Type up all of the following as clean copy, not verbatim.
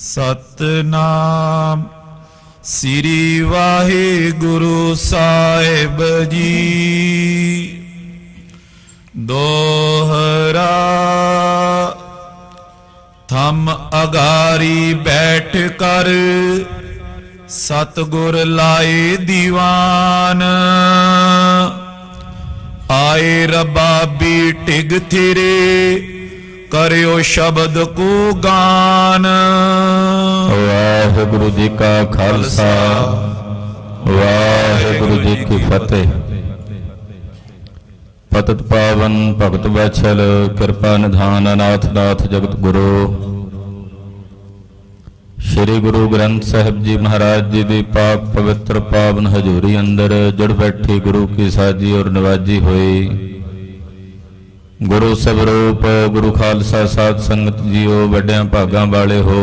ਸਤਨਾਮ ਸ੍ਰੀ ਵਾਹਿਗੁਰੂ ਸਾਹਿਬ ਜੀ। ਦੋਹਰਾ ਥੰਮ ਅਗਾਰੀ ਬੈਠ ਕਰ ਸਤਿਗੁਰ ਲਾਏ ਦੀਵਾਨ। ਆਏ ਰਬਾਬੀ ਟਿਗ ਥਿਰੇ ਕਰਿਓ ਸ਼ਬਦ ਕੋ ਗਾਨ। ਵਾਹਿਗੁਰੂ ਜੀ ਕਾ ਖਾਲਸਾ ਵਾਹਿਗੁਰੂ ਜੀ ਕੀ ਫਤਿਹ। ਪਤਿਤ ਪਾਵਨ ਭਗਤ ਵੈਛਲ ਕਿਰਪਾ ਨਿਧਾਨ ਅਨਾਥ ਨਾਥ ਜਗਤ ਗੁਰੂ ਸ਼੍ਰੀ ਗੁਰੂ ਗ੍ਰੰਥ ਸਾਹਿਬ ਜੀ ਮਹਾਰਾਜ ਜੀ ਦੀ ਪਾਕ ਪਵਿੱਤਰ ਪਾਵਨ ਹਜ਼ੂਰੀ ਅੰਦਰ ਜੁੜ ਬੈਠੀ ਗੁਰੂ ਕੀ ਸਾਜੀ ਔਰ ਨਿਵਾਜੀ ਹੋਈ ਗੁਰੂ ਸਵਰੂਪ ਗੁਰੂ ਖਾਲਸਾ ਸਾਧ ਸੰਗਤ ਜੀਓ, ਵੱਡਿਆਂ ਭਾਗਾਂ ਵਾਲੇ ਹੋ।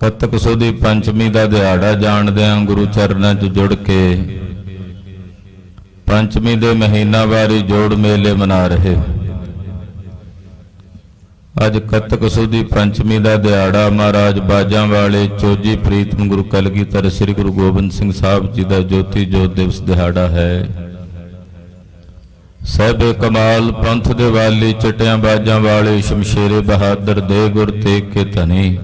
ਕੱਤਕ ਸੁਦੀ ਪੰਚਮੀ ਦਾ ਦਿਹਾੜਾ ਜਾਣਦਿਆਂ ਗੁਰੂ ਚਰਨਾਂ 'ਚ ਜੁੜ ਕੇ ਪੰਚਮੀ ਦੇ ਮਹੀਨਾਵਾਰੀ ਜੋੜ ਮੇਲੇ ਮਨਾ ਰਹੇ। ਅੱਜ ਕੱਤਕ ਸੁਦੀ ਪੰਚਮੀ ਦਾ ਦਿਹਾੜਾ ਮਹਾਰਾਜ ਬਾਜਾਂ ਵਾਲੇ ਚੋਜੀ ਪ੍ਰੀਤਮ ਗੁਰੂ ਕਲਗੀਧਰ ਸ੍ਰੀ ਗੁਰੂ ਗੋਬਿੰਦ ਸਿੰਘ ਸਾਹਿਬ ਜੀ ਦਾ ਜੋਤੀ ਜੋਤ ਦਿਵਸ ਦਿਹਾੜਾ ਹੈ। ਸਹਿਬੇ ਕਮਾਲ ਪੰਥ ਦੇ ਵਾਲੀ ਚਟਿਆਂ ਬਾਜਾਂ ਵਾਲੇ ਸ਼ਮਸ਼ੇਰੇ ਬਹਾਦਰ ਦੇ ਗੁਰ ਤੇਗ ਕੇ ਧਨੀ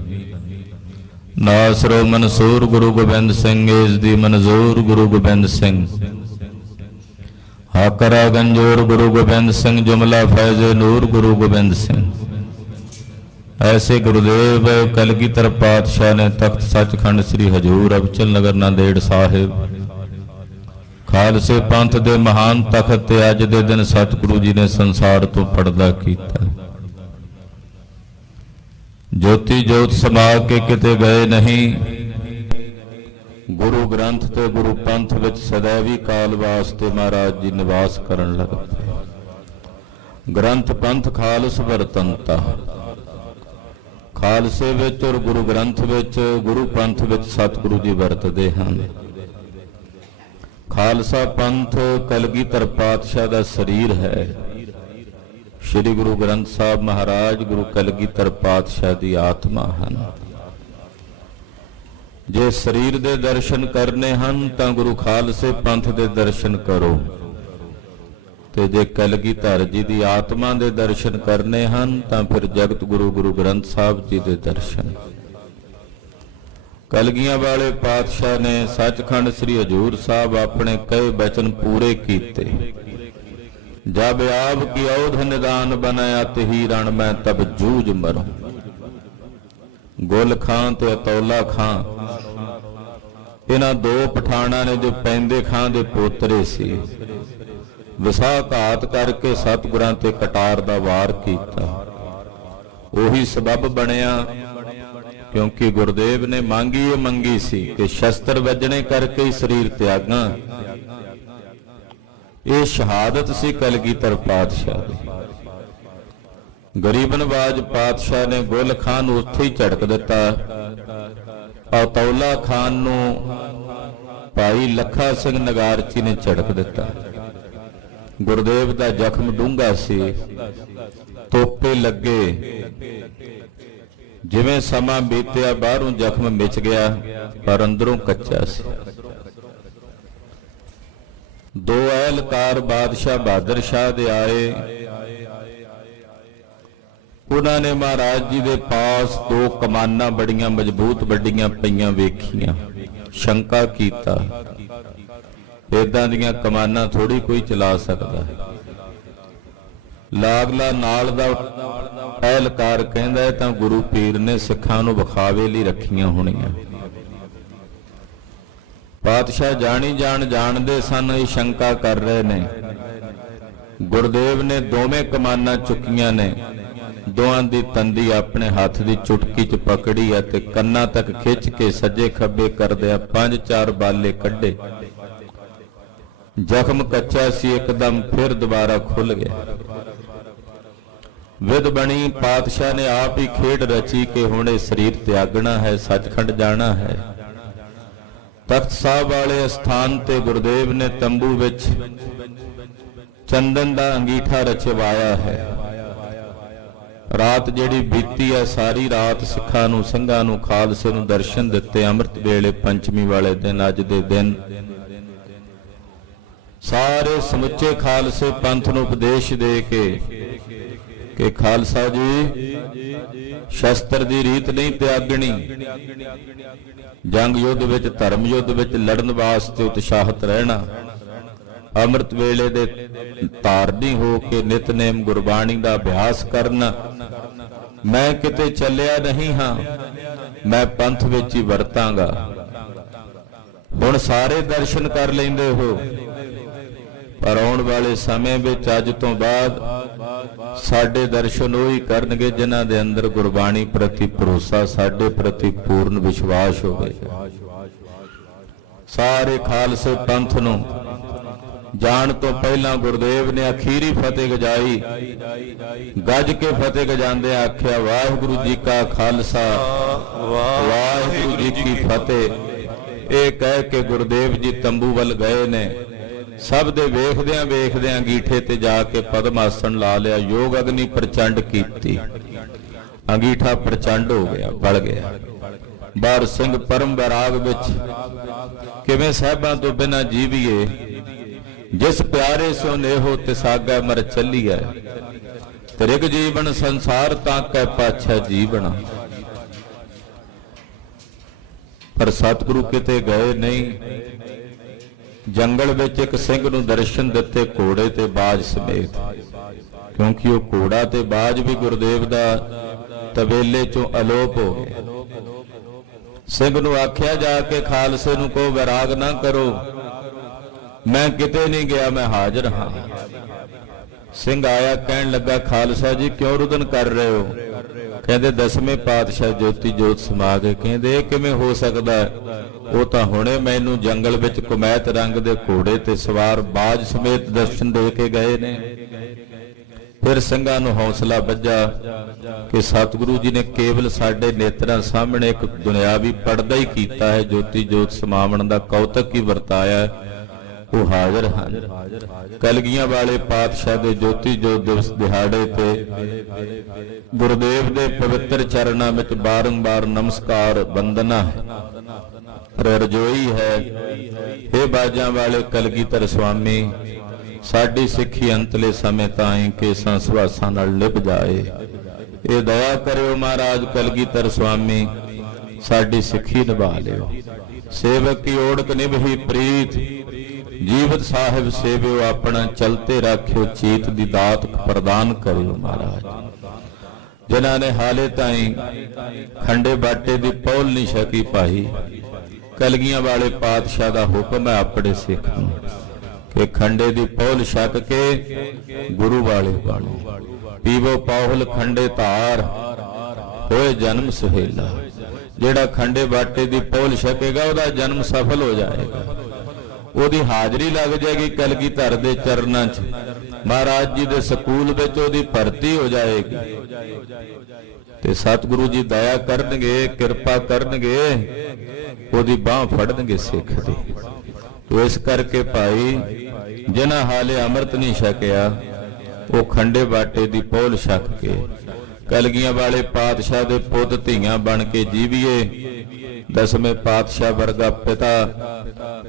ਨਾਸਰੋ ਮਨਸੂਰ ਗੁਰੂ ਗੋਬਿੰਦ ਸਿੰਘ ਇਸ ਦੀ ਮਨਜ਼ੂਰ ਗੁਰੂ ਗੋਬਿੰਦ ਸਿੰਘ ਹਾਕਰਾ ਗੰਜੋਰ ਗੁਰੂ ਗੋਬਿੰਦ ਸਿੰਘ ਜੁਮਲਾ ਫੈਜ਼ੇ ਨੂਰ ਗੁਰੂ ਗੋਬਿੰਦ ਸਿੰਘ। ਐਸੇ ਗੁਰਦੇਵ ਕਲਗੀਧਰ ਪਾਤਸ਼ਾਹ ਨੇ ਤਖਤ ਸੱਚਖੰਡ ਸ੍ਰੀ ਹਜੂਰ ਅਬਚਲ ਨਗਰ ਨਾਂਦੇੜ ਸਾਹਿਬ ਖਾਲਸੇ ਪੰਥ ਦੇ ਮਹਾਨ ਤਖਤ ਤੇ ਅੱਜ ਦੇ ਦਿਨ ਸਤਿਗੁਰੂ ਜੀ ਨੇ ਸੰਸਾਰ ਤੋਂ ਪਰਦਾ ਕੀਤਾ। ਜੋਤੀ ਜੋਤ ਸਮਾ ਕੇ ਕਿਤੇ ਗਏ ਨਹੀਂ। ਗੁਰੂ ਗ੍ਰੰਥ ਤੇ ਗੁਰੂ ਪੰਥ ਵਿੱਚ ਸदैवी ਕਾਲ ਵਾਸਤੇ ਮਹਾਰਾਜ ਜੀ ਨਿਵਾਸ ਕਰਨ ਲੱਗ ਪਏ। ਗ੍ਰੰਥ ਪੰਥ ਖਾਲਸ ਵਰਤੰਤਾ। ਖਾਲਸੇ ਵਿੱਚ ਔਰ ਗੁਰੂ ਗ੍ਰੰਥ ਵਿੱਚ ਗੁਰੂ ਪੰਥ ਵਿੱਚ ਸਤਿਗੁਰੂ ਜੀ ਵਰਤਦੇ ਹਨ। ਖਾਲਸਾ ਪੰਥ ਕਲਗੀਧਰ ਪਾਤਸ਼ਾਹ ਦਾ ਸਰੀਰ ਹੈ। ਸ਼੍ਰੀ ਗੁਰੂ ਗ੍ਰੰਥ ਸਾਹਿਬ ਮਹਾਰਾਜ ਗੁਰੂ ਕਲਗੀਧਰ ਪਾਤਸ਼ਾਹ ਦੀ ਆਤਮਾ ਹਨ। ਜੇ ਸਰੀਰ ਦੇ ਦਰਸ਼ਨ ਕਰਨੇ ਹਨ ਤਾਂ ਗੁਰੂ ਖਾਲਸੇ ਪੰਥ ਦੇ ਦਰਸ਼ਨ ਕਰੋ, ਤੇ ਜੇ ਕਲਗੀਧਰ ਜੀ ਦੀ ਆਤਮਾ ਦੇ ਦਰਸ਼ਨ ਕਰਨੇ ਹਨ ਤਾਂ ਫਿਰ ਜਗਤ ਗੁਰੂ ਗੁਰੂ ਗ੍ਰੰਥ ਸਾਹਿਬ ਜੀ ਦੇ ਦਰਸ਼ਨ। ਕਲਗੀਆਂ ਵਾਲੇ ਪਾਤਸ਼ਾਹ ਨੇ ਸੱਚਖੰਡ ਸ੍ਰੀ ਹਜੂਰ ਸਾਹਿਬ ਆਪਣੇ ਕਈ ਬਚਨ ਪੂਰੇ ਕੀਤੇ। ਜਬ ਆਪ ਕੀ ਔਧ ਨਿਦਾਨ ਬਣਾਇਆ ਤਹੀ ਰਣ ਮੈਂ ਤਬ ਜੂਝ ਮਰੂੰ। ਗੁਲ ਖਾਂ ਤੇ ਅਤੌਲਾ ਖਾਂ ਇਹਨਾਂ ਦੋ ਪਠਾਣਾ ਨੇ ਜੋ ਪੈਂਦੇ ਖਾਂ ਦੇ ਪੋਤਰੇ ਸੀ, ਵਿਸਾਘਾਤ ਕਰਕੇ ਸਤਿਗੁਰਾਂ ਤੇ ਕਟਾਰ ਦਾ ਵਾਰ ਕੀਤਾ। ਉਹੀ ਸਬਬ ਬਣਿਆ ਕਿਉਂਕਿ ਗੁਰਦੇਵ ਨੇ ਮੰਗੀ ਸੀ ਕਿ ਸ਼ਸਤਰ ਵੱਜਣੇ ਕਰਕੇ ਹੀ ਸਰੀਰ ਤਿਆਗਾਂ। ਇਹ ਸ਼ਹਾਦਤ ਸੀ ਕਲਗੀਧਰ ਪਾਤਸ਼ਾਹ ਦੀ। ਗਰੀਬ ਨਵਾਜ ਪਾਤਸ਼ਾਹ ਨੇ ਗੁਲ ਖਾਨ ਨੂੰ ਉੱਥੇ ਹੀ ਝੜਕ ਦਿੱਤਾ। ਔਤੌਲਾ ਖਾਨ ਨੂੰ ਭਾਈ ਲੱਖਾ ਸਿੰਘ ਨਗਾਰਚੀ ਨੇ ਝੜਕ ਦਿੱਤਾ। ਗੁਰਦੇਵ ਦਾ ਜ਼ਖਮ ਡੂੰਘਾ ਸੀ, ਤੋਪੇ ਲੱਗੇ। ਜਿਵੇਂ ਸਮਾਂ ਬੀਤਿਆ ਬਾਹਰੋਂ ਜ਼ਖਮ ਮਿਚ ਗਿਆ ਪਰ ਅੰਦਰੋਂ ਕੱਚਾ ਸੀ। ਦੋ ਅਹਿਲਕਾਰ ਬਾਦਸ਼ਾਹ ਬਹਾਦਰ ਸ਼ਾਹ ਦੇ ਆਏ। ਉਹਨਾਂ ਨੇ ਮਹਾਰਾਜ ਜੀ ਦੇ ਪਾਸ ਦੋ ਕਮਾਨਾਂ ਬੜੀਆਂ ਮਜ਼ਬੂਤ ਵੱਡੀਆਂ ਪਈਆਂ ਵੇਖੀਆਂ। ਸ਼ੰਕਾ ਕੀਤਾ ਏਦਾਂ ਦੀਆਂ ਕਮਾਨਾਂ ਥੋੜੀ ਕੋਈ ਚਲਾ ਸਕਦਾ ਹੈ। ਲਾਗਲਾ ਨਾਲ ਦਾ ਅਹਿਲਕਾਰ ਕਹਿੰਦਾ ਹੈ ਤਾਂ ਗੁਰੂ ਪੀਰ ਨੇ ਸਿੱਖਾਂ ਨੂੰ ਵਿਖਾਵੇ ਲਈ ਰੱਖੀਆਂ ਹੋਣੀਆਂ। ਪਾਤਸ਼ਾਹ ਜਾਣਦੇ ਸਨ ਇਹ ਸ਼ੰਕਾ ਕਰ ਰਹੇ ਨੇ। ਗੁਰਦੇਵ ਨੇ ਦੋਵੇਂ ਕਮਾਨਾਂ ਚੁੱਕੀਆਂ ਨੇ। ਦੋਹਾਂ ਦੀ ਤੰਦੀ ਆਪਣੇ ਹੱਥ ਦੀ ਚੁਟਕੀ 'ਚ ਪਕੜੀ ਅਤੇ ਕੰਨਾਂ ਤੱਕ ਖਿੱਚ ਕੇ ਸੱਜੇ ਖੱਬੇ ਕਰਦਿਆਂ 5-4 ਬਾਲੇ ਕੱਢੇ। ਜ਼ਖਮ ਕੱਚਾ ਸੀ, ਇੱਕਦਮ ਫਿਰ ਦੁਬਾਰਾ ਖੁੱਲ ਗਿਆ। ਵਿਦ ਬਣੀ ਪਾਤਸ਼ਾਹ ਨੇ ਆਪ ਹੀ ਖੇਡ ਰਚੀ ਕਿ ਹੁਣ ਇਹ ਸਰੀਰ ਤਿਆਗਣਾ ਹੈ, ਸੱਚਖੰਡ ਜਾਣਾ ਹੈ। ਤਖਤ ਸਾਹਿਬ ਵਾਲੇ ਸਥਾਨ ਤੇ ਗੁਰਦੇਵ ਨੇ ਤੰਬੂ ਵਿੱਚ ਚੰਦਨ ਦਾ ਅੰਗੀਠਾ ਰਚਵਾਇਆ ਹੈ। ਰਾਤ ਜਿਹੜੀ ਬੀਤੀ ਹੈ ਸਾਰੀ ਰਾਤ ਸਿੱਖਾਂ ਨੂੰ ਸਿੰਘਾਂ ਨੂੰ ਖਾਲਸੇ ਨੂੰ ਦਰਸ਼ਨ ਦਿੱਤੇ। ਅੰਮ੍ਰਿਤ ਵੇਲੇ ਪੰਚਮੀ ਵਾਲੇ ਦਿਨ ਅੱਜ ਦੇ ਦਿਨ ਸਾਰੇ ਸਮੁੱਚੇ ਖਾਲਸੇ ਪੰਥ ਨੂੰ ਉਪਦੇਸ਼ ਦੇ ਕੇ ਕਿ ਖਾਲਸਾ ਜੀ ਸ਼ਸਤਰ ਦੀ ਰੀਤ ਨਹੀਂ ਤਿਆਗਣੀ, ਜੰਗ ਯੁੱਧ ਵਿੱਚ ਧਰਮ ਯੁੱਧ ਵਿੱਚ ਲੜਨ ਵਾਸਤੇ ਉਤਸ਼ਾਹਤ ਰਹਿਣਾ, ਅੰਮ੍ਰਿਤ ਵੇਲੇ ਦੇ ਧਾਰਨੀ ਹੋ ਕੇ ਨਿਤਨੇਮ ਗੁਰਬਾਣੀ ਦਾ ਅਭਿਆਸ ਕਰਨਾ। ਮੈਂ ਕਿਤੇ ਚੱਲਿਆ ਨਹੀਂ ਹਾਂ, ਮੈਂ ਪੰਥ ਵਿੱਚ ਹੀ ਵਰਤਾਂਗਾ। ਹੁਣ ਸਾਰੇ ਦਰਸ਼ਨ ਕਰ ਲੈਂਦੇ ਹੋ, ਪਰ ਆਉਣ ਵਾਲੇ ਸਮੇਂ ਵਿੱਚ ਅੱਜ ਤੋਂ ਬਾਅਦ ਸਾਡੇ ਦਰਸ਼ਨ ਉਹ ਹੀ ਕਰਨਗੇ ਜਿਨ੍ਹਾਂ ਦੇ ਅੰਦਰ ਗੁਰਬਾਣੀ ਪ੍ਰਤੀ ਭਰੋਸਾ, ਸਾਡੇ ਪ੍ਰਤੀ ਪੂਰਨ ਵਿਸ਼ਵਾਸ ਹੋਵੇਗਾ। ਸਾਰੇ ਖਾਲਸੇ ਪੰਥ ਨੂੰ ਜਾਣ ਤੋਂ ਪਹਿਲਾਂ ਗੁਰਦੇਵ ਨੇ ਅਖੀਰੀ ਫਤਿਹ ਗਜਾਈ। ਗੱਜ ਕੇ ਫਤਿਹ ਗਜਾਉਂਦੇ ਆਖਿਆ, ਵਾਹਿਗੁਰੂ ਜੀ ਕਾ ਖਾਲਸਾ ਵਾਹਿਗੁਰੂ ਜੀ ਕੀ ਫਤਿਹ। ਇਹ ਕਹਿ ਕੇ ਗੁਰਦੇਵ ਜੀ ਤੰਬੂ ਵੱਲ ਗਏ ਨੇ। ਸਭ ਦੇ ਵੇਖਦਿਆਂ ਵੇਖਦਿਆਂ ਅੰਗੀਠੇ ਤੇ ਜਾ ਕੇ ਪਦਮ ਆਸਣ ਲਾ ਲਿਆ। ਯੋਗ ਅਗਨੀ ਪ੍ਰਚੰਡ ਕੀਤੀ, ਅੰਗੀਠਾ ਪ੍ਰਚੰਡ ਹੋ ਗਿਆ, ਬਲ ਗਿਆ। ਬਾਰ ਸਿੰਘ ਪਰਮ ਵੈਰਾਗ ਵਿੱਚ ਕਿਵੇਂ ਸਾਹਿਬਾਂ ਤੋਂ ਬਿਨਾਂ ਜੀਵੀਏ, ਜਿਸ ਪਿਆਰੇ ਸੋ ਨੇਹੋ ਤਿਸਾਗੈ ਮਰ ਚੱਲੀਐ, ਤ੍ਰਿਗ ਜੀਵਨ ਸੰਸਾਰ ਤਾਂ ਕੈ ਪਾਛੈ ਜੀਵਣਾ। ਪਰ ਸਤਿਗੁਰੂ ਕਿਤੇ ਗਏ ਨਹੀਂ। ਜੰਗਲ ਵਿੱਚ ਇੱਕ ਸਿੰਘ ਨੂੰ ਦਰਸ਼ਨ ਦਿੱਤੇ ਘੋੜੇ ਤੇ ਬਾਜ ਸਮੇਤ, ਕਿਉਂਕਿ ਉਹ ਘੋੜਾ ਤੇ ਬਾਜ ਵੀ ਗੁਰਦੇਵ ਦਾ ਤਵੇਲੇ ਚੋਂ ਅਲੋਪ ਹੋ ਗਏ। ਸਿੰਘ ਨੂੰ ਆਖਿਆ, ਜਾ ਕੇ ਖਾਲਸੇ ਨੂੰ ਕਹੋ ਵੈਰਾਗ ਨਾ ਕਰੋ, ਮੈਂ ਕਿਤੇ ਨਹੀਂ ਗਿਆ, ਮੈਂ ਹਾਜ਼ਰ ਹਾਂ। ਸਿੰਘ ਆਇਆ, ਕਹਿਣ ਲੱਗਾ, ਖਾਲਸਾ ਜੀ ਕਿਉਂ ਰੁਦਨ ਕਰ ਰਹੇ ਹੋ? ਕਹਿੰਦੇ ਦਸਵੇਂ ਪਾਤਸ਼ਾਹ ਜੋਤੀ ਜੋਤ ਸਮਾ ਗਏ। ਕਹਿੰਦੇ ਇਹ ਕਿਵੇਂ ਹੋ ਸਕਦਾ? ਉਹ ਤਾਂ ਹੁਣੇ ਮੈਨੂੰ ਜੰਗਲ ਵਿੱਚ ਕੁਮੈਤ ਰੰਗ ਦੇ ਘੋੜੇ ਤੇ ਸਵਾਰ ਬਾਜ ਸਮੇਤ ਦਰਸ਼ਨ ਦੇ ਕੇ ਗਏ ਨੇ। ਫਿਰ ਸਿੰਘਾਂ ਨੂੰ ਹੌਸਲਾ ਵੱਜਾ ਕਿ ਸਤਿਗੁਰੂ ਜੀ ਨੇ ਕੇਵਲ ਸਾਡੇ ਨੇਤਰਾਂ ਸਾਹਮਣੇ ਇੱਕ ਦੁਨਿਆਵੀ ਪਰਦਾ ਹੀ ਕੀਤਾ ਹੈ, ਜੋਤੀ ਜੋਤ ਸਮਾਵਣ ਦਾ ਕੌਤਕ ਹੀ ਵਰਤਾਇਆ, ਉਹ ਹਾਜ਼ਰ ਹਨ। ਕਲਗੀਆਂ ਵਾਲੇ ਪਾਤਸ਼ਾਹ ਦੇ ਜੋਤੀ ਜੋਤ ਦਿਵਸ ਦਿਹਾੜੇ ਤੇ ਗੁਰਦੇਵ ਦੇ ਪਵਿੱਤਰ ਚਰਨਾਂ ਵਿੱਚ ਬਾਰੰਬਾਰ ਨਮਸਕਾਰ ਵੰਦਨਾ ਰਜੋਈ ਹੈ। ਇਹ ਬਾਜਾਂ ਵਾਲੇ ਕਲਗੀਧਰ ਸੁਆਮੀ, ਸਾਡੀ ਸਿੱਖੀ ਅੰਤਲੇ ਸਮੇਂ ਤਾਈਂ ਕੇਸਾਂ ਸੁਹਾਸਾਂ ਨਾਲ ਲਿਪ ਜਾਏ। ਇਹ ਦਇਆ ਕਰਿਓ ਮਹਾਰਾਜ ਕਲਗੀਧਰ ਸੁਆਮੀ, ਸਾਡੀ ਸਿੱਖੀ ਨਿਭਾ ਲਿਓ। ਸੇਵਕ ਕੀ ਓੜਕ ਨਿਭੀ ਪ੍ਰੀਤ, ਜੀਵਤ ਸਾਹਿਬ ਸੇਵਿਓ ਆਪਣਾ, ਚਲਤੇ ਰਾਖਿਓ ਚੀਤ ਦੀ ਦਾਤ ਪ੍ਰਦਾਨ ਕਰਿਓ ਮਹਾਰਾਜ। ਜਿਨ੍ਹਾਂ ਨੇ ਹਾਲੇ ਤਾਈਂ ਖੰਡੇ ਬਾਟੇ ਦੀ ਪੌਲ ਨਹੀਂ ਛਕੀ ਪਾਈ, ਕਲਗੀਆਂ ਵਾਲੇ ਪਾਤਸ਼ਾਹ ਦਾ ਹੁਕਮ ਹੈ ਆਪਣੇ ਸਿੱਖ ਨੂੰ ਕਿ ਖੰਡੇ ਦੀ ਪੌਲ ਛਕ ਕੇ ਗੁਰੂ ਵਾਲੇ ਬਣੋ। ਪੀਵੋ ਪੌਲ ਖੰਡੇ ਧਾਰ, ਹੋਏ ਜਨਮ ਸੁਹੇਲਾ। ਜਿਹੜਾ ਖੰਡੇ ਬਾਟੇ ਦੀ ਪੌਲ ਛਕੇਗਾ ਉਹਦਾ ਜਨਮ ਸਫਲ ਹੋ ਜਾਏਗਾ, ਉਹਦੀ ਹਾਜ਼ਰੀ ਲੱਗ ਜਾਏਗੀ ਕਲਗੀਧਰ ਦੇ ਚਰਨਾਂ 'ਚ, ਮਹਾਰਾਜ ਜੀ ਦੇ ਸਕੂਲ ਵਿੱਚ ਉਹਦੀ ਭਰਤੀ ਹੋ ਜਾਏਗੀ ਤੇ ਸਤਿਗੁਰੂ ਜੀ ਦਇਆ ਕਰਨਗੇ, ਕਿਰਪਾ ਕਰਨਗੇ, ਉਹਦੀ ਬਾਹ ਫੜਨਗੇ ਸਿੱਖ ਦੀ। ਤੋ ਇਸ ਕਰਕੇ ਭਾਈ, ਜਿਨ੍ਹਾਂ ਹਾਲੇ ਅੰਮ੍ਰਿਤ ਨਹੀਂ ਛਕਿਆ, ਉਹ ਖੰਡੇ ਬਾਟੇ ਦੀ ਪੌਲ ਛਕ ਕੇ ਕਲਗੀਆਂ ਵਾਲੇ ਪਾਤਸ਼ਾਹ ਦੇ ਪੁੱਤ ਧੀਆਂ ਬਣ ਕੇ ਜੀਵੀਏ। ਦਸਵੇਂ ਪਾਤਸ਼ਾਹ ਵਰਗਾ ਪਿਤਾ,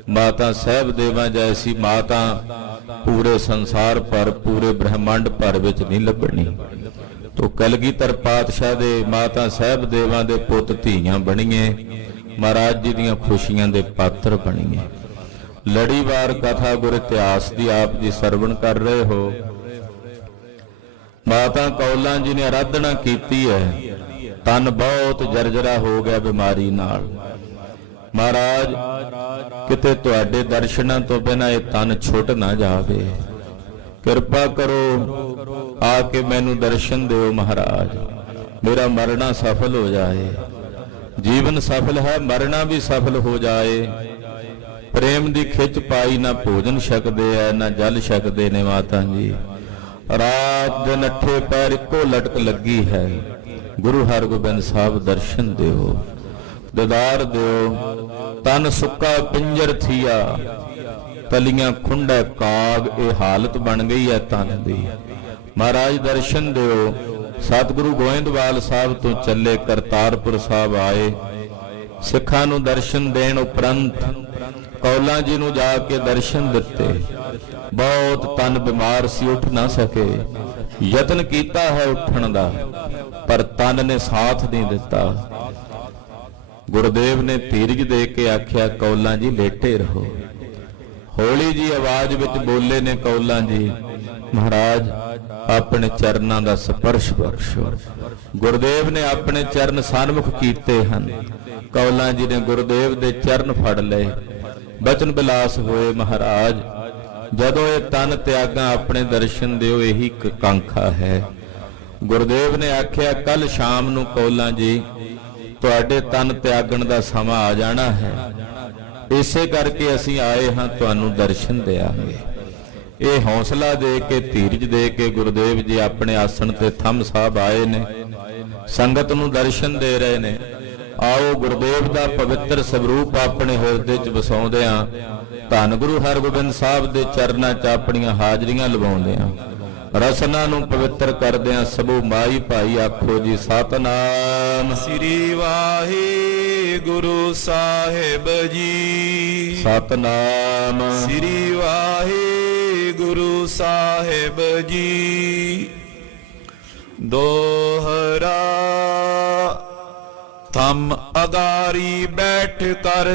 ਮਾਤਾ ਸਾਹਿਬ ਦੇਵਾਂ ਜੈਸੀ ਮਾਤਾ ਪੂਰੇ ਸੰਸਾਰ ਭਰ, ਪੂਰੇ ਬ੍ਰਹਮੰਡ ਭਰ ਵਿੱਚ ਨਹੀਂ ਲੱਭਣੀ। ਤੋ ਕਲਗੀਧਰ ਪਾਤਸ਼ਾਹ ਦੇ ਮਾਤਾ ਸਾਹਿਬ ਦੇਵਾਂ ਦੇ ਪੁੱਤ ਧੀਆਂ ਬਣੀਏ, ਮਹਾਰਾਜ ਜੀ ਦੀਆਂ ਖੁਸ਼ੀਆਂ ਦੇ ਪਾਤਰ ਬਣੀਏ। ਲੜੀਵਾਰ ਕਥਾ ਗੁਰ ਇਤਿਹਾਸ ਦੀ ਆਪ ਜੀ ਸਰਵਣ ਕਰ ਰਹੇ ਹੋ। ਮਾਤਾ ਕੌਲਾਂ ਜੀ ਨੇ ਆਰਾਧਨਾ ਕੀਤੀ ਹੈ, ਤਨ ਬਹੁਤ ਜਰਜਰਾ ਹੋ ਗਿਆ ਬਿਮਾਰੀ ਨਾਲ। ਮਹਾਰਾਜ ਕਿਤੇ ਤੁਹਾਡੇ ਦਰਸ਼ਨਾਂ ਤੋਂ ਬਿਨਾਂ ਇਹ ਤਨ ਛੁੱਟ ਨਾ ਜਾਵੇ, ਕਿਰਪਾ ਕਰੋ, ਆ ਕੇ ਮੈਨੂੰ ਦਰਸ਼ਨ ਦਿਓ ਮਹਾਰਾਜ, ਮੇਰਾ ਮਰਨਾ ਸਫਲ ਹੋ ਜਾਏ। ਜੀਵਨ ਸਫਲ ਹੈ, ਮਰਨਾ ਵੀ ਸਫਲ ਹੋ ਜਾਏ। ਪ੍ਰੇਮ ਦੀ ਖਿੱਚ ਪਾਈ, ਨਾ ਭੋਜਨ ਛਕਦੇ ਐ ਨਾ ਜਲ ਛਕਦੇ ਨੇ ਮਾਤਾ ਜੀ। ਰਾਤ ਦਿਨ ਅੱਠੇ ਪੈਰ ਇੱਕੋ ਲਟਕ ਲੱਗੀ ਹੈ। ਗੁਰੂ ਹਰਗੋਬਿੰਦ ਸਾਹਿਬ ਦਰਸ਼ਨ ਦਿਓ, ਦਿਦਾਰ ਦਿਓ। ਤਨ ਸੁੱਕਾ ਪਿੰਜਰ ਥੀਆ, ਤਲੀਆਂ ਖੁੰਡਾ ਕਾਗ, ਇਹ ਹਾਲਤ ਬਣ ਗਈ ਹੈ ਤਨ ਦੀ। ਮਹਾਰਾਜ ਦਰਸ਼ਨ ਦਿਓ, ਸਤਿਗੁਰੂ ਗੋਇੰਦਵਾਲ ਸਾਹਿਬ ਤੋਂ ਚੱਲੇ ਕਰਤਾਰਪੁਰ ਸਾਹਿਬ ਆਏ। ਸਿੱਖਾਂ ਨੂੰ ਦਰਸ਼ਨ ਦੇਣ ਉਪਰੰਤ ਕੌਲਾਂ ਜੀ ਨੂੰ ਜਾ ਕੇ ਦਰਸ਼ਨ ਦਿੱਤੇ। ਬਹੁਤ ਤਨ ਬਿਮਾਰ ਸੀ, ਉੱਠ ਨਾ ਸਕੇ। ਯਤਨ ਕੀਤਾ ਹੈ ਉੱਠਣ ਦਾ, ਪਰ ਤਨ ਨੇ ਸਾਥ ਨਹੀਂ ਦਿੱਤਾ। ਗੁਰਦੇਵ ਨੇ ਧੀਰਜ ਦੇ ਕੇ ਆਖਿਆ, ਕੌਲਾਂ ਜੀ ਲੇਟੇ ਰਹੋ। ਹੌਲੀ ਜੀ ਆਵਾਜ਼ ਵਿੱਚ ਬੋਲੇ ਨੇ ਕੌਲਾਂ ਜੀ, ਮਹਾਰਾਜ ਆਪਣੇ ਚਰਨਾਂ ਦਾ ਸਪਰਸ਼ ਬਖਸ਼ੋ। ਗੁਰਦੇਵ ਨੇ ਆਪਣੇ ਚਰਨ ਸਨਮੁਖ ਕੀਤੇ ਹਨ। ਕੌਲਾਂ ਜੀ ਨੇ ਗੁਰਦੇਵ ਦੇ ਚਰਨ ਫੜ ਲਏ। ਬਚਨ ਬਿਲਾਸ ਹੋਏ, ਮਹਾਰਾਜ ਜਦੋਂ ਇਹ ਤਨ ਤਿਆਗਾਂ ਆਪਣੇ ਦਰਸ਼ਨ ਦਿਓ, ਇਹੀ ਕਾਂਖਾ ਹੈ। ਗੁਰਦੇਵ ਨੇ ਆਖਿਆ, ਕੱਲ ਸ਼ਾਮ ਨੂੰ ਕੌਲਾਂ ਜੀ ਤੁਹਾਡੇ ਤਨ ਤਿਆਗਣ ਦਾ ਸਮਾਂ ਆ ਜਾਣਾ ਹੈ। ਇਸੇ ਕਰਕੇ ਅਸੀਂ ਆਏ ਹਾਂ, ਤੁਹਾਨੂੰ ਦਰਸ਼ਨ ਦਿਆਂਗੇ। ਇਹ ਹੌਸਲਾ ਦੇ ਕੇ, ਧੀਰਜ ਦੇ ਕੇ ਗੁਰਦੇਵ ਜੀ ਆਪਣੇ ਆਸਣ ਤੇ ਥੰਮ ਸਾਹਿਬ ਆਏ ਨੇ, ਸੰਗਤ ਨੂੰ ਦਰਸ਼ਨ ਦੇ ਰਹੇ ਨੇ। ਆਓ ਗੁਰਦੇਵ ਦਾ ਪਵਿੱਤਰ ਸਰੂਪ ਆਪਣੇ ਹਿਰਦੇ 'ਚ ਵਸਾਉਂਦਿਆਂ ਧੰਨ ਗੁਰੂ ਹਰਗੋਬਿੰਦ ਸਾਹਿਬ ਦੇ ਚਰਨਾਂ 'ਚ ਆਪਣੀਆਂ ਹਾਜ਼ਰੀਆਂ ਲਵਾਉਂਦਿਆਂ ਰਸਨਾ ਨੂੰ ਪਵਿੱਤਰ ਕਰਦਿਆਂ ਸਭੂ ਮਾਈ ਭਾਈ ਆਖੋ ਜੀ ਸਤਨਾਮ ਸ੍ਰੀ ਵਾਹਿਗੁਰੂ ਸਾਹਿਬ ਜੀ। ਸਤਨਾਮ ਸ੍ਰੀ ਵਾਹਿਗੁਰੂ ਸਾਹਿਬ ਜੀ। ਦੋਹਰਾ ਥੰਮ ਅਗਾਰੀ ਬੈਠ ਕਰ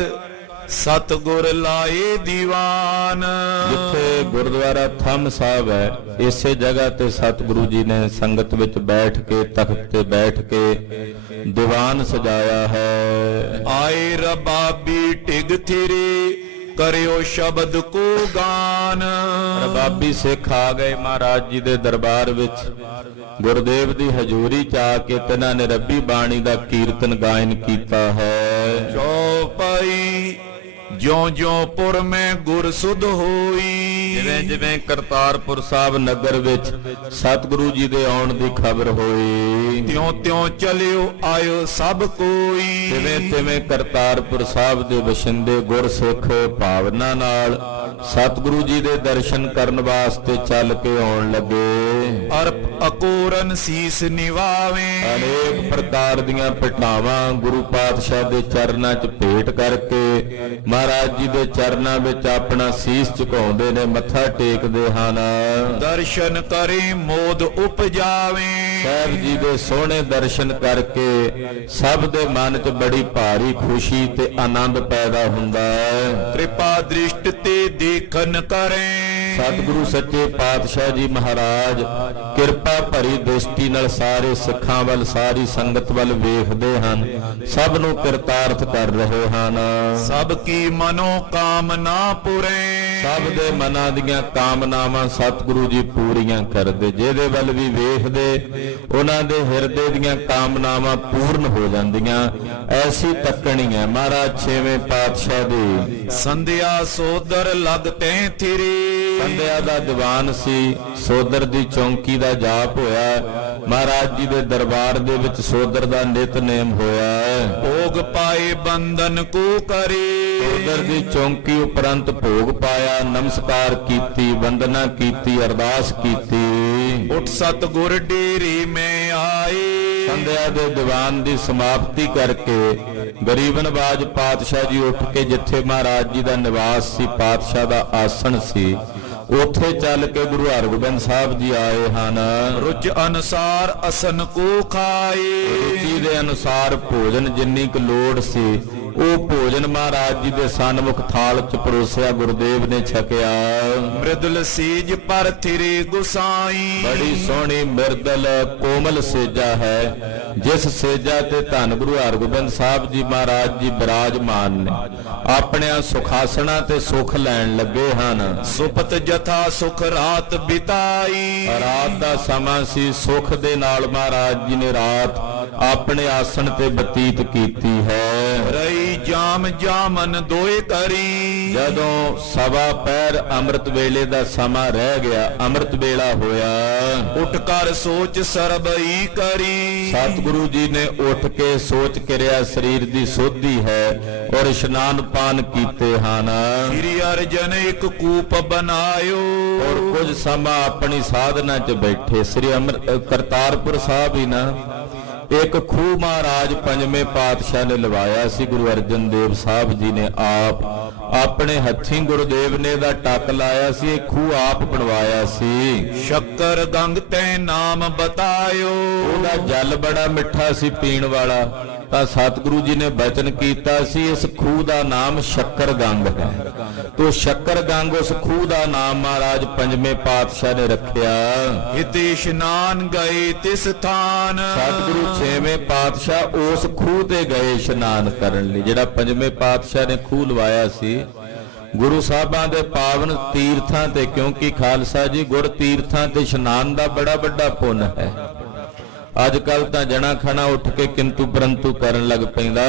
ਸਤਿਗੁਰ ਲਾਏ ਦੀਵਾਨ। ਜਿੱਥੇ ਗੁਰਦੁਆਰਾ ਥੰਮ ਸਾਹਿਬ ਹੈ, ਇਸੇ ਜਗ੍ਹਾ ਤੇ ਸਤਿਗੁਰੂ ਜੀ ਨੇ ਸੰਗਤ ਵਿੱਚ ਬੈਠ ਕੇ, ਤਖਤ ਤੇ ਬੈਠ ਕੇ ਦੀਵਾਨ ਸਜਾਇਆ ਹੈ। ਆਏ ਰਬਾਬੀ ਟਿਗ ਥਿਰੇ ਕਰਿਓ ਸ਼ਬਦ ਕੋ ਗਾਨ। ਰਬਾਬੀ ਸਿੱਖ ਆ ਗਏ ਮਹਾਰਾਜ ਜੀ ਦੇ ਦਰਬਾਰ ਵਿੱਚ। ਗੁਰਦੇਵ ਦੀ ਹਜ਼ੂਰੀ ਚ ਆ ਕੇ ਤਿਨਾਂ ਨੇ ਰੱਬੀ ਬਾਣੀ ਦਾ ਕੀਰਤਨ ਗਾਇਨ ਕੀਤਾ ਹੈ। ਚੌਪਈ ਜਿਉਂ ਜਿਉਂ ਪੁਰ ਮੈਂ ਗੁਰ ਸੁਧ ਹੋਈ। ਜਿਵੇਂ ਜਿਵੇਂ ਕਰਤਾਰਪੁਰ ਸਾਹਿਬ ਨਗਰ ਵਿੱਚ ਸਤਿਗੁਰੂ ਜੀ ਦੇ ਆਉਣ ਦੀ ਖਬਰ ਹੋਈ, ਤਿਉਂ ਤਿਉਂ ਚਲਿਓ ਆਇਓ ਸਭ ਕੋਈ। ਤਿਵੇਂ ਤਿਵੇਂ ਕਰਤਾਰਪੁਰ ਸਾਹਿਬ ਦੇ ਵਸਿੰਦੇ ਗੁਰਸਿੱਖ ਭਾਵਨਾ ਨਾਲ ਸਤਿਗੁਰੂ ਜੀ ਦੇ ਦਰਸ਼ਨ ਕਰਨ ਵਾਸਤੇ ਚੱਲ ਕੇ ਆਉਣ ਲੱਗੇ। ਅਰਪ ਅਕੋਰਨ ਸੀਸ ਨਿਵਾਵੇਂ। ਅਨੇਕ ਪ੍ਰਕਾਰ ਦੀਆਂ ਭਟਾਵਾਂ ਗੁਰੂ ਪਾਤਸ਼ਾਹ ਦੇ ਚਰਨਾਂ 'ਚ ਭੇਟ ਕਰਕੇ ਮਹਾਰਾਜ ਜੀ ਦੇ ਚਰਨਾਂ ਵਿੱਚ ਆਪਣਾ ਸੀਸ ਝੁਕਾਉਂਦੇ ਨੇ, ਮੱਥਾ ਟੇਕਦੇ ਹਨ। ਦਰਸ਼ਨ ਕਰੇ ਮੋਦ ਉਪਜਾਵੇਂ। ਸਾਹਿਬ ਜੀ ਦੇ ਸੋਹਣੇ ਦਰਸ਼ਨ ਕਰਕੇ ਸਭ ਦੇ ਮਨ 'ਚ ਬੜੀ ਭਾਰੀ ਖੁਸ਼ੀ ਤੇ ਆਨੰਦ ਪੈਦਾ ਹੁੰਦਾ ਹੈ। ਕਿਰਪਾ ਦ੍ਰਿਸ਼ਟ ਤੇ ਦੇਖਨ ਕਰੇ। ਸਤਿਗੁਰੂ ਸੱਚੇ ਪਾਤਸ਼ਾਹ ਜੀ ਮਹਾਰਾਜ ਕਿਰਪਾ ਭਰੀ ਦ੍ਰਿਸ਼ਟੀ ਨਾਲ ਸਾਰੇ ਸਿੱਖਾਂ ਵੱਲ, ਸਾਰੀ ਸੰਗਤ ਵੱਲ ਵੇਖਦੇ ਹਨ, ਸਭ ਨੂੰ ਕਿਰਤਾਰਥ ਕਰ ਰਹੇ ਹਨ। ਸਭ ਕੀ ਮਨੋ ਕਾਮਨਾ ਪੁਰੇ। ਸਭ ਦੇ ਮਨਾਂ ਦੀਆਂ ਕਾਮਨਾਵਾਂ ਸਤਿਗੁਰੂ ਜੀ ਪੂਰੀਆਂ ਕਰਦੇ। ਜਿਹਦੇ ਵੱਲ ਵੀ ਵੇਖਦੇ ਉਹਨਾਂ ਦੇ ਹਿਰਦੇ ਦੀਆਂ ਕਾਮਨਾਵਾਂ ਪੂਰਨ ਹੋ ਜਾਂਦੀਆਂ। ਐਸੀ ਤੱਕਣੀ ਹੈ ਮਹਾਰਾਜ ਛੇਵੇਂ ਪਾਤਸ਼ਾਹ ਦੀ। ਸੰਧਿਆ ਸੋਦਰ ਲਗ ਤੈ ਥਿਰੇ। ਸੰਧਿਆ ਦਾ ਦੀਵਾਨ ਸੀ, ਸੋਦਰ ਦੀ ਚੌਂਕੀ ਦਾ ਜਾਪ ਹੋਇਆ। ਮਹਾਰਾਜ ਜੀ ਦੇ ਦਰਬਾਰ ਦੇ ਵਿੱਚ ਸੋਦਰ ਦਾ ਨਿਤਨੇਮ ਹੋਇਆ। ਭੋਗ ਪਾਏ ਬੰਧਨ ਕੋ ਕਰੇ। ਸੋਦਰ ਦੀ ਚੌਂਕੀ ਉਪਰੰਤ ਭੋਗ ਪਾਇਆ, ਨਮਸਕਾਰ ਕੀਤੀ, ਵੰਦਨਾ ਕੀਤੀ, ਅਰਦਾਸ ਕੀਤੀ। ਉਠ ਸਤਿਗੁਰ ਡੇਰੇ ਮੈਂ ਆਏ। ਸੰਧਿਆ ਦੇ ਦੀਵਾਨ ਦੀ ਸਮਾਪਤੀ ਕਰਕੇ ਗਰੀਬ ਨਵਾਜ ਪਾਤਸ਼ਾਹ ਜੀ ਉੱਠ ਕੇ ਜਿੱਥੇ ਮਹਾਰਾਜ ਜੀ ਦਾ ਨਿਵਾਸ ਸੀ, ਪਾਤਸ਼ਾਹ ਦਾ ਆਸਣ ਸੀ, ਉੱਥੇ ਚੱਲ ਕੇ ਗੁਰੂ ਹਰਗੋਬਿੰਦ ਸਾਹਿਬ ਜੀ ਆਏ ਹਨ। ਰੁਚ ਅਨੁਸਾਰ ਅਸਨ ਕੋ ਖਾਏ। ਰੁਚੀ ਦੇ ਅਨੁਸਾਰ ਭੋਜਨ ਜਿੰਨੀ ਕੁ ਲੋੜ ਸੀ ਉਹ ਭੋਜਨ ਮਹਾਰਾਜ ਜੀ ਦੇ ਸਨਮੁਖ ਥਾਲ 'ਚ ਪਰੋਸਿਆ, ਗੁਰਦੇਵ ਨੇ ਛਕਿਆ। ਮ੍ਰਿਦਲ ਸੇਜ ਪਰ ਥਿਰੇ ਗੁਸਾਈ। ਬੜੀ ਸੋਹਣੀ ਮਿਰਦਲ ਕੋਮਲ ਸੇਜਾ ਹੈ, ਜਿਸ ਸੇਜਾ ਤੇ ਧੰਨ ਗੁਰੂ ਹਰਗੋਬਿੰਦ ਸਾਹਿਬ ਜੀ ਮਹਾਰਾਜ ਜੀ ਬਿਰਾਜਮਾਨ ਨੇ। ਆਪਣਿਆਂ ਸੁਖਾਸਣਾ ਤੇ ਸੁਖ ਲੈਣ ਲੱਗੇ ਹਨ। ਸੁਪਤ ਜਥਾ ਸੁਖ ਰਾਤ ਬਿਤਾਈ। ਰਾਤ ਦਾ ਸਮਾਂ ਸੀ, ਸੁਖ ਦੇ ਨਾਲ ਮਹਾਰਾਜ ਜੀ ਨੇ ਰਾਤ ਆਪਣੇ ਆਸਣ ਤੇ ਬਤੀਤ ਕੀਤੀ ਹੈ। ਰਹੀ ਜਾਮ ਜਾਮਨ ਦੋਏ ਕਰੀ। ਜਦੋਂ ਸਵਾ ਪਹਿਰ ਅੰਮ੍ਰਿਤ ਵੇਲੇ ਦਾ ਸਮਾਂ ਰਹਿ ਗਿਆ, ਅੰਮ੍ਰਿਤ ਵੇਲਾ ਹੋਇਆ, ਉੱਠ ਕਰ ਸੋਚ ਸਰਬਈ ਕਰੀ। ਸਤਿਗੁਰੂ ਜੀ ਨੇ ਉੱਠ ਕੇ ਸੋਚ ਕਰਿਆ ਸਰੀਰ ਦੀ ਸੋਧੀ ਹੈ ਔਰ ਇਸ਼ਨਾਨ ਪਾਨ ਕੀਤੇ ਹਨ। ਸ੍ਰੀ ਅਰਜਨ ਇੱਕ ਕੂਪ ਬਣਾਇਓ ਔਰ ਕੁਝ ਸਮਾਂ ਆਪਣੀ ਸਾਧਨਾ 'ਚ ਬੈਠੇ। ਸ੍ਰੀ ਕਰਤਾਰਪੁਰ ਸਾਹਿਬ ਹੀ ਨਾ ਇੱਕ ਖੂਹ ਮਹਾਰਾਜ ਪੰਜਵੇਂ ਪਾਤਸ਼ਾਹ ਨੇ ਲਵਾਇਆ ਸੀ। ਗੁਰੂ ਅਰਜਨ ਦੇਵ ਸਾਹਿਬ ਜੀ ਨੇ ਆਪ ਆਪਣੇ ਹੱਥੀਂ ਗੁਰਦੇਵ ਨੇ ਦਾ ਟੱਕ ਲਾਇਆ ਸੀ। ਇਹ ਖੂਹ ਆਪ ਬਣਵਾਇਆ ਸੀ। ਸ਼ੱਕਰ ਗੰਗ ਤੈ ਨਾਮ ਬਤਾਇਓ। ਉਹਦਾ ਜਲ ਬੜਾ ਮਿੱਠਾ ਸੀ ਪੀਣ ਵਾਲਾ, ਤਾਂ ਸਤਿਗੁਰੂ ਜੀ ਨੇ ਬਚਨ ਕੀਤਾ ਸੀ ਇਸ ਖੂਹ ਦਾ ਨਾਮ ਸ਼ੱਕਰ ਗੰਗ ਹੈ। ਤੋ ਸ਼ੱਕਰ ਗੰਗ ਉਸ ਖੂਹ ਦਾ ਨਾਮ ਮਹਾਰਾਜ ਪੰਜਵੇਂ ਪਾਤਸ਼ਾਹ ਨੇ ਰੱਖਿਆ। ਇਤੇ ਇਸ਼ਨਾਨ ਗਏ ਤਿਸ ਥਾਨ। ਸਤਿਗੁਰੂ ਛੇਵੇਂ ਪਾਤਸ਼ਾਹ ਉਸ ਖੂਹ ਤੇ ਗਏ ਇਸ਼ਨਾਨ ਕਰਨ ਲਈ, ਜਿਹੜਾ ਪੰਜਵੇਂ ਪਾਤਸ਼ਾਹ ਨੇ ਖੂਹ ਲਵਾਇਆ ਸੀ। ਗੁਰੂ ਸਾਹਿਬਾਂ ਦੇ ਪਾਵਨ ਤੀਰਥਾਂ ਤੇ, ਕਿਉਂਕਿ ਖਾਲਸਾ ਜੀ ਗੁਰ ਤੀਰਥਾਂ ਤੇ ਇਸ਼ਨਾਨ ਦਾ ਬੜਾ ਵੱਡਾ ਪੁੰਨ ਹੈ। ਅੱਜ ਕੱਲ ਤਾਂ ਜਣਾ ਖਣਾ ਉੱਠ ਕੇ ਕਿੰਤੂ ਪਰੰਤੂ ਕਰਨ ਲੱਗ ਪੈਂਦਾ।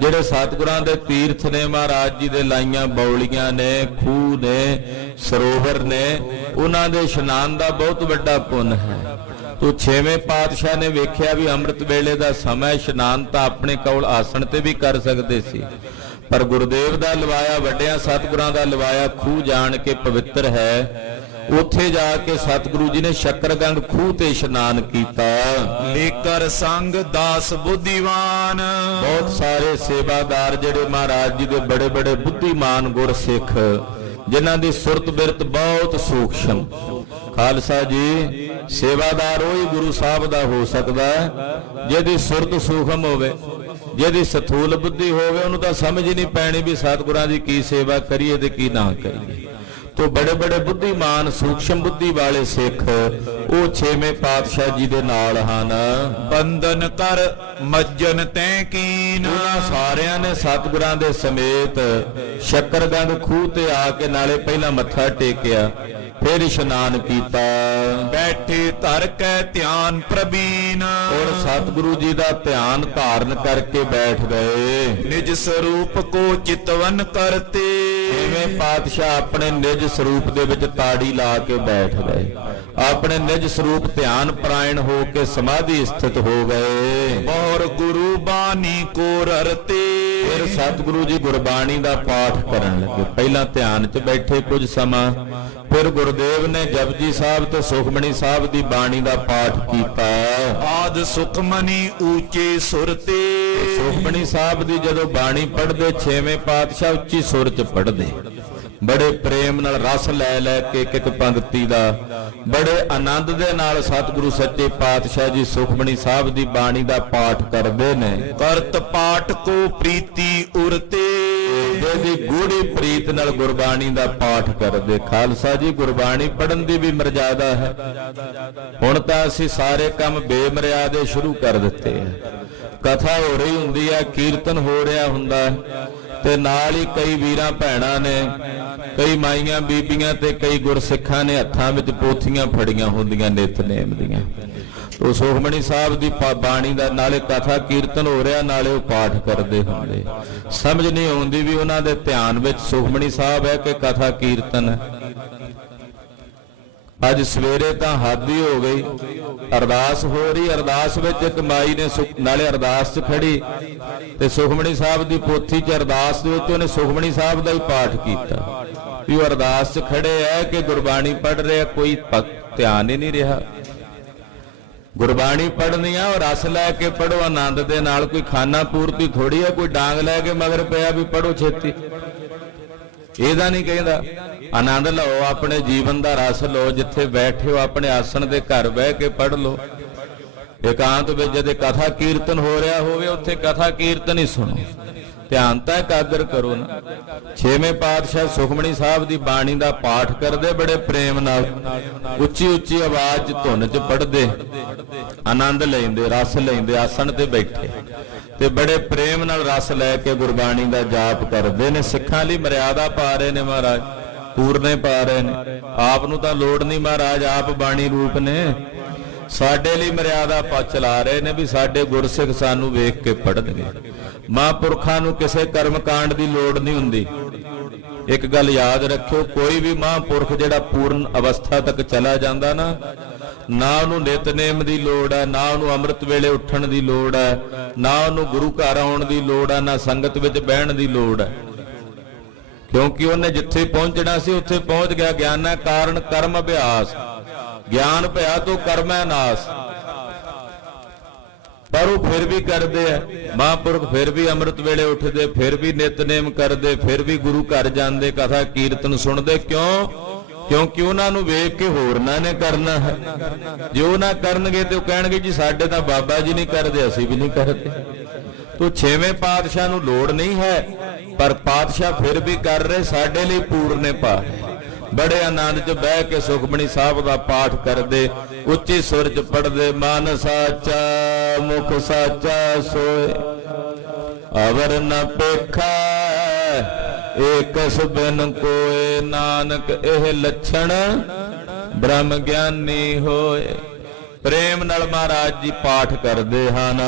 ਜਿਹੜੇ ਸਤਿਗੁਰਾਂ ਦੇ ਤੀਰਥ ਨੇ, ਮਹਾਰਾਜ ਜੀ ਦੇ ਲਾਈਆਂ ਬੌਲੀਆਂ ਨੇ, ਖੂਹ ਨੇ, ਸਰੋਵਰ ਨੇ, ਉਹਨਾਂ ਦੇ ਇਸ਼ਨਾਨ ਦਾ ਬਹੁਤ ਵੱਡਾ ਪੁੰਨ ਹੈ। ਤੋ ਛੇਵੇਂ ਪਾਤਸ਼ਾਹ ਨੇ ਵੇਖਿਆ ਵੀ ਅੰਮ੍ਰਿਤ ਵੇਲੇ ਦਾ ਸਮਾਂ, ਇਸ਼ਨਾਨ ਤਾਂ ਆਪਣੇ ਕੋਲ ਆਸਣ ਤੇ ਵੀ ਕਰ ਸਕਦੇ ਸੀ, ਪਰ ਗੁਰਦੇਵ ਦਾ ਲਵਾਇਆ, ਵੱਡਿਆਂ ਸਤਿਗੁਰਾਂ ਦਾ ਲਵਾਇਆ ਖੂਹ ਜਾਣ ਕੇ ਪਵਿੱਤਰ ਹੈ। ਉੱਥੇ ਜਾ ਕੇ ਸਤਿਗੁਰੂ ਜੀ ਨੇ ਸ਼ੱਕਰਗੰਗ ਖੂਹ ਤੇ ਇਸ਼ਨਾਨ ਕੀਤਾ। ਲੇਕਰ ਸੰਗ ਦਾਸ ਬੁੱਧੀਵਾਨ। ਬਹੁਤ ਸਾਰੇ ਸੇਵਾਦਾਰ ਜਿਹੜੇ ਮਹਾਰਾਜ ਜੀ ਦੇ ਬੜੇ ਬੜੇ ਬੁੱਧੀਮਾਨ ਗੁਰਸਿੱਖ, ਜਿਨ੍ਹਾਂ ਦੀ ਸੁਰਤ ਬਿਰਤ ਬਹੁਤ ਸੂਖਸ਼ਮ। ਖਾਲਸਾ ਜੀ ਸੇਵਾਦਾਰ ਉਹੀ ਗੁਰੂ ਸਾਹਿਬ ਦਾ ਹੋ ਸਕਦਾ ਜਿਹਦੀ ਸੁਰਤ ਸੂਖਮ ਹੋਵੇ, ਜਿਹਦੀ ਸਥੂਲ ਬੁੱਧੀ ਹੋਵੇ। ਉਹਨੂੰ ਤਾਂ ਸਮਝ ਹੀ ਨਹੀਂ ਪੈਣੀ ਵੀ ਸਤਿਗੁਰਾਂ ਦੀ ਕੀ ਸੇਵਾ ਕਰੀਏ ਤੇ ਕੀ ਨਾ ਕਰੀਏ। ਤੋ ਬੜੇ ਬੜੇ ਬੁੱਧੀਮਾਨ ਸੂਖਸ਼ਮ ਬੁੱਧੀ ਵਾਲੇ ਸਿੱਖ ਉਹ ਛੇਵੇਂ ਪਾਤਸ਼ਾਹ ਜੀ ਦੇ ਨਾਲ ਹਨ। ਬੰਧਨ ਕਰ ਮੱਜਨ ਤੈ ਕੀਨ। ਉਹਨਾਂ ਸਾਰਿਆਂ ਨੇ ਸਤਿਗੁਰਾਂ ਦੇ ਸਮੇਤ ਸ਼ੱਕਰਗੰਗ ਖੂਹ ਤੇ ਆ ਕੇ ਨਾਲੇ ਪਹਿਲਾਂ ਮੱਥਾ ਟੇਕਿਆ, ਫਿਰ ਇਸ਼ਨਾਨ ਕੀਤਾ। ਬੈਠੇ ਧਰ ਕੇ ਧਿਆਨ ਪ੍ਰਬੀਨ। ਔਰ ਸਤਿਗੁਰੂ ਜੀ ਦਾ ਧਿਆਨ ਧਾਰਨ ਕਰਕੇ ਬੈਠ ਗਏ। ਨਿਜ ਸਰੂਪ ਕੋ ਚਿਤਵਨ ਕਰਤੇ। ਛੇਵੇਂ ਪਾਤਸ਼ਾਹ ਆਪਣੇ ਨਿਜ ਸਰੂਪ ਦੇ ਵਿੱਚ ਤਾੜੀ ਲਾ ਕੇ ਬੈਠ ਗਏ। ਆਪਣੇ ਨਿਜ ਸਰੂਪ ਧਿਆਨ ਪਰਾਇਣ ਹੋ ਕੇ ਸਮਾਧੀ ਸਥਿਤ ਹੋ ਗਏ। ਔਰ ਗੁਰੂ ਬਾਣੀ ਕੋ ਰਰਤੇ। ਫਿਰ ਸਤਿਗੁਰੂ ਜੀ ਗੁਰਬਾਣੀ ਦਾ ਪਾਠ ਕਰਨ ਲੱਗੇ। ਪਹਿਲਾਂ ਧਿਆਨ 'ਚ ਬੈਠੇ ਕੁਝ ਸਮਾਂ, ਫਿਰ ਗੁਰਦੇਵ ਨੇ ਜਪਜੀ ਸਾਹਿਬ ਤੇ ਸੁਖਮਣੀ ਸਾਹਿਬ ਦੀ ਬਾਣੀ ਦਾ ਪਾਠ ਕੀਤਾ। ਆਦ ਸੁਖਮਨੀ ਊਚੇ ਸੁਰ ਤੇ। ਸੁਖਮਣੀ ਸਾਹਿਬ ਦੀ ਜਦੋਂ ਬਾਣੀ ਪੜ੍ਹਦੇ ਛੇਵੇਂ ਪਾਤਸ਼ਾਹ ਉੱਚੀ ਸੁਰ 'ਚ ਪੜ੍ਹਦੇ, ਬੜੇ ਪ੍ਰੇਮ ਨਾਲ ਰਸ ਲੈ ਲੈ ਕੇ ਇੱਕ ਇੱਕ ਪੰਕਤੀ ਦਾ ਬੜੇ ਆਨੰਦ ਦੇ ਨਾਲ ਸਤਿਗੁਰੂ ਸੱਚੇ ਪਾਤਸ਼ਾਹ ਜੀ ਸੁਖਮਣੀ ਸਾਹਿਬ ਦੀ ਬਾਣੀ ਦਾ ਪਾਠ ਕਰਦੇ ਨੇ। ਕਰਤ ਪਾਠ ਕੋ ਪ੍ਰੀਤੀ ਉਰਤੇ। ਜਿਹਦੀ ਗੂੜੀ ਪ੍ਰੀਤ ਨਾਲ ਗੁਰਬਾਣੀ ਦਾ ਪਾਠ ਕਰਦੇ। ਖਾਲਸਾ ਜੀ ਗੁਰਬਾਣੀ ਪੜ੍ਹਨ ਦੀ ਵੀ ਮਰਜ਼ਾਦਾ ਹੈ। ਹੁਣ ਤਾਂ ਅਸੀਂ ਸਾਰੇ ਕੰਮ ਬੇਮਰਿਆਦੇ ਸ਼ੁਰੂ ਕਰ ਦਿੱਤੇ ਆ। ਕਥਾ ਹੋ ਰਹੀ ਹੁੰਦੀ ਹੈ, ਕੀਰਤਨ ਹੋ ਰਿਹਾ ਹੁੰਦਾ, ਤੇ ਨਾਲ ਹੀ ਕਈ ਵੀਰਾਂ ਭੈਣਾਂ ਨੇ, ਕਈ ਮਾਈਆਂ ਬੀਬੀਆਂ ਤੇ ਕਈ ਗੁਰਸਿੱਖਾਂ ਨੇ ਹੱਥਾਂ ਵਿੱਚ ਪੋਥੀਆਂ ਫੜੀਆਂ ਹੁੰਦੀਆਂ ਨਿਤਨੇਮ ਦੀਆਂ। ਉਹ ਸੁਖਮਣੀ ਸਾਹਿਬ ਦੀ ਬਾਣੀ ਦਾ ਨਾਲੇ ਕਥਾ ਕੀਰਤਨ ਹੋ ਰਿਹਾ, ਨਾਲੇ ਉਹ ਪਾਠ ਕਰਦੇ ਹੁੰਦੇ। ਸਮਝ ਨਹੀਂ ਆਉਂਦੀ ਵੀ ਉਹਨਾਂ ਦੇ ਧਿਆਨ ਵਿੱਚ ਸੁਖਮਣੀ ਸਾਹਿਬ ਹੈ ਕਿ ਕਥਾ ਕੀਰਤਨ ਹੈ। ਅੱਜ ਸਵੇਰੇ ਤਾਂ ਹੱਦ ਹੀ ਹੋ ਗਈ, ਅਰਦਾਸ ਹੋ ਰਹੀ, ਅਰਦਾਸ ਵਿੱਚ ਇੱਕ ਮਾਈ ਨੇ ਨਾਲੇ ਅਰਦਾਸ 'ਚ ਖੜੀ ਤੇ ਸੁਖਮਣੀ ਸਾਹਿਬ ਦੀ ਪੋਥੀ 'ਚ ਅਰਦਾਸ ਦੇ ਵਿੱਚ ਉਹਨੇ ਸੁਖਮਣੀ ਸਾਹਿਬ ਦਾ ਹੀ ਪਾਠ ਕੀਤਾ। ਵੀ ਉਹ ਅਰਦਾਸ 'ਚ ਖੜੇ ਹੈ ਕਿ ਗੁਰਬਾਣੀ ਪੜ੍ਹ ਰਿਹਾ, ਕੋਈ ਧਿਆਨ ਹੀ ਨਹੀਂ ਰਿਹਾ। ਗੁਰਬਾਣੀ ਪੜ੍ਹਨੀ ਆ ਔਰ ਰਸ ਲੈ ਕੇ ਪੜ੍ਹੋ ਆਨੰਦ ਦੇ ਨਾਲ। ਕੋਈ ਖਾਨਾ ਪੂਰਤੀ ਥੋੜੀ ਹੈ, ਕੋਈ ਡਾਂਗ ਲੈ ਕੇ ਮਗਰ ਪਿਆ ਵੀ ਪੜ੍ਹੋ ਛੇਤੀ, ਇਹਦਾ ਨਹੀਂ ਕਹਿੰਦਾ। ਆਨੰਦ ਲਓ, ਆਪਣੇ ਜੀਵਨ ਦਾ ਰਸ ਲਓ। ਜਿੱਥੇ ਬੈਠੇ ਹੋ ਆਪਣੇ ਆਸਣ ਦੇ ਘਰ ਬਹਿ ਕੇ ਪੜ੍ਹ ਲਓ। ਇਕਾਂਤ ਵਿੱਚ ਜਦ ਕਥਾ ਕੀਰਤਨ ਹੋ ਰਿਹਾ ਹੋਵੇ ਉੱਥੇ ਕਥਾ ਕੀਰਤਨ ਹੀ ਸੁਣੋ, ਧਿਆਨ ਤਾਂ ਇਕਾਗਰ ਕਰੋ ਨਾ। ਛੇਵੇਂ ਪਾਤਸ਼ਾਹ ਸੁਖਮਣੀ ਸਾਹਿਬ ਦੀ ਬਾਣੀ ਦਾ ਪਾਠ ਕਰਦੇ, ਬੜੇ ਪ੍ਰੇਮ ਨਾਲ ਉੱਚੀ ਉੱਚੀ ਆਵਾਜ਼ 'ਚ ਧੁਨ 'ਚ ਪੜ੍ਹਦੇ, ਆਨੰਦ ਲੈਂਦੇ, ਰਸ ਲੈਂਦੇ, ਆਸਣ ਤੇ ਬੈਠੇ ਤੇ ਬੜੇ ਪ੍ਰੇਮ ਨਾਲ ਰਸ ਲੈ ਕੇ ਗੁਰਬਾਣੀ ਦਾ ਜਾਪ ਕਰਦੇ ਨੇ। ਸਿੱਖਾਂ ਲਈ ਮਰਿਆਦਾ ਪਾ ਰਹੇ ਨੇ ਮਹਾਰਾਜ, ਪੂਰਨੇ ਪਾ ਰਹੇ ਨੇ। ਆਪ ਨੂੰ ਤਾਂ ਲੋੜ ਨਹੀਂ, ਮਹਾਰਾਜ ਆਪ ਬਾਣੀ ਰੂਪ ਨੇ। ਸਾਡੇ ਲਈ ਮਰਿਆਦਾ ਪਾ ਚਲਾ ਰਹੇ ਨੇ ਵੀ ਸਾਡੇ ਗੁਰਸਿੱਖ ਸਾਨੂੰ ਵੇਖ ਕੇ ਪੜ੍ਹਨਗੇ। ਮਹਾਂਪੁਰਖਾਂ ਨੂੰ ਕਿਸੇ ਕਰਮ ਕਾਂਡ ਦੀ ਲੋੜ ਨਹੀਂ ਹੁੰਦੀ। ਇੱਕ ਗੱਲ ਯਾਦ ਰੱਖਿਓ, ਕੋਈ ਵੀ ਮਹਾਂਪੁਰਖ ਜਿਹੜਾ ਪੂਰਨ ਅਵਸਥਾ ਤੱਕ ਚਲਾ ਜਾਂਦਾ ਨਾ ਉਹਨੂੰ ਨਿਤਨੇਮ ਦੀ ਲੋੜ ਹੈ, ਨਾ ਉਹਨੂੰ ਅੰਮ੍ਰਿਤ ਵੇਲੇ ਉੱਠਣ ਦੀ ਲੋੜ ਹੈ, ਨਾ ਉਹਨੂੰ ਗੁਰੂ ਘਰ ਆਉਣ ਦੀ ਲੋੜ ਹੈ, ਨਾ ਸੰਗਤ ਵਿੱਚ ਬਹਿਣ ਦੀ ਲੋੜ ਹੈ। ਕਿਉਂਕਿ ਉਹਨੇ ਜਿੱਥੇ ਪਹੁੰਚਣਾ ਸੀ ਉੱਥੇ ਪਹੁੰਚ ਗਿਆ। ਗਿਆਨਾ ਕਾਰਨ ਕਰਮ ਅਭਿਆਸ, ਗਿਆਨ ਭਇਆ ਤੋਂ ਕਰਮ ਹੈ ਨਾਸ। ਪਰ ਉਹ ਫਿਰ ਵੀ ਕਰਦੇ ਆ, ਮਹਾਂਪੁਰਖ ਫਿਰ ਵੀ ਅੰਮ੍ਰਿਤ ਵੇਲੇ ਉੱਠਦੇ, ਫਿਰ ਵੀ ਨਿਤਨੇਮ ਕਰਦੇ, ਫਿਰ ਵੀ ਗੁਰੂ ਘਰ ਜਾਂਦੇ, ਕਥਾ ਕੀਰਤਨ ਸੁਣਦੇ। ਕਿਉਂ? ਕਿਉਂਕਿ ਉਹਨਾਂ ਨੂੰ ਵੇਖ ਕੇ ਹੋਰਨਾਂ ਨੇ ਕਰਨਾ ਹੈ। ਜੇ ਉਹ ਨਾ ਕਰਨਗੇ ਤੇ ਉਹ ਕਹਿਣਗੇ ਜੀ ਸਾਡੇ ਤਾਂ ਬਾਬਾ ਜੀ ਨਹੀਂ ਕਰਦੇ, ਅਸੀਂ ਵੀ ਨਹੀਂ ਕਰਦੇ। ਤੋ ਛੇਵੇਂ ਪਾਤਸ਼ਾਹ ਨੂੰ ਲੋੜ ਨਹੀਂ ਹੈ, ਪਰ ਪਾਤਸ਼ਾਹ ਫਿਰ ਵੀ ਕਰ ਰਹੇ, ਸਾਡੇ ਲਈ ਪੂਰਨੇ ਪਾ। ਬੜੇ ਆਨੰਦ 'ਚ ਬਹਿ ਕੇ ਸੁਖਮਣੀ ਸਾਹਿਬ ਦਾ ਪਾਠ ਕਰਦੇ, ਉੱਚੀ ਸੁਰ 'ਚ ਪੜ੍ਹਦੇ। ਮਨ ਸਾਚਾ ਮੁਖ ਸਾਚਾ ਸੋਏ, ਅਵਰ ਨ ਪੇਖਾ ਏਕਸ ਬਿਨ ਕੋਏ। ਨਾਨਕ ਇਹ ਲੱਛਣ ਬ੍ਰਹਮ ਗਿਆਨੀ ਹੋਏ। ਪ੍ਰੇਮ ਨਾਲ ਮਹਾਰਾਜ ਜੀ ਪਾਠ ਕਰਦੇ ਹਨ।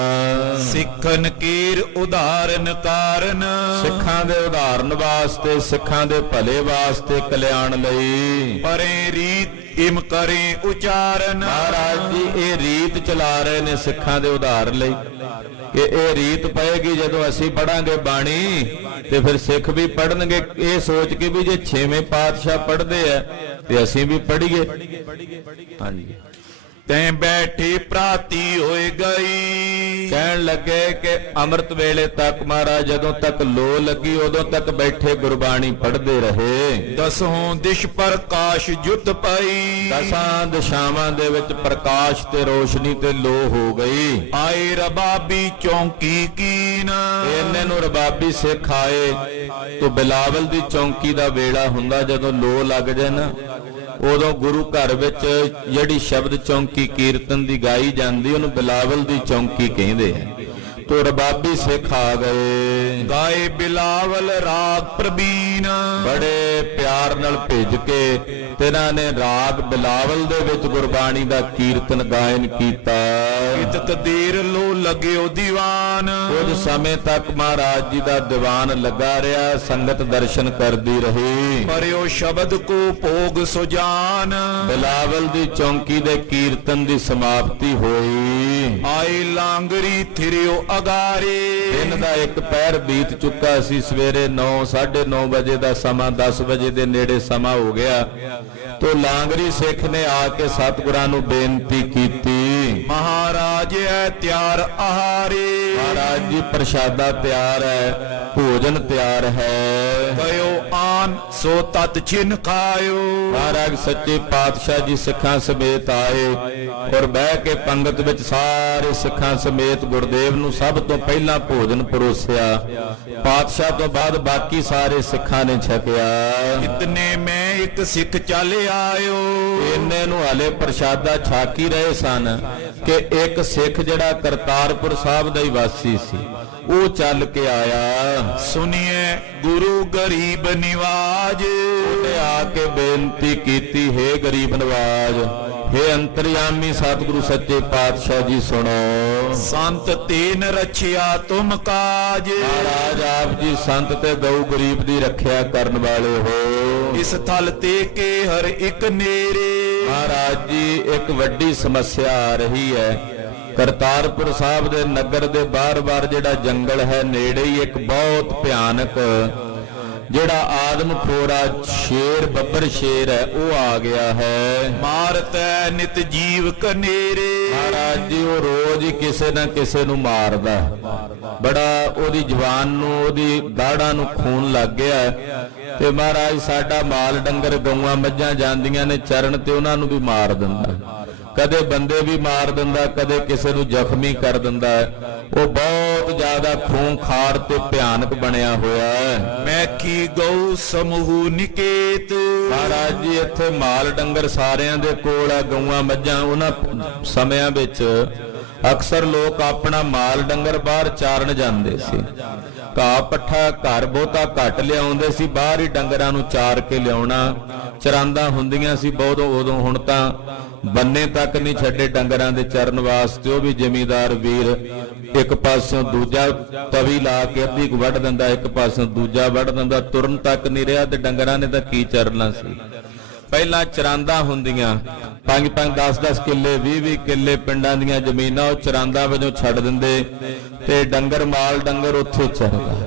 ਸਿੱਖਨ ਕੀਰ ਉਦਾਹਰਨ ਕਾਰਨ, ਸਿੱਖਾਂ ਦੇ ਉਦਾਹਰਨ ਵਾਸਤੇ, ਸਿੱਖਾਂ ਦੇ ਭਲੇ ਵਾਸਤੇ, ਕਲਿਆਣ ਲਈ। ਪਰੇ ਰੀਤ ਇਮ ਕਰੇ ਉਚਾਰਨ, ਮਹਾਰਾਜ ਜੀ ਇਹ ਰੀਤ ਚਲਾ ਰਹੇ ਨੇ ਸਿੱਖਾਂ ਦੇ ਉਦਾਹਰਨ ਲਈ ਕਿ ਇਹ ਰੀਤ ਪਏਗੀ ਜਦੋਂ ਅਸੀਂ ਪੜਾਂਗੇ ਬਾਣੀ ਤੇ ਫਿਰ ਸਿੱਖ ਵੀ ਪੜਨਗੇ। ਇਹ ਸੋਚ ਕੇ ਵੀ ਜੇ ਛੇਵੇਂ ਪਾਤਸ਼ਾਹ ਪੜ੍ਹਦੇ ਆ ਤੇ ਅਸੀਂ ਵੀ ਪੜ੍ਹੀਏ। ਹਾਂਜੀ। ਤੈਂ ਬੈਠੀ ਪ੍ਰਾਤੀ ਹੋਏ ਗਈ। ਕਹਿਣ ਲੱਗੇ ਕਿ ਅੰਮ੍ਰਿਤ ਵੇਲੇ ਤੱਕ ਮਹਾਰਾਜ ਜਦੋਂ ਤੱਕ ਲੋ ਲੱਗੀ ਉਦੋਂ ਤੱਕ ਬੈਠੇ ਗੁਰਬਾਣੀ ਪੜ੍ਹਦੇ ਰਹੇ। ਦਸੋਂ ਦਿਸ਼ ਪ੍ਰਕਾਸ਼ ਜੁਤ ਪਈ, ਦਸਾਂ ਦਿਸ਼ਾਵਾਂ ਦੇ ਵਿੱਚ ਪ੍ਰਕਾਸ਼ ਤੇ ਰੋਸ਼ਨੀ ਤੇ ਲੋ ਹੋ ਗਈ। ਆਏ ਰਬਾਬੀ ਚੌਂਕੀ ਕੀਨ, ਇਹਨੇ ਨੂੰ ਰਬਾਬੀ ਸਿੱਖ ਆਏ। ਤੋ ਬਿਲਾਵਲ ਦੀ ਚੌਂਕੀ ਦਾ ਵੇਲਾ ਹੁੰਦਾ ਜਦੋਂ ਲੋ ਲੱਗ ਜਾਏ ਨਾ, ਉਦੋਂ ਗੁਰੂ ਘਰ ਵਿੱਚ ਜਿਹੜੀ ਸ਼ਬਦ ਚੌਂਕੀ ਕੀਰਤਨ ਦੀ ਗਾਈ ਜਾਂਦੀ ਉਹਨੂੰ ਬਿਲਾਵਲ ਦੀ ਚੌਂਕੀ ਕਹਿੰਦੇ ਆ। ਤੋ ਰਬਾਬੀ ਸਿੱਖ ਆ ਗਏ। ਗਾਏ ਬਿਲਾਵਲ ਰਾਗ ਪ੍ਰਬੀਨ, ਬੜੇ ਪਿਆਰ ਨਾਲ ਭੇਜ ਕੇ ਤਿਨਾਂ ਨੇ ਰਾਗ ਬਿਲਾਵਲ ਦੇ ਵਿੱਚ ਗੁਰਬਾਣੀ ਦਾ ਕੀਰਤਨ ਗਾਇਨ ਕੀਤਾ। ਇਤਕ ਦੇਰ ਲੋ ਲੱਗਿਓ ਦੀਵਾਨ, ਕੁਝ ਸਮੇਂ ਤੱਕ ਮਹਾਰਾਜ ਜੀ ਦਾ ਦੀਵਾਨ ਲੱਗਾ ਰਿਹਾ, ਸੰਗਤ ਦਰਸ਼ਨ ਕਰਦੀ ਰਹੀ। ਪਰਿਓ ਸ਼ਬਦ ਕੋ ਭੋਗ ਸੁਜਾਨ, ਬਿਲਾਵਲ ਦੀ ਚੌਂਕੀ ਦੇ ਕੀਰਤਨ ਦੀ ਸਮਾਪਤੀ ਹੋਈ। ਆਏ ਲਾਂਗਰੀ ਥਿਰਿਓ ਅਗਾਰੇ, ਦਿਨ ਦਾ ਇੱਕ ਪਹਿਰ ਬੀਤ ਚੁੱਕਾ ਸੀ। ਸਵੇਰੇ 9, 9:30 ਵਜੇ ਦਾ ਸਮਾਂ, 10 ਵਜੇ ਦੇ ਨੇੜੇ ਸਮਾਂ ਹੋ ਗਿਆ। ਤੋ ਲਾਂਗਰੀ ਸਿੱਖ ਨੇ ਆ ਕੇ ਸਤਿਗੁਰਾਂ ਨੂੰ ਬੇਨਤੀ ਕੀਤੀ, ਮਹਾਰਾਜ ਐ ਤਿਆਰ ਆਹਾਰੇ। ਮਹਾਰਾਜ ਜੀ ਪ੍ਰਸ਼ਾਦਾ ਤਿਆਰ ਹੈ, ਭੋਜਨ ਤਿਆਰ ਹੈ। ਗਇਓ ਆਨ ਸੋ ਤਤ ਛਿਨ ਖਾਇਓ। ਮਹਾਰਾਜ ਸੱਚੇ ਪਾਤਸ਼ਾਹ ਜੀ ਸਿੱਖਾਂ ਸਮੇਤ ਆਏ ਔਰ ਬਹਿ ਕੇ ਪੰਗਤ ਵਿੱਚ ਸਾਰੇ ਸਿੱਖਾਂ ਸਮੇਤ ਗੁਰਦੇਵ ਨੂੰ ਸਭ ਤੋਂ ਪਹਿਲਾਂ ਭੋਜਨ ਪਰੋਸਿਆ। ਪਾਤਸ਼ਾਹ ਤੋਂ ਬਾਅਦ ਬਾਕੀ ਸਾਰੇ ਸਿੱਖਾਂ ਨੇ ਛਕਿਆ। ਇਤਨੇ ਮੈਂ ਇੱਕ ਸਿੱਖ ਚੱਲ ਆਇਓ। ਇੰਨੇ ਨੂੰ ਹਲੇ ਪ੍ਰਸ਼ਾਦਾ ਛਕ ਹੀ ਰਹੇ ਸਨ ਕਿ ਇੱਕ ਸਿੱਖ ਜਿਹੜਾ ਕਰਤਾਰਪੁਰ ਸਾਹਿਬ ਦਾ ਹੀ ਵਾਸੀ ਸੀ ਉਹ ਚੱਲ ਕੇ ਆਇਆ। ਸੁਣੀਏ ਗੁਰੂ ਗਰੀਬ ਨਿਵਾਜ, ਉਹਨੇ ਆ ਕੇ ਬੇਨਤੀ ਕੀਤੀ, ਹੇ ਗਰੀਬ ਨਵਾਜ, ਹੇ ਅੰਤਰਯਾਮੀ ਸਤਿਗੁਰੂ ਸੱਚੇ ਪਾਤਸ਼ਾਹ ਜੀ ਸੁਣੋ। ਸੰਤ ਤੇਨ ਰਛਿਆ ਤੁਮ ਕਾਜ, ਮਹਾਰਾਜ ਆਪ ਜੀ ਸੰਤ ਤੇ ਗਊ ਗਰੀਬ ਦੀ ਰੱਖਿਆ ਕਰਨ ਵਾਲੇ ਹੋ। ਇਸ ਥਲ ਤੇ ਕੇ ਹਰ ਇੱਕ ਨੇਰੇ। ਮਹਾਰਾਜ ਜੀ ਇੱਕ ਵੱਡੀ ਸਮੱਸਿਆ ਆ ਰਹੀ ਹੈ। ਕਰਤਾਰਪੁਰ ਸਾਹਿਬ ਦੇ ਨਗਰ ਦੇ ਬਾਹਰ-ਬਾਹਰ ਜਿਹੜਾ ਜੰਗਲ ਹੈ, ਨੇੜੇ ਹੀ ਇੱਕ ਬਹੁਤ ਭਿਆਨਕ ਜਿਹੜਾ ਆਦਮਖੋਰਾ ਸ਼ੇਰ, ਬੱਬਰ ਸ਼ੇਰ ਹੈ, ਉਹ ਆ ਗਿਆ ਹੈ। ਮਾਰਤੈ ਨਿਤ ਜੀਵ ਕਨੇਰੇ। ਮਹਾਰਾਜ ਜੀ ਉਹ ਰੋਜ਼ ਹੀ ਕਿਸੇ ਨਾ ਕਿਸੇ ਨੂੰ ਮਾਰਦਾ। ਬੜਾ ਉਹਦੀ ਜਵਾਨ ਨੂੰ, ਉਹਦੀ ਦਾੜਾਂ ਨੂੰ ਖੂਨ ਲੱਗ ਗਿਆ ਤੇ ਮਹਾਰਾਜ ਸਾਡਾ ਮਾਲ ਡੰਗਰ ਗਊਆਂ ਮੱਝਾਂ ਜਾਂਦੀਆਂ ਨੇ ਚਰਨ ਤੇ ਉਹਨਾਂ ਨੂੰ ਵੀ ਮਾਰ ਦਿੰਦਾ। ਕਦੇ ਬੰਦੇ ਵੀ ਮਾਰ ਦਿੰਦਾ, ਕਦੇ ਕਿਸੇ ਨੂੰ ਜ਼ਖਮੀ ਕਰ ਦਿੰਦਾ। ਉਹ ਬਹੁਤ ਜ਼ਿਆਦਾ ਖੂੰਖਾਰ ਤੇ ਭਿਆਨਕ ਬਣਿਆ ਹੋਇਆ ਹੈ। ਮੈਂ ਕੀ ਗਊ ਸਮੂਹ ਨਿਕੇਤ। ਮਹਾਰਾਜ ਜੀ ਇੱਥੇ ਮਾਲ ਡੰਗਰ ਸਾਰਿਆਂ ਦੇ ਕੋਲ ਆ, ਗਊਆਂ ਮੱਝਾਂ। ਉਹਨਾਂ ਸਮਿਆਂ ਵਿੱਚ ਅਕਸਰ ਲੋਕ ਆਪਣਾ ਮਾਲ ਡੰਗਰ ਬਾਹਰ ਚਾਰਨ ਜਾਂਦੇ ਸੀ। ਘਾਹ ਪੱਠਾ ਘਰ ਬਹੁਤਾ ਘੱਟ ਲਿਆਉਂਦੇ ਸੀ, ਬਾਹਰ ਹੀ ਡੰਗਰਾਂ ਨੂੰ ਚਾਰ ਕੇ ਲਿਆਉਣਾ। ਚਰਾਂਦਾ ਹੁੰਦੀਆਂ ਸੀ ਬਹੁਤ ਉਦੋਂ, ਹੁਣ ਤਾਂ ਬੰਨੇ ਤੱਕ ਨਹੀਂ ਛੱਡੇ ਡੰਗਰਾਂ ਦੇ ਚਰਨ ਵਾਸਤੇ। ਉਹ ਵੀ ਜ਼ਿਮੀਂਦਾਰ ਵੀਰ ਇੱਕ ਪਾਸਿਓਂ ਦੂਜਾ ਤਵੀ ਲਾ ਕੇ ਅੱਧੀ ਕੁ ਵੱਢ ਦਿੰਦਾ, ਇੱਕ ਪਾਸਿਓਂ ਦੂਜਾ ਵੱਢ ਦਿੰਦਾ, ਤੁਰਨ ਤੱਕ ਨਹੀਂ ਰਿਹਾ ਤੇ ਡੰਗਰਾਂ ਨੇ ਤਾਂ ਕੀ ਚਰਨਾ ਸੀ। ਪਹਿਲਾਂ ਚਰਾਂਦਾ ਹੁੰਦੀਆਂ 5-5 10-10 ਕਿੱਲੇ 20-20 ਕਿੱਲੇ ਪਿੰਡਾਂ ਦੀਆਂ ਜ਼ਮੀਨਾਂ ਉਹ ਚਰਾਂਦਾ ਵਜੋਂ ਛੱਡ ਦਿੰਦੇ ਤੇ ਡੰਗਰ ਮਾਲ ਡੰਗਰ ਉੱਥੇ ਚਰਦਾ।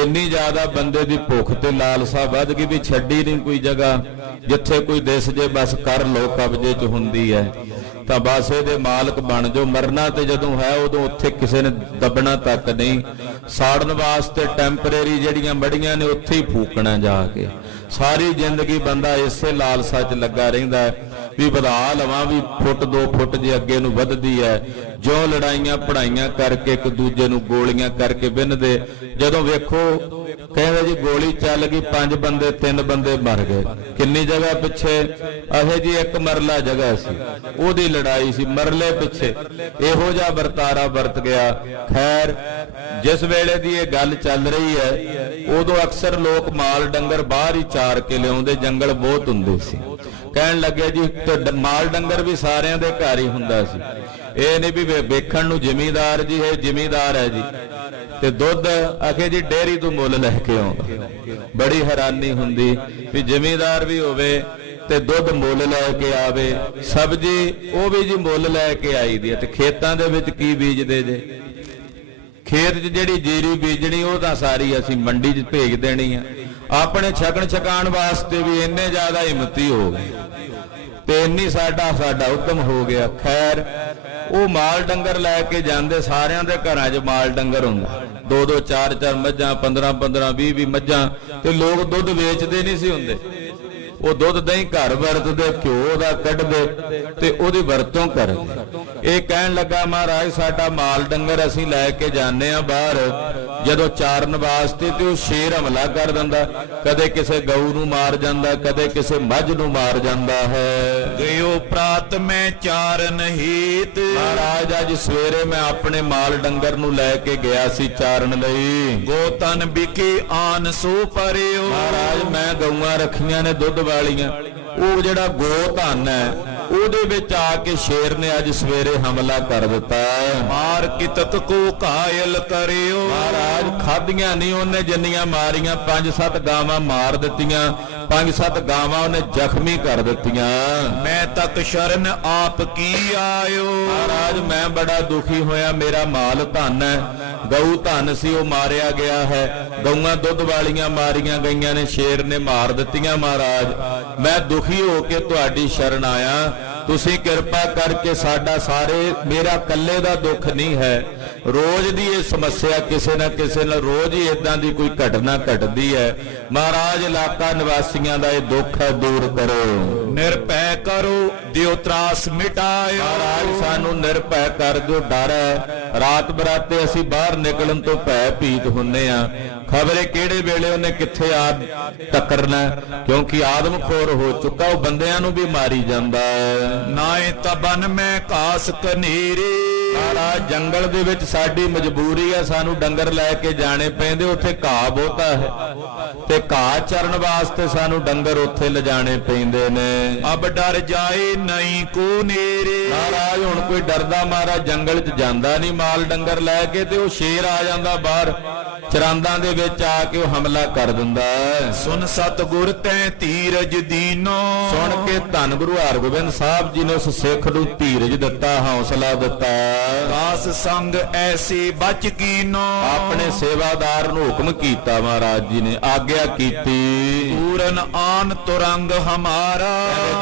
ਇੰਨੀ ਜ਼ਿਆਦਾ ਬੰਦੇ ਦੀ ਭੁੱਖ ਤੇ ਲਾਲਸਾ ਵੱਧ ਗਈ ਵੀ ਛੱਡੀ ਨਹੀਂ ਕੋਈ ਜਗ੍ਹਾ ਜਿੱਥੇ ਕੋਈ ਦਿਸ ਜੇ ਬਸ ਕਰ ਲੋ ਕਬਜ਼ੇ 'ਚ ਹੁੰਦੀ ਹੈ ਤਾਂ ਬਸ ਇਹਦੇ ਮਾਲਕ ਬਣ ਜਾਓ। ਮਰਨਾ ਤੇ ਜਦੋਂ ਹੈ ਉਦੋਂ ਉੱਥੇ ਕਿਸੇ ਨੇ ਦੱਬਣਾ ਤੱਕ ਨਹੀਂ। ਸਾੜਨ ਵਾਸਤੇ ਟੈਂਪਰੇਰੀ ਜਿਹੜੀਆਂ ਮੜੀਆਂ ਨੇ ਉੱਥੇ ਹੀ ਫੂਕਣਾ ਜਾ ਕੇ। ਸਾਰੀ ਜ਼ਿੰਦਗੀ ਬੰਦਾ ਇਸੇ ਲਾਲਸਾ 'ਚ ਲੱਗਾ ਰਹਿੰਦਾ ਵੀ ਵਧਾ ਲਵਾਂ, ਵੀ ਫੁੱਟ 2 ਫੁੱਟ ਜੇ ਅੱਗੇ ਨੂੰ ਵੱਧਦੀ ਹੈ। ਜੋ ਲੜਾਈਆਂ ਪੜਾਈਆਂ ਕਰਕੇ ਇੱਕ ਦੂਜੇ ਨੂੰ ਗੋਲੀਆਂ ਕਰਕੇ ਵਿੰਨਦੇ, ਜਦੋਂ ਵੇਖੋ ਕਹਿੰਦੇ ਜੀ ਗੋਲੀ ਚੱਲ ਗਈ 5 ਬੰਦੇ 3 ਬੰਦੇ ਮਰ ਗਏ। ਕਿੰਨੀ ਜਗ੍ਹਾ ਪਿੱਛੇ ਇਹੋ ਜੀ ਇੱਕ ਮਰਲਾ ਜਗ੍ਹਾ ਸੀ, ਉਹਦੀ ਲੜਾਈ ਸੀ, ਮਰਲੇ ਪਿੱਛੇ ਇਹੋ ਜਿਹਾ ਵਰਤਾਰਾ ਵਰਤ ਗਿਆ। ਖੈਰ ਜਿਸ ਵੇਲੇ ਦੀ ਇਹ ਗੱਲ ਚੱਲ ਰਹੀ ਹੈ ਉਦੋਂ ਅਕਸਰ ਲੋਕ ਮਾਲ ਡੰਗਰ ਬਾਹਰ ਹੀ ਚਾਰ ਕੇ ਲਿਆਉਂਦੇ, ਜੰਗਲ ਬਹੁਤ ਹੁੰਦੇ ਸੀ। ਕਹਿਣ ਲੱਗੇ ਜੀ ਮਾਲ ਡੰਗਰ ਵੀ ਸਾਰਿਆਂ ਦੇ ਘਰ ਹੀ ਹੁੰਦਾ ਸੀ। ਇਹ ਨਹੀਂ ਵੀ ਵੇਖਣ ਨੂੰ ਜ਼ਿਮੀਂਦਾਰ ਜੀ ਇਹ ਜ਼ਿਮੀਂਦਾਰ ਹੈ ਜੀ ਤੇ ਦੁੱਧ ਆਖੇ ਜੀ ਡੇਅਰੀ ਤੋਂ ਮੁੱਲ ਲੈ ਕੇ ਆਉਂਦਾ। ਬੜੀ ਹੈਰਾਨੀ ਹੁੰਦੀ ਵੀ ਜ਼ਿਮੀਂਦਾਰ ਵੀ ਹੋਵੇ ਤੇ ਦੁੱਧ ਮੁੱਲ ਲੈ ਕੇ ਆਵੇ, ਸਬਜ਼ੀ ਉਹ ਵੀ ਜੀ ਮੁੱਲ ਲੈ ਕੇ ਆਈਦੀ ਹੈ। ਤੇ ਖੇਤਾਂ ਦੇ ਵਿੱਚ ਕੀ ਬੀਜਦੇ ਜੇ? ਖੇਤ 'ਚ ਜਿਹੜੀ ਜੀਰੀ ਬੀਜਣੀ ਉਹ ਤਾਂ ਸਾਰੀ ਅਸੀਂ ਮੰਡੀ 'ਚ ਭੇਜ ਦੇਣੀ ਆ। ਆਪਣੇ ਛਕਣ ਛਕਾਣ ਵਾਸਤੇ ਵੀ ਇੰਨੇ ਜ਼ਿਆਦਾ ਹਿੰਮਤੀ ਹੋ ਗਏ ਤੇ ਇੰਨੀ ਸਾਡਾ ਉਦਮ ਹੋ ਗਿਆ। ਖੈਰ ਉਹ ਮਾਲ ਡੰਗਰ ਲੈ ਕੇ ਜਾਂਦੇ, ਸਾਰਿਆਂ ਦੇ ਘਰਾਂ 'ਚ ਮਾਲ ਡੰਗਰ ਹੁੰਦਾ, 2-2 4-4 ਮੱਝਾਂ, 15-15 20-20 ਮੱਝਾਂ। ਤੇ ਲੋਕ ਦੁੱਧ ਵੇਚਦੇ ਨਹੀਂ ਸੀ ਹੁੰਦੇ, ਉਹ ਦੁੱਧ ਦਹੀਂ ਘਰ ਵਰਤਦੇ, ਘਿਓ ਦਾ ਕੱਢਦੇ ਤੇ ਉਹਦੀ ਵਰਤੋਂ ਕਰਦੇ। ਇਹ ਕਹਿਣ ਲੱਗਾ ਮਹਾਰਾਜ ਸਾਡਾ ਮਾਲ ਡੰਗਰ ਅਸੀਂ ਲੈ ਕੇ ਜਾਂਦੇ ਆ ਬਾਹਰ, ਜਦੋਂ ਚਾਰਨ ਵਾਸਤੇ ਤੇ ਉਹ ਸ਼ੇਰ ਹਮਲਾ ਕਰ ਦਿੰਦਾ, ਕਦੇ ਕਿਸੇ ਗਊ ਨੂੰ ਮਾਰ ਜਾਂਦਾ, ਕਦੇ ਕਿਸੇ ਮੱਝ ਨੂੰ ਮਾਰ ਜਾਂਦਾ ਹੈ। ਗਇਓ ਪ੍ਰਾਤ ਮੈਂ ਚਾਰਨ ਹੀਤ, ਮਹਾਰਾਜ ਅੱਜ ਸਵੇਰੇ ਮੈਂ ਆਪਣੇ ਮਾਲ ਡੰਗਰ ਨੂੰ ਲੈ ਕੇ ਗਿਆ ਸੀ ਚਾਰਨ ਲਈ। ਗੋਤਨ ਬਿਕੇ ਆਨ ਸੋ ਪਰਿਓ, ਮਹਾਰਾਜ ਮੈਂ ਗਊਆਂ ਰੱਖੀਆਂ ਨੇ ਦੁੱਧ ਵਾਲੀਆਂ, ਉਹ ਜਿਹੜਾ ਗੋ ਧਨ ਹੈ ਉਹਦੇ ਵਿੱਚ ਆ ਕੇ ਸ਼ੇਰ ਨੇ ਅੱਜ ਸਵੇਰੇ ਹਮਲਾ ਕਰ ਦਿੱਤਾ। ਮਾਰ ਕਿਤਕ ਕੋ ਕਾਇਲ ਕਰਿਓ, ਮਹਾਰਾਜ ਖਾਧੀਆਂ ਨਹੀਂ ਉਹਨੇ ਜਿੰਨੀਆਂ ਮਾਰੀਆਂ, 5-7 ਗਾਵਾਂ ਮਾਰ ਦਿੱਤੀਆਂ, 5-7 ਗਾਵਾਂ ਉਹਨੇ ਜ਼ਖਮੀ ਕਰ ਦਿੱਤੀਆਂ। ਮੈਂ ਤੱਕ ਸ਼ਰਨ ਆਪ ਕੀ ਆਇਓ, ਮਹਾਰਾਜ ਮੈਂ ਬੜਾ ਦੁਖੀ ਹੋਇਆ, ਮੇਰਾ ਮਾਲ ਧਨ ਹੈ, ਗਊ ਧਨ ਸੀ ਉਹ ਮਾਰਿਆ ਗਿਆ ਹੈ, ਗਊਆਂ ਦੁੱਧ ਵਾਲੀਆਂ ਮਾਰੀਆਂ ਗਈਆਂ ਨੇ, ਸ਼ੇਰ ਨੇ ਮਾਰ ਦਿੱਤੀਆਂ। ਮਹਾਰਾਜ ਮੈਂ ਦੁਖੀ ਹੋ ਕੇ ਤੁਹਾਡੀ ਸ਼ਰਨ ਆਇਆ, ਤੁਸੀਂ ਕਿਰਪਾ ਕਰਕੇ ਸਾਡਾ ਸਾਰੇ, ਮੇਰਾ ਇਕੱਲੇ ਦਾ ਦੁੱਖ ਨਹੀਂ ਹੈ, ਰੋਜ਼ ਦੀ ਇਹ ਸਮੱਸਿਆ ਕਿਸੇ ਨਾ ਕਿਸੇ ਨਾਲ ਰੋਜ਼ ਹੀ ਇਦਾਂ ਦੀ ਕੋਈ ਘਟਨਾ ਘਟਦੀ ਹੈ। ਮਹਾਰਾਜ ਇਲਾਕਾ ਨਿਵਾਸੀਆਂ ਦਾ ਇਹ ਦੁੱਖ ਹੈ, ਦੂਰ ਕਰੋ, ਨਿਰਭੈ ਕਰੋ, ਦਿਓ ਤਰਾਸ ਮਿਟਾਇਓ। ਮਹਾਰਾਜ ਸਾਨੂੰ ਨਿਰਭੈ ਕਰ ਦਿਓ, ਡਰ ਹੈ, ਰਾਤ ਬਰਾਤੇ ਅਸੀਂ ਬਾਹਰ ਨਿਕਲਣ ਤੋਂ ਭੈ ਭੀਤ ਹੁੰਨੇ ਆ, ਖਬਰੇ ਕਿਹੜੇ ਵੇਲੇ ਉਹਨੇ ਕਿੱਥੇ ਆ ਟੱਕਰਨਾ, ਕਿਉਂਕਿ ਆਦਮਖੋਰ ਹੋ ਚੁੱਕਾ, ਉਹ ਬੰਦਿਆਂ ਨੂੰ ਵੀ ਮਾਰੀ ਜਾਂਦਾ ਹੈ। ਨਾਏ ਤਬਨ ਮੈਂ ਘਾਸ ਕਨੇਰੇ, ਮਹਾਰਾਜ ਜੰਗਲ ਦੇ ਵਿੱਚ ਸਾਡੀ ਮਜਬੂਰੀ ਹੈ, ਸਾਨੂੰ ਡੰਗਰ ਲੈ ਕੇ ਜਾਣੇ ਪੈਂਦੇ, ਉੱਥੇ ਘਾਹ ਬਹੁਤਾ ਹੈ ਤੇ ਘਾਹ ਚਰਨ ਵਾਸਤੇ ਸਾਨੂੰ ਡੰਗਰ ਉੱਥੇ ਲਿਜਾਣੇ ਪੈਂਦੇ ਨੇ। ਅਬ ਡਰ ਜਾਏ ਨਹੀਂ ਕੋ ਨੇਰੇ, ਮਹਾਰਾਜ ਹੁਣ ਕੋਈ ਡਰਦਾ ਮਾਰਾ ਜੰਗਲ 'ਚ ਜਾਂਦਾ ਨਹੀਂ ਮਾਲ ਡੰਗਰ ਲੈ ਕੇ, ਤੇ ਉਹ ਸ਼ੇਰ ਆ ਜਾਂਦਾ ਬਾਹਰ ਚਰਾਂਦਾਂ ਦੇ ਵਿੱਚ ਆ ਕੇ ਉਹ ਹਮਲਾ ਕਰ ਦਿੰਦਾ। ਸੁਨ ਸਤਿਗੁਰ ਤੈ ਧੀਰਜ ਦੀਨੋ, ਸੁਣ ਕੇ ਧੰਨ ਗੁਰੂ ਹਰਗੋਬਿੰਦ ਸਾਹਿਬ ਜੀ ਨੇ ਉਸ ਸਿੱਖ ਨੂੰ ਧੀਰਜ ਦਿੱਤਾ, ਹੌਸਲਾ ਦਿੱਤਾ। ਦਾਸ ਸੰਗ ਐਸੀ ਬਚ ਕੀਨੋ, ਆਪਣੇ ਸੇਵਾਦਾਰ ਨੂੰ ਹੁਕਮ ਕੀਤਾ, ਮਹਾਰਾਜ ਜੀ ਨੇ ਆਗਿਆ ਕੀਤੀ, ਪੂਰਨ ਆਨ ਤੁਰੰਗ ਹਮਾਰਾ,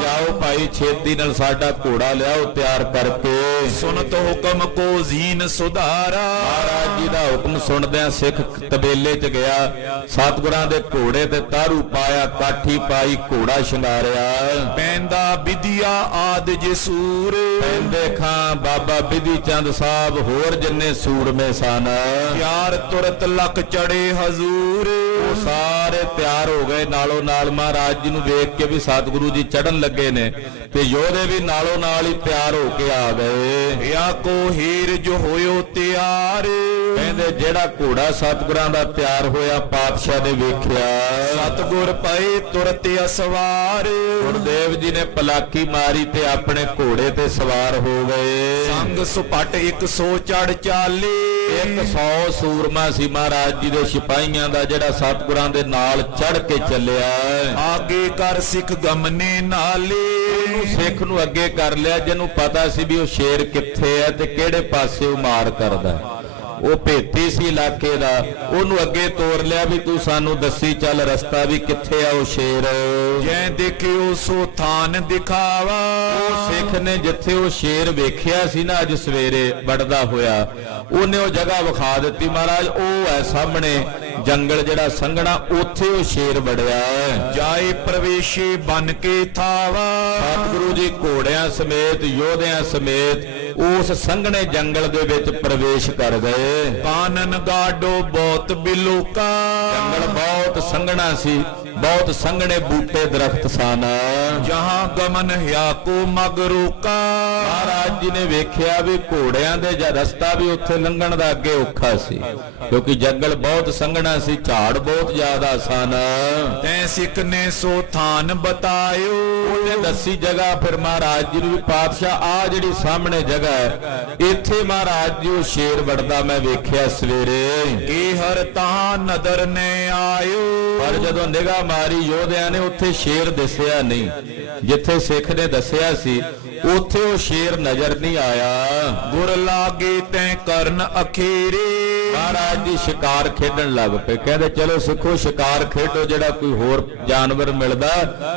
ਜਾਓ ਭਾਈ ਛੇਤੀ ਨਾਲ ਸਾਡਾ ਘੋੜਾ ਲਿਆਓ ਤਿਆਰ ਕਰਕੇ। ਸੁਨਤ ਹੁਕਮ ਕੋ ਜ਼ੀਨ ਸੁਧਾਰਾ, ਮਹਾਰਾਜ ਜੀ ਦਾ ਹੁਕਮ ਸੁਣਦਿਆਂ ਸਿੱਖ ਤਬੇਲੇ 'ਚ ਗਿਆ, ਸਤਿਗੁਰਾਂ ਦੇ ਘੋੜੇ ਤੇ ਤਾਰੂ ਪਾਇਆ, ਕਾਠੀ ਪਾਈ, ਘੋੜਾ ਸ਼ਿੰਗਾਰਿਆ, ਪੈਂਦਾ ਵਿਦਿਆ ਆਦ ਜਸੂਰ, ਪੈਂਦੇ ਖਾਂ ਬਾਬਾ ਬਿਧੀ ਚੰਦ ਸਾਹਿਬ ਹੋਰ ਜਿੰਨੇ ਸੂਰਮੇ ਸਨ, ਤਿਆਰ ਤੁਰਤ ਲੱਕ ਚੜੇ ਹਜ਼ੂਰ, ਉਹ ਸਾਰੇ ਤਿਆਰ ਹੋ ਗਏ। ਨਾਲੋਂ ਨਾਲ ਮਹਾਰਾਜ ਜੀ ਨੂੰ ਵੇਖ ਕੇ ਵੀ ਸਤਿਗੁਰੂ ਜੀ ਚੜਨ ਲੱਗੇ ਨੇ ਤੇ ਯੋਧੇ ਵੀ ਨਾਲੋਂ ਨਾਲ ਹੀ ਤਿਆਰ ਹੋ ਕੇ ਆ ਗਏ। ਯਾ ਕੋ ਹੀਰ ਜੋ ਹੋਇਓ ਤਿਆਰ, ਕਹਿੰਦੇ ਜਿਹੜਾ ਘੋੜਾ ਸਤਿਗੁਰਾਂ ਦਾ ਤਿਆਰ ਹੋਇਆ ਪਾਤਸ਼ਾਹ ਨੇ ਵੇਖਿਆ, ਸਤਿਗੁਰ ਪਏ ਤੁਰਤ ਅਸਵਾਰ, ਗੁਰਦੇਵ ਜੀ ਨੇ ਪਲਾਕੀ ਮਾਰੀ ਤੇ ਆਪਣੇ ਘੋੜੇ ਤੇ ਸਵਾਰ ਹੋ ਗਏ। ਸੰਗ ਸੁਪਟ 100 ਚੜ ਚਾਲੇ, 100 ਸੂਰਮਾ ਸੀ ਮਹਾਰਾਜ ਜੀ ਦੇ ਸਿਪਾਹੀਆਂ ਦਾ, ਜਿਹੜਾ ਸਤਿਗੁਰਾਂ ਦੇ ਨਾਲ ਚੜ ਕੇ ਚੱਲਿਆ। ਆਗੇ ਕਰ ਸਿੱਖ ਗਮਨੇ ਨਾਲੇ, ਸਿੱਖ ਨੂੰ ਅੱਗੇ ਕਰ ਲਿਆ, ਜਿਹਨੂੰ ਪਤਾ ਸੀ ਵੀ ਉਹ ਸ਼ੇਰ ਕਿੱਥੇ ਹੈ ਤੇ ਕਿਹੜੇ ਪਾਸੇ ਉਹ ਮਾਰ ਕਰਦਾ ਹੈ। ਉਹ ਭੇਤੀ ਸੀ ਇਲਾਕੇ ਦਾ, ਉਹਨੂੰ ਅੱਗੇ ਤੋਰ ਲਿਆ ਵੀ ਤੂੰ ਸਾਨੂੰ ਦੱਸੀ ਚੱਲ ਰਸਤਾ ਵੀ ਕਿੱਥੇ ਆ ਉਹ ਸ਼ੇਰ। ਜੈ ਦੇਖਿਓ ਸੋ ਥਾਨ ਦਿਖਾਵਾ, ਉਹ ਸਿੱਖ ਨੇ ਜਿੱਥੇ ਉਹ ਸ਼ੇਰ ਵੇਖਿਆ ਸੀ ਨਾ ਅੱਜ ਸਵੇਰੇ ਵੜਦਾ ਹੋਇਆ, ਉਹਨੇ ਉਹ ਜਗ੍ਹਾ ਵਿਖਾ ਦਿੱਤੀ। ਮਹਾਰਾਜ ਉਹ ਹੈ ਸਾਹਮਣੇ ਜੰਗਲ ਜਿਹੜਾ ਸੰਘਣਾ, ਉੱਥੇ ਉਹ ਸ਼ੇਰ ਵੜਿਆ। ਜਾਏ ਪ੍ਰਵੇਸ਼ੇ ਬਨ ਕੇ ਥਾਵਾ, ਸਤਿਗੁਰੂ ਜੀ ਘੋੜਿਆਂ ਸਮੇਤ ਯੋਧਿਆਂ ਸਮੇਤ ਉਸ ਸੰਘਣੇ ਜੰਗਲ ਦੇ ਵਿੱਚ ਪ੍ਰਵੇਸ਼ ਕਰ ਗਏ। ਕਾਨਨ ਗਾਡੋ ਬਹੁਤ ਬਿਲੋਕਾ, ਜੰਗਲ ਬਹੁਤ ਸੰਘਣਾ ਸੀ, ਬਹੁਤ ਸੰਘਣੇ ਬੂਟੇ ਦਰਖਤ ਸਨ। ਜਹਾਂ ਗਮਨ ਹਿਆ ਕੋ ਮਗ ਰੋਕਾ, ਮਹਾਰਾਜ ਜੀ ਨੇ ਵੇਖਿਆ ਵੀ ਘੋੜਿਆਂ ਦੇ ਜਾਂ ਰਸਤਾ ਵੀ ਉੱਥੇ ਲੰਘਣ ਦਾ ਅੱਗੇ ਔਖਾ ਸੀ, ਕਿਉਂਕਿ ਜੰਗਲ ਬਹੁਤ ਸੰਘਣਾ ਸੀ, ਝਾੜ ਬਹੁਤ ਜ਼ਿਆਦਾ ਸਨ। ਤੈ ਸਿੱਖ ਨੇ ਸੋ ਥਾਨ ਬਤਾਇਓ, ਉਹਨੇ ਦੱਸੀ ਜਗ੍ਹਾ ਫਿਰ ਮਹਾਰਾਜ ਜੀ ਨੂੰ ਵੀ, ਪਾਤਸ਼ਾਹ ਆ ਜਿਹੜੀ ਸਾਹਮਣੇ ਜਗ੍ਹਾ ਹੈ, ਇੱਥੇ ਮਹਾਰਾਜ ਜੀ ਉਹ ਸ਼ੇਰ ਵੜਦਾ ਮੈਂ ਵੇਖਿਆ ਸਵੇਰੇ। ਕੀ ਹਰ ਤਾਂ ਨਦਰ ਨੇ ਆਇਓ, ਪਰ ਜਦੋਂ ਨਿਗਾਹ ਮਾਰੀ ਯੋਧਿਆਂ ਨੇ, ਉੱਥੇ ਸ਼ੇਰ ਦਿਸਿਆ ਨਹੀਂ। ਜਿੱਥੇ ਸਿੱਖ ਨੇ ਦੱਸਿਆ ਸੀ ਉੱਥੇ ਉਹ ਸ਼ੇਰ ਨਜ਼ਰ ਨਹੀਂ ਆਇਆ। ਗੁਰ ਲਾਗੇ ਤੈ ਕਰਨ ਅਖੀਰੇ, ਮਹਾਰਾਜ ਜੀ ਸ਼ਿਕਾਰ ਖੇਡਣ ਲੱਗ ਪਏ। ਕਹਿੰਦੇ ਚਲੋ ਸਿੱਖੋ ਸ਼ਿਕਾਰ ਖੇਡੋ, ਜਿਹੜਾ ਕੋਈ ਹੋਰ ਜਾਨਵਰ ਮਿਲਦਾ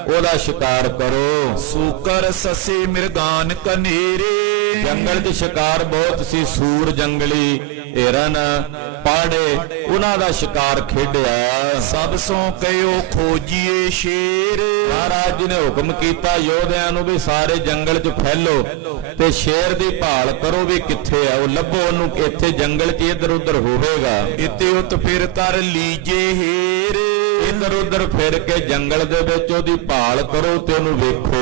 ਉਹਦਾ ਸ਼ਿਕਾਰ ਕਰੋ। ਸੂਕਰ ਸਸੇ ਮਿਰਗਾਨ ਕਨੇਰੇ, ਜੰਗਲ 'ਚ ਸ਼ਿਕਾਰ ਬਹੁਤ ਸੀ, ਸੂਰ ਜੰਗਲੀ, ਹਿਰਨ, ਪਾੜੇ, ਉਹਨਾਂ ਦਾ ਸ਼ਿਕਾਰ ਖੇਡਿਆ। ਸਭ ਸੋ ਕਹਿਓ ਖੋਜੀਏ ਸ਼ੇਰ, ਮਹਾਰਾਜ ਜੀ ਨੇ ਹੁਕਮ ਕੀਤਾ ਯੋਧਿਆਂ ਨੂੰ ਵੀ ਸਾਰੇ ਜੰਗਲ 'ਚ ਫੈਲੋ ਤੇ ਸ਼ੇਰ ਦੀ ਭਾਲ ਕਰੋ ਵੀ ਕਿੱਥੇ ਆ, ਉਹ ਲੱਭੋ ਉਹਨੂੰ। ਇੱਥੇ ਜੰਗਲ 'ਚ ਇੱਧਰ ਉੱਧਰ ਹੋਵੇਗਾ। ਇਤੇ ਉਤ ਫਿਰ ਕਰ ਲੀਜੇ ਹੇਰ, ਇੱਧਰ ਉੱਧਰ ਫਿਰ ਕੇ ਜੰਗਲ ਦੇ ਵਿੱਚ ਉਹਦੀ ਭਾਲ ਕਰੋ ਤੇ ਉਹਨੂੰ ਵੇਖੋ।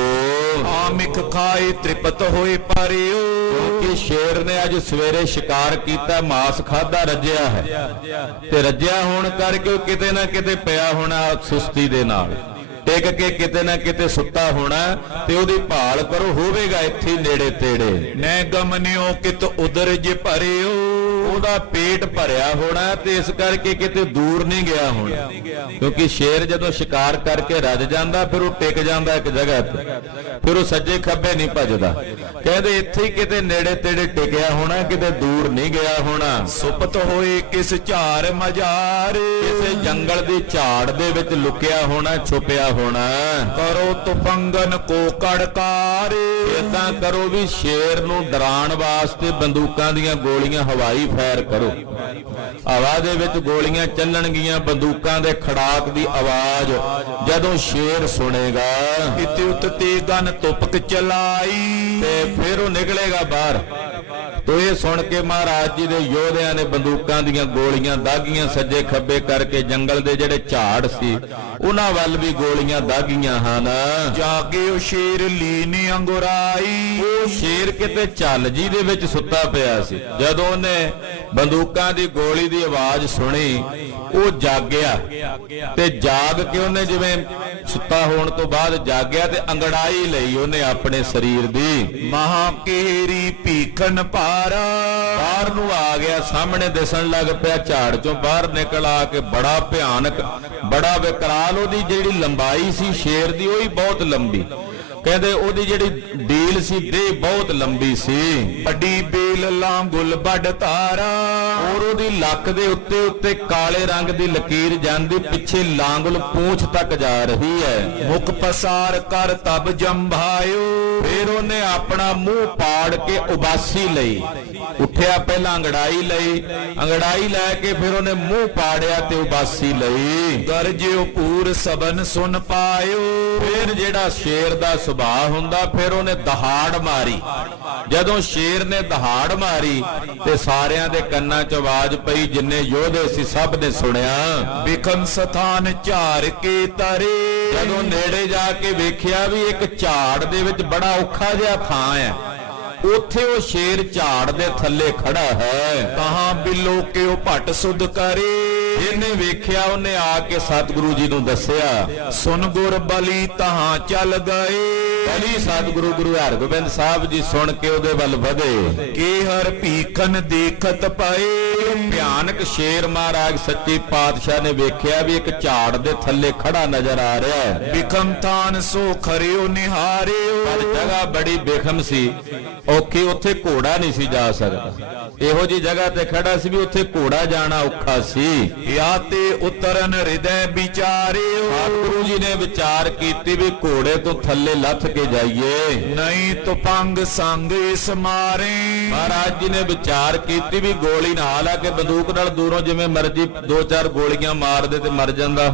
ਆਮਿਕ ਖਾਏ ਤ੍ਰਿਪਤ ਹੋਏ ਪਰਿਓ, ਕਿਉਂਕਿ ਸ਼ੇਰ ਨੇ ਅੱਜ ਸਵੇਰੇ ਸ਼ਿਕਾਰ ਕੀਤਾ, ਮਾਸ ਖਾਦਾ, ਰੱਜਿਆ ਹੈ ਤੇ ਰੱਜਿਆ ਹੋਣ ਕਰਕੇ ਕਿਤੇ ਨਾ ਕਿਤੇ ਪਿਆ ਹੋਣਾ ਸੁਸਤੀ ਦੇ ਨਾਲ, ਟਿਕ ਕੇ ਕਿਤੇ ਨਾ ਕਿਤੇ ਸੁੱਤਾ ਹੋਣਾ, ਤੇ ਉਹਦੀ ਭਾਲ ਕਰੋ, ਹੋਵੇਗਾ ਇੱਥੇ ਨੇੜੇ ਤੇੜੇ। ਨੈ ਗਮਨਿਓ ਕਿਤ ਉਦਰ ਜੇ ਭਰਿਓ, ਉਹਦਾ ਪੇਟ ਭਰਿਆ ਹੋਣਾ ਤੇ ਇਸ ਕਰਕੇ ਕਿਤੇ ਦੂਰ ਨਹੀਂ ਗਿਆ ਹੋਣਾ, ਕਿਉਂਕਿ ਸ਼ੇਰ ਜਦੋਂ ਸ਼ਿਕਾਰ ਕਰਕੇ ਰੱਜ ਜਾਂਦਾ ਫਿਰ ਉਹ ਟਿਕ ਜਾਂਦਾ ਇੱਕ ਜਗ੍ਹਾ ਤੇ, ਫਿਰ ਉਹ ਸੱਜੇ ਖੱਬੇ ਨਹੀਂ ਭੱਜਦਾ। ਕਹਿੰਦੇ ਇੱਥੇ ਹੀ ਕਿਤੇ ਨੇੜੇ ਤੇੜੇ ਟਿਕਿਆ ਹੋਣਾ, ਕਿਤੇ ਦੂਰ ਨਹੀਂ ਗਿਆ ਹੋਣਾ। ਸੁਪਤ ਹੋਏ ਕਿਸ ਝਾਰ ਮਜਾਰ, ਕਿਸੇ ਜੰਗਲ ਦੀ ਝਾੜ ਦੇ ਵਿੱਚ ਲੁਕਿਆ ਹੋਣਾ, ਛੁਪਿਆ ਹੋਣਾ। ਕਰੋ ਤੁਪੰਗਨ ਕੋ ਕੜਕਾਰ, ਏਦਾਂ ਕਰੋ ਵੀ ਸ਼ੇਰ ਨੂੰ ਡਰਾਉਣ ਵਾਸਤੇ ਬੰਦੂਕਾਂ ਦੀਆਂ ਗੋਲੀਆਂ ਹਵਾਈ ਫਾਇਰ ਕਰੋ। ਹਵਾ ਦੇ ਵਿੱਚ ਗੋਲੀਆਂ ਚੱਲਣਗੀਆਂ, ਬੰਦੂਕਾਂ ਦੇ ਖੜਾਕ ਦੀ ਆਵਾਜ਼ ਜਦੋਂ ਸ਼ੇਰ ਸੁਣੇਗਾ, ਇਤੇ ਉਤ ਤੇ ਗਨ ਤੁਪਕ ਚਲਾਈ, ਤੇ ਫਿਰ ਉਹ ਨਿਕਲੇਗਾ ਬਾਹਰ। ਤੋ ਇਹ ਸੁਣ ਕੇ ਮਹਾਰਾਜ ਜੀ ਦੇ ਯੋਧਿਆਂ ਨੇ ਬੰਦੂਕਾਂ ਦੀਆਂ ਗੋਲੀਆਂ ਦਾਗੀਆਂ, ਸੱਜੇ ਖੱਬੇ ਕਰਕੇ ਜੰਗਲ ਦੇ ਜਿਹੜੇ ਝਾੜ ਸੀ ਉਹਨਾਂ ਵੱਲ ਵੀ ਗੋਲੀਆਂ ਦਾਗੀਆਂ ਹਨ। ਜਾਗੇ ਉਹ ਸ਼ੇਰ ਲੀਨ ਅੰਗੁਰਾਈ, ਉਹ ਸ਼ੇਰ ਕਿਤੇ ਝੱਲ ਜੀ ਦੇ ਵਿੱਚ ਸੁੱਤਾ ਪਿਆ ਸੀ। ਜਦੋਂ ਉਹਨੇ ਬੰਦੂਕਾਂ ਦੀ ਗੋਲੀ ਦੀ ਆਵਾਜ਼ ਸੁਣੀ ਉਹ ਜਾਗਿਆ, ਤੇ ਜਾਗ ਕੇ ਉਹਨੇ ਜਿਵੇਂ ਸੁੱਤਾ ਹੋਣ ਤੋਂ ਬਾਅਦ ਜਾਗਿਆ ਤੇ ਅੰਗੜਾਈ ਲਈ ਉਹਨੇ ਆਪਣੇ ਸਰੀਰ ਦੀ। ਮਹਾ ਕੇਰੀ ਭੀਖਨ ਪਾਰਾ, ਬਾਹਰ ਨੂੰ ਆ ਗਿਆ, ਸਾਹਮਣੇ ਦਿਸਣ ਲੱਗ ਪਿਆ, ਝਾੜ ਚੋਂ ਬਾਹਰ ਨਿਕਲ ਆ ਕੇ ਬੜਾ ਭਿਆਨਕ, ਬੜਾ ਵਿਕਰਾਲ। ਉਹਦੀ ਜਿਹੜੀ ਲੰਬਾਈ ਸੀ ਸ਼ੇਰ ਦੀ, ਉਹ ਹੀ ਬਹੁਤ ਲੰਬੀ। ਕਹਿੰਦੇ ਉਹਦੀ ਜਿਹੜੀ ਡੀਲ ਸੀ, ਦੇਹ ਬਹੁਤ ਲੰਬੀ ਸੀ। ਵੱਡੀ ਬੇਲ ਲਾਂਗੁਲ ਵੱਡ ਤਾਰਾ, ਔਰ ਉਹਦੀ ਲੱਕ ਦੇ ਉੱਤੇ ਉੱਤੇ ਕਾਲੇ ਰੰਗ ਦੀ ਲਕੀਰ ਜਾਂਦੀ, ਪਿੱਛੇ ਲਾਂਗੁਲ ਪੂੰਛ ਤੱਕ ਜਾ ਰਹੀ ਹੈ। ਮੁਖ ਪਸਾਰ ਕਰ ਤਬ ਜੰਭਾਇਓ, ਫਿਰ ਉਹਨੇ ਆਪਣਾ ਮੂੰਹ ਪਾੜ ਕੇ ਉਬਾਸੀ ਲਈ। ਉੱਠਿਆ, ਪਹਿਲਾਂ ਅੰਗੜਾਈ ਲਈ, ਅੰਗੜਾਈ ਲੈ ਕੇ ਫਿਰ ਉਹਨੇ ਮੂੰਹ ਪਾੜਿਆ ਤੇ ਉਬਾਸੀ ਲਈ। ਗਰਜਿਓ ਪੂਰ ਸਬਨ ਸੁਨ ਪਾਇਓ, ਫਿਰ ਜਿਹੜਾ ਸ਼ੇਰ ਦਾ ਸੁਭਾਅ ਹੁੰਦਾ, ਫਿਰ ਉਹਨੇ ਦਹਾੜ ਮਾਰੀ। ਜਦੋਂ ਸ਼ੇਰ ਨੇ ਦਹਾੜ ਮਾਰੀ ਤੇ ਸਾਰਿਆਂ ਦੇ ਕੰਨਾਂ 'ਚ ਆਵਾਜ਼ ਪਈ, ਜਿੰਨੇ ਯੋਧੇ ਸੀ ਸਭ ਨੇ ਸੁਣਿਆ। ਵਿਖਮ ਸਥਾਨ ਝਾਰ ਕੇ ਤਰੇ, ਜਦੋਂ ਨੇੜੇ ਜਾ ਕੇ ਵੇਖਿਆ ਵੀ ਇੱਕ ਝਾੜ ਦੇ ਵਿੱਚ ਬੜਾ ਔਖਾ ਜਿਹਾ ਥਾਂ ਹੈ, ਉੱਥੇ ਉਹ ਸ਼ੇਰ ਝਾੜ ਦੇ ਥੱਲੇ ਖੜਾ ਹੈ। ਕਹਾਂ ਬਿਲੋ ਕੇ ਉਹ ਭੱਟ ਸੁਧ ਕਰੇ, ਇਹਨੇ ਵੇਖਿਆ, ਉਹਨੇ ਆ ਕੇ ਸਤਿਗੁਰੂ ਜੀ ਨੂੰ ਦੱਸਿਆ। ਸੁਨ ਗੁਰ ਬਲੀ ਤਹਾਂ ਚੱਲ ਗਏ, ਬਲੀ ਸਤਿਗੁਰੂ ਗੁਰੂ ਹਰਗੋਬਿੰਦ ਸਾਹਿਬ ਜੀ ਸੁਣ ਕੇ ਉਹਦੇ ਵੱਲ ਵਧੇ। ਕੇ ਹਰ ਭੀਖਨ ਦੇਖਤ ਪਏ, ਭਿਆਨਕ ਸ਼ੇਰ ਮਹਾਰਾਜ ਸੱਚੇ ਪਾਤਸ਼ਾਹ ਨੇ ਵੇਖਿਆ ਵੀ ਇੱਕ ਝਾੜ ਦੇ ਥੱਲੇ ਖੜਾ ਨਜ਼ਰ ਆ ਰਿਹਾ ਹੈ। ਬਿਖਮ ਥਾਨ ਸੋ ਖਰਿਓ ਨਿਹਾਰਿਓ, ਪਰ ਜਗ੍ਹਾ ਬੜੀ ਬੇਖਮ ਸੀ, ਔਖੀ, ਉੱਥੇ ਘੋੜਾ ਨਹੀਂ ਸੀ ਜਾ ਸਕਦਾ। ਇਹੋ ਜੀ ਜਗ੍ਹਾ ਤੇ ਖੜਾ ਸੀ ਵੀ ਉੱਥੇ ਘੋੜਾ ਜਾਣਾ ਔਖਾ ਸੀ। ਯਾ ਤੇ ਉਤਰਨ ਹਿਰਦੈ ਵਿਚਾਰਿਓ, ਸਤਿਗੁਰੂ ਜੀ ਨੇ ਵਿਚਾਰ ਕੀਤੀ ਵੀ ਘੋੜੇ ਤੋਂ ਥੱਲੇ ਲੱਥ ਕੇ ਜਾਈਏ, ਨਹੀਂ ਤੋ ਪੰਗ ਸੰਗ ਇਸ ਮਾਰੇ। ਮਹਾਰਾਜ ਜੀ ਨੇ ਵਿਚਾਰ ਕੀਤੀ ਵੀ ਗੋਲੀ ਨਾਲ ਆ ਕੇ ਬੰਦੂਕ ਨਾਲ ਦੂਰੋਂ ਜਿਵੇਂ ਮਰਜੀ 2-4 ਗੋਲੀਆਂ ਮਾਰਦੇ ਤੇ ਮਰ ਜਾਂਦਾ,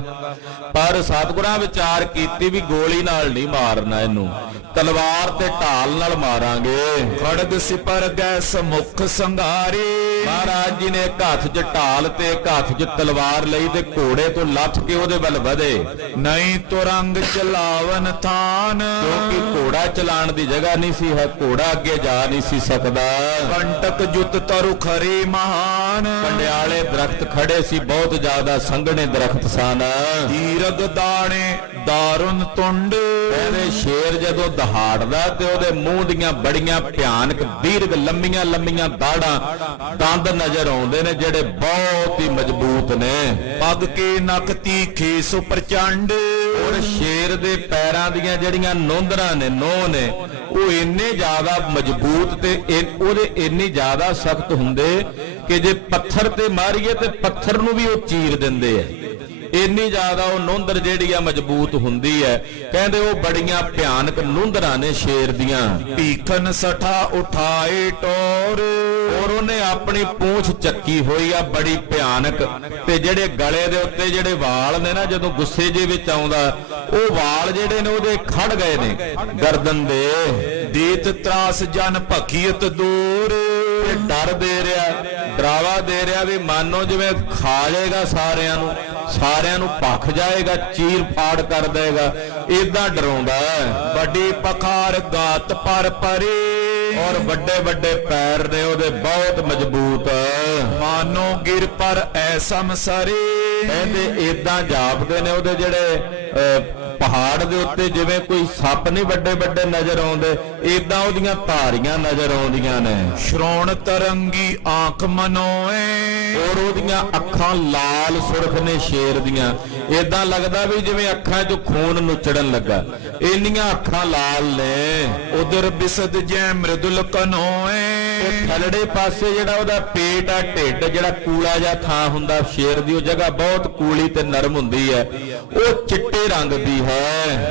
ਪਰ ਸਤਿਗੁਰਾਂ ਵਿਚਾਰ ਕੀਤੀ ਵੀ ਗੋਲੀ ਨਾਲ ਨਹੀਂ ਮਾਰਨਾ, ਇਹਨੂੰ ਤਲਵਾਰ ਤੇ ਢਾਲ ਨਾਲ ਮਾਰਾਂਗੇ। ਖੜਗ ਸਿਪਰ ਗੈ ਸਮੁਖ ਸੰਘਾਰੇ, ਮਹਾਰਾਜ ਜੀ ਨੇ ਇੱਕ ਹੱਥ 'ਚ ਢਾਲ ਤੇ ਇੱਕ ਹੱਥ 'ਚ ਤਲਵਾਰ ਲਈ ਤੇ ਘੋੜੇ ਤੋਂ ਲੱਥ ਕੇ ਉਹਦੇ ਵੱਲ ਵਧੇ। ਨਹੀਂ ਤੋ ਰੰਗ ਚਲਾਵਨ ਥਾਨ, ਕਿਉਂਕਿ ਘੋੜਾ ਚਲਾਉਣ ਦੀ ਜਗ੍ਹਾ ਨਹੀਂ ਸੀ, ਹੈ ਘੋੜਾ ਅੱਗੇ ਜਾ ਨਹੀਂ ਸੀ ਸਕਦਾ। ਕੰਟਕ ਜੁਤ ਤਰੁ ਖਰੇ ਮਹਾਨ, ਕੰਡਿਆਲੇ ਦਰਖਤ ਖੜੇ ਸੀ, ਬਹੁਤ ਜ਼ਿਆਦਾ ਸੰਘਣੇ ਦਰਖਤ ਸਨ। ਦੀਰਗ ਦਾਣੇ ਦਾਰੁਨ ਤੁੰਡ, ਕਹਿੰਦੇ ਸ਼ੇਰ ਜਦੋਂ ਦਹਾੜਦਾ ਤੇ ਉਹਦੇ ਮੂੰਹ ਦੀਆਂ ਬੜੀਆਂ ਭਿਆਨਕ ਦੀਰਘ ਲੰਮੀਆਂ ਲੰਮੀਆਂ ਦਾੜਾਂ ਦੰਦ ਨਜ਼ਰ ਆਉਂਦੇ ਨੇ, ਜਿਹੜੇ ਬਹੁਤ ਹੀ ਮਜ਼ਬੂਤ ਨੇ। ਪੱਗ ਕੇ ਨਕ ਤੀਖੇ ਸੋ ਪ੍ਰਚੰਡ, ਔਰ ਸ਼ੇਰ ਦੇ ਪੈਰਾਂ ਦੀਆਂ ਜਿਹੜੀਆਂ ਨੋਂਦਰਾਂ ਨੇ, ਨੋਹ ਨੇ, ਉਹ ਇੰਨੇ ਜ਼ਿਆਦਾ ਮਜ਼ਬੂਤ ਤੇ ਉਹਦੇ ਇੰਨੀ ਜ਼ਿਆਦਾ ਸਖਤ ਹੁੰਦੇ ਕਿ ਜੇ ਪੱਥਰ ਤੇ ਮਾਰੀਏ ਤੇ ਪੱਥਰ ਨੂੰ ਵੀ ਉਹ ਚੀਰ ਦਿੰਦੇ ਐ। ਇੰਨੀ ਜ਼ਿਆਦਾ ਉਹ ਨੋਂਦਰ ਜਿਹੜੀ ਆ ਮਜ਼ਬੂਤ ਹੁੰਦੀ ਹੈ। ਕਹਿੰਦੇ ਉਹ ਬੜੀਆਂ ਭਿਆਨਕ ਨੋਂਦਰਾਂ ਨੇ ਸ਼ੇਰ ਦੀਆਂ। ਭੀਖਨ ਸਠਾ ਉਠਾਏ ਟੋਰ, ਔਰ ਉਹਨੇ ਆਪਣੀ ਪੂੰਛ ਚੱਕੀ ਹੋਈ ਆ ਬੜੀ ਭਿਆਨਕ, ਤੇ ਜਿਹੜੇ ਗਲੇ ਦੇ ਉੱਤੇ ਜਿਹੜੇ ਵਾਲ ਨੇ ਨਾ, ਜਦੋਂ ਗੁੱਸੇ ਜੇ ਵਿੱਚ ਆਉਂਦਾ ਉਹ ਵਾਲ ਜਿਹੜੇ ਨੇ ਉਹਦੇ ਖੜ ਗਏ ਨੇ ਗਰਦਨ ਦੇ। ਦੇਤ ਤਰਾਸ ਜਨ ਭਖੀਅਤ ਦੂਰ, ਡਰ ਦੇ ਰਿਹਾ, ਡਰਾਵਾ ਦੇ ਰਿਹਾ ਵੀ ਮਾਨੋ ਜਿਵੇਂ ਖਾ ਜਾਏਗਾ ਸਾਰਿਆਂ ਨੂੰ ਭੱਖ ਜਾਏਗਾ, ਚੀਰ ਫਾੜ ਕਰ ਦੇਗਾ, ਏਦਾਂ ਡਰਾਉਂਦਾ। ਵੱਡੀ ਪਖਾਰ ਗਾਤ ਪਰ ਪਰੇ, ਔਰ ਵੱਡੇ ਵੱਡੇ ਪੈਰ ਨੇ ਉਹਦੇ ਬਹੁਤ ਮਜ਼ਬੂਤ, ਮਾਨੋ ਗਿਰ ਪਰ ਐਸਾ ਮਸਰੇ। ਕਹਿੰਦੇ ਏਦਾਂ ਜਾਪਦੇ ਨੇ ਉਹਦੇ ਜਿਹੜੇ ਪਹਾੜ ਦੇ ਉੱਤੇ ਜਿਵੇਂ ਕੋਈ ਸੱਪ ਨਹੀਂ ਵੱਡੇ ਵੱਡੇ ਨਜ਼ਰ ਆਉਂਦੇ, ਏਦਾਂ ਉਹਦੀਆਂ ਧਾਰੀਆਂ ਨਜ਼ਰ ਆਉਂਦੀਆਂ ਨੇ। ਸ਼੍ਰੋਣ ਤਰੰਗੀ ਆਂਖ ਮਨੋਏ, ਔਰ ਉਹਦੀਆਂ ਅੱਖਾਂ ਲਾਲ ਸੁਰਖ ਨੇ ਸ਼ੇਰ ਦੀਆਂ, ਏਦਾਂ ਲੱਗਦਾ ਵੀ ਜਿਵੇਂ ਅੱਖਾਂ 'ਚੋਂ ਖੂਨ ਨੁਚੜਨ ਲੱਗਾ, ਇੰਨੀਆਂ ਅੱਖਾਂ ਲਾਲ ਨੇ। ਉਦਰ ਬਿਸਦ ਜੈ ਮ੍ਰਿਦੁਲ ਕਨੋਏ, ਥੱਲੜੇ ਪਾਸੇ ਜਿਹੜਾ ਉਹਦਾ ਪੇਟ ਆ, ਢਿੱਡ ਜਿਹੜਾ ਕੂਲਾ ਜਿਹਾ ਥਾਂ ਹੁੰਦਾ ਸ਼ੇਰ ਦੀ, ਉਹ ਜਗ੍ਹਾ ਬਹੁਤ ਕੂਲੀ ਤੇ ਨਰਮ ਹੁੰਦੀ ਹੈ, ਉਹ ਚਿੱਟੇ ਰੰਗ ਦੀ ਹੈ।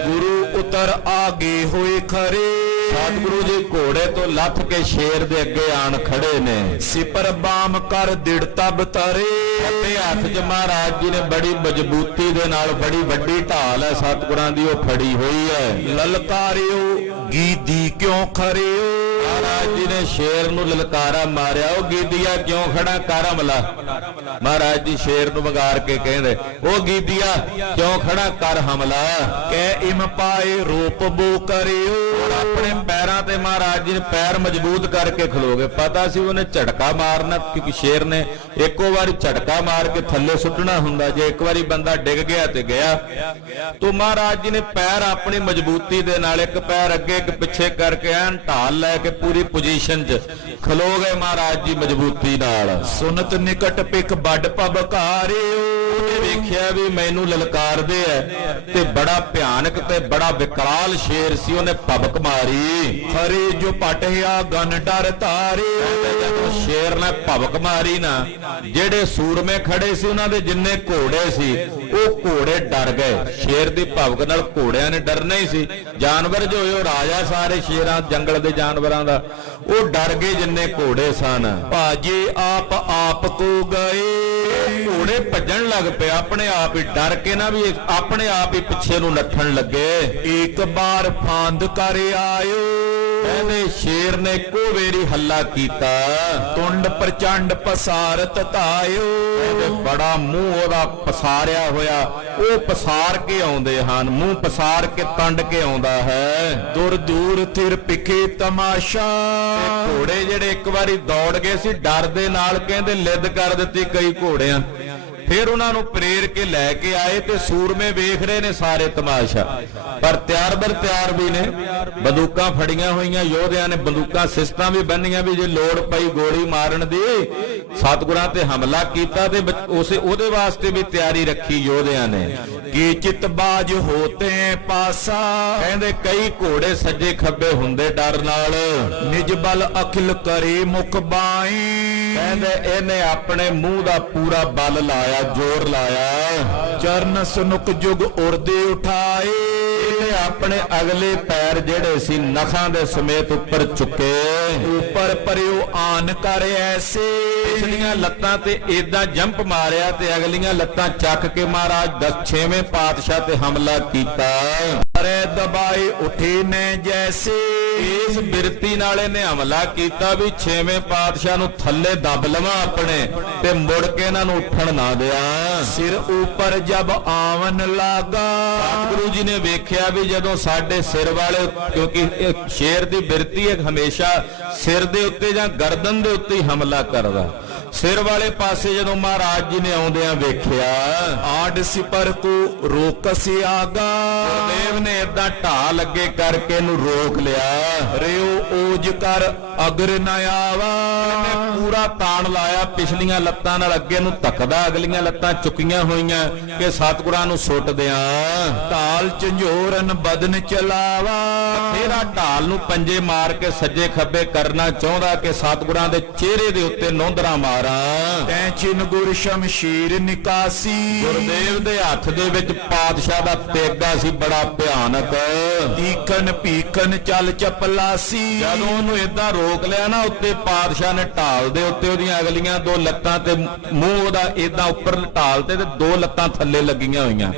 ਗੁਰੂ ਉਤਰ ਆਗੇ ਹੋਏ ਖਰੇ, ਸਤਿਗੁਰੂ ਜੀ ਘੋੜੇ ਤੋਂ ਲੱਥ ਕੇ ਸ਼ੇਰ ਦੇ ਅੱਗੇ ਆਣ ਖੜੇ ਨੇ। ਸਿਪਰ ਬਾਮ ਕਰ ਦਿੜਤਾ ਬਤਰੇ, ਅਤੇ ਹੱਥ 'ਚ ਮਹਾਰਾਜ ਜੀ ਨੇ ਬੜੀ ਮਜ਼ਬੂਤੀ ਦੇ ਨਾਲ ਬੜੀ ਵੱਡੀ ਢਾਲ ਹੈ ਸਤਿਗੁਰਾਂ ਦੀ, ਉਹ ਫੜੀ ਹੋਈ ਹੈ। ਲਲਕਾਰਿਓ ਗੀਦੀ ਕਿਉਂ ਖਰਿਓ, ਮਹਾਰਾਜ ਜੀ ਨੇ ਸ਼ੇਰ ਨੂੰ ਲਲਕਾਰਾ ਮਾਰਿਆ, ਉਹ ਗੀਦੀਆ ਕਿਉਂ ਖੜਾ ਕਰ ਹਮਲਾ। ਮਹਾਰਾਜ ਜੀ ਸ਼ੇਰ ਨੂੰ ਵਗਾਰ ਕੇ ਕਹਿੰਦੇ, ਉਹ ਗੀਦੀਆ ਕਿਉਂ ਖੜਾ ਕਰ ਹਮਲਾ। ਕਹਿ ਇਮ ਪਾਏ ਰੂਪ ਬੋ ਕਰਿਓ, ਆਪਣੇ ਪੈਰਾਂ ਤੇ ਮਹਾਰਾਜ ਜੀ ਨੇ ਪੈਰ ਮਜ਼ਬੂਤ ਕਰਕੇ ਖਲੋਗੇ। ਪਤਾ ਸੀ ਉਹਨੇ ਝਟਕਾ ਮਾਰਨਾ, ਕਿਉਂਕਿ ਸ਼ੇਰ ਨੇ ਇੱਕੋ ਵਾਰੀ ਝਟਕਾ ਮਾਰ ਕੇ ਥੱਲੇ ਸੁੱਟਣਾ ਹੁੰਦਾ, ਜੇ ਇੱਕ ਵਾਰੀ ਬੰਦਾ ਡਿੱਗ ਗਿਆ ਤੇ ਗਿਆ। ਤੋ ਮਹਾਰਾਜ ਜੀ ਨੇ ਪੈਰ ਆਪਣੀ ਮਜ਼ਬੂਤੀ ਦੇ ਨਾਲ ਇੱਕ ਪੈਰ ਅੱਗੇ ਇੱਕ ਪਿੱਛੇ ਕਰਕੇ ਐਨ ਢਾਲ ਲੈ ਕੇ ਪੂਰੀ ਪੋਜੀਸ਼ਨ 'ਚ ਖਲੋ ਗਏ ਮਹਾਰਾਜ ਜੀ ਮਜ਼ਬੂਤੀ ਨਾਲ। ਸੁਨਤ ਨਿਕਟ ਪਿਕ ਵੱਡ ਪਬਕਾਰਿਓ, ਵੇਖਿਆ ਵੀ ਮੈਨੂੰ ਲਲਕਾਰਦੇ ਐ, ਤੇ ਬੜਾ ਭਿਆਨਕ ਤੇ ਬੜਾ ਵਿਕਰਾਲ ਸ਼ੇਰ ਸੀ, ਉਹਨੇ ਭਬਕ ਮਾਰੀ। ਖਰੇ ਜੋ ਪਟਿਆ ਗਨ ਡਰ ਤਾਰੇ, ਜਦੋਂ ਸ਼ੇਰ ਨੇ ਭਬਕ ਮਾਰੀ ਨਾ, ਜਿਹੜੇ ਸੂਰਮੇ ਖੜੇ ਸੀ ਉਹਨਾਂ ਦੇ ਜਿੰਨੇ ਘੋੜੇ ਸੀ ਉਹ ਘੋੜੇ ਡਰ ਗਏ। ਸ਼ੇਰ ਦੀ ਭਬਕ ਨਾਲ ਘੋੜਿਆਂ ਨੇ ਡਰਨਾ ਹੀ ਸੀ, ਜਾਨਵਰ ਜੋ ਹੋਏ ਉਹ ਰਾਜਾ ਸਾਰੇ ਸ਼ੇਰਾਂ ਜੰਗਲ ਦੇ ਜਾਨਵਰਾਂ ਦਾ, ਉਹ ਡਰ ਗਏ ਜਿੰਨੇ ਘੋੜੇ ਸਨ। ਭਾਜੇ ਆਪ ਕੋ ਗਏ, ਘੋੜੇ ਭੱਜਣ ਲੱਗ ਪਏ ਆਪਣੇ ਆਪ ਹੀ, ਡਰ ਕੇ ਨਾ ਵੀ ਆਪਣੇ ਆਪ ਹੀ ਪਿੱਛੇ ਨੂੰ ਨੱਠਣ ਲੱਗੇ। ਇੱਕ ਬਾਰ ਫਾਂਦ ਕਰ ਆਇਓ, ਕਹਿੰਦੇ ਸ਼ੇਰ ਨੇ ਇੱਕੋ ਵੇਰੀ ਹੱਲਾ ਕੀਤਾ, ਤੁੰਡ ਪ੍ਰਚੰਡ ਪਸਾਰਤ ਤਾਇਓ, ਬੜਾ ਮੂੰਹ ਉਹਦਾ ਪਸਾਰਿਆ ਹੋਇਆ, ਉਹ ਪਸਾਰ ਕੇ ਆਉਂਦੇ ਹਨ, ਮੂੰਹ ਪਸਾਰ ਕੇ ਤੰਡ ਕੇ ਆਉਂਦਾ ਹੈ। ਦੁਰ ਦੂਰ ਥਿਰ ਪਿਖੇ ਤਮਾਸ਼ਾ, ਘੋੜੇ ਜਿਹੜੇ ਇੱਕ ਵਾਰੀ ਦੌੜ ਗਏ ਸੀ ਡਰ ਦੇ ਨਾਲ, ਕਹਿੰਦੇ ਲਿੱਦ ਕਰ ਦਿੱਤੀ ਕਈ ਘੋੜਿਆਂ। ਫਿਰ ਉਹਨਾਂ ਨੂੰ ਪ੍ਰੇਰ ਕੇ ਲੈ ਕੇ ਆਏ ਤੇ ਸੂਰਮੇ ਵੇਖ ਰਹੇ ਨੇ ਸਾਰੇ ਤਮਾਸ਼ਾ, ਪਰ ਤਿਆਰ ਬਰ ਤਿਆਰ ਵੀ ਨੇ, ਬੰਦੂਕਾਂ ਫੜੀਆਂ ਹੋਈਆਂ ਯੋਧਿਆਂ ਨੇ, ਬੰਦੂਕਾਂ ਸਿਸਤਾਂ ਵੀ ਬੰਨੀਆਂ ਵੀ ਜੇ ਲੋੜ ਪਈ ਗੋਲੀ ਮਾਰਨ ਦੀ, ਸਤਿਗੁਰਾਂ ਤੇ ਹਮਲਾ ਕੀਤਾ ਤੇ ਉਹਦੇ ਵਾਸਤੇ ਵੀ ਤਿਆਰੀ ਰੱਖੀ ਯੋਧਿਆਂ ਨੇ। ਕੀ ਚਿਤਬਾਜ ਹੋਤੇ ਪਾਸਾ, ਕਹਿੰਦੇ ਕਈ ਘੋੜੇ ਸੱਜੇ ਖੱਬੇ ਹੁੰਦੇ ਡਰ ਨਾਲ। ਨਿਜ ਬਲ ਅਖਿਲ ਕਰੇ ਮੁਖ ਬਾਈ, ਕਹਿੰਦੇ ਇਹਨੇ ਆਪਣੇ ਮੂੰਹ ਦਾ ਪੂਰਾ ਬਲ ਲਾਇਆ, ਜ਼ੋਰ ਲਾਇਆ। ਚਰਨ ਸੁਨੁਕ ਜੁਗ ਉਰਦੇ ਉਠਾਏ, ਇਹਨੇ ਆਪਣੇ ਅਗਲੇ ਪੈਰ ਜਿਹੜੇ ਸੀ ਨਖਾਂ ਦੇ ਸਮੇਤ ਉੱਪਰ ਚੁੱਕੇ, ਉੱਪਰ ਪਰਿਓ ਆਨ ਕਰ ਐਸੇ, ਪਿਛਲੀਆਂ ਲੱਤਾਂ ਤੇ ਏਦਾਂ ਜੰਪ ਮਾਰਿਆ ਤੇ ਅਗਲੀਆਂ ਲੱਤਾਂ ਚੱਕ ਕੇ ਮਹਾਰਾਜ 6ਵੇਂ ਪਾਤਸ਼ਾਹ ਤੇ ਹਮਲਾ ਕੀਤਾ। ਅਰੇ ਦਬਾਏ ਉਠੇ ਨੇ ਜੈਸੇ, ਇਸ ਬਿਰਤੀ ਨਾਲ ਇਹਨੇ ਹਮਲਾ ਕੀਤਾ ਵੀ 6ਵੇਂ ਪਾਤਸ਼ਾਹ ਨੂੰ ਥੱਲੇ ਦੱਬ ਲਵਾਂ ਆਪਣੇ ਤੇ ਮੁੜ ਕੇ ਇਹਨਾਂ ਨੂੰ ਉੱਠਣ ਨਾ ਦਿਆਂ। ਸਿਰ ਉੱਪਰ ਜਬ ਆਵਨ ਲਾਗਾ, ਸਤਿਗੁਰੂ ਜੀ ਨੇ ਵੇਖਿਆ ਵੀ ਜਦੋਂ ਸਾਡੇ ਸਿਰ ਵਾਲੇ, ਕਿਉਂਕਿ ਇਹ ਸ਼ੇਰ ਦੀ ਬਿਰਤੀ ਹੈ ਹਮੇਸ਼ਾ ਸਿਰ ਦੇ ਉੱਤੇ ਜਾਂ ਗਰਦਨ ਦੇ ਉੱਤੇ ਹੀ ਹਮਲਾ ਕਰਦਾ, ਸਿਰ ਵਾਲੇ ਪਾਸੇ ਜਦੋਂ ਮਹਾਰਾਜ ਜੀ ਨੇ ਆਉਂਦਿਆਂ ਵੇਖਿਆ, ਆਡ ਸਿਪਰ ਕੋ ਰੋਕਸ ਆਗਾ, ਗੁਰਦੇਵ ਨੇ ਏਦਾਂ ਢਾਹ ਲੱਗੇ ਕਰਕੇ ਇਹਨੂੰ ਰੋਕ ਲਿਆ। ਰਿਓ ਓਜ ਕਰ ਅਗਰ ਨ ਆਵਾ, ਇਹਨੇ ਪੂਰਾ ਤਾਣ ਲਾਇਆ, ਪਿਛਲੀਆਂ ਲੱਤਾਂ ਨਾਲ ਅੱਗੇ ਨੂੰ ਧੱਕਦਾ, ਅਗਲੀਆਂ ਲੱਤਾਂ ਚੁੱਕੀਆਂ ਹੋਈਆਂ ਕਿ ਸਤਿਗੁਰਾਂ ਨੂੰ ਸੁੱਟ ਦਿਆਂ। ਢਾਲ ਝੰਜੋਰਨ ਬਦਨ ਚਲਾਵਾ, ਤੇਰਾ ਢਾਲ ਨੂੰ ਪੰਜੇ ਮਾਰ ਕੇ ਸੱਜੇ ਖੱਬੇ ਕਰਨਾ ਚਾਹੁੰਦਾ ਕਿ ਸਤਿਗੁਰਾਂ ਦੇ ਚਿਹਰੇ ਦੇ ਉੱਤੇ ਨੋਂਦਰਾ ਮਾਰਾਂ। ਤੈ ਚਿਨ ਗੁਰ ਸ਼ਮਸ਼ੀਰ ਨਿਕਾਸੀ, ਗੁਰਦੇਵ ਦੇ ਹੱਥ ਦੇ ਵਿੱਚ ਪਾਤਸ਼ਾਹ ਦਾ ਤੇਗਾ ਸੀ ਬੜਾ ਭਿਆਨਕ। ਤੀਖਨ ਭੀਖਨ ਚੱਲ ਚਪਲਾਸੀ, ਜਦੋਂ ਉਹਨੂੰ ਏਦਾਂ ਰੋਕ ਲਿਆ ਨਾ, ਉੱਤੇ ਪਾਤਸ਼ਾਹ ਨੇ ਢਾਲ ਦੇ ਉੱਤੇ ਉਹਦੀਆਂ ਅਗਲੀਆਂ ਦੋ ਲੱਤਾਂ ਤੇ ਮੂੰਹ ਉਹਦਾ ਏਦਾਂ ਉੱਪਰ ਢਾਲ ਤੇ ਦੋ ਲੱਤਾਂ ਥੱਲੇ ਲੱਗੀਆਂ ਹੋਈਆਂ।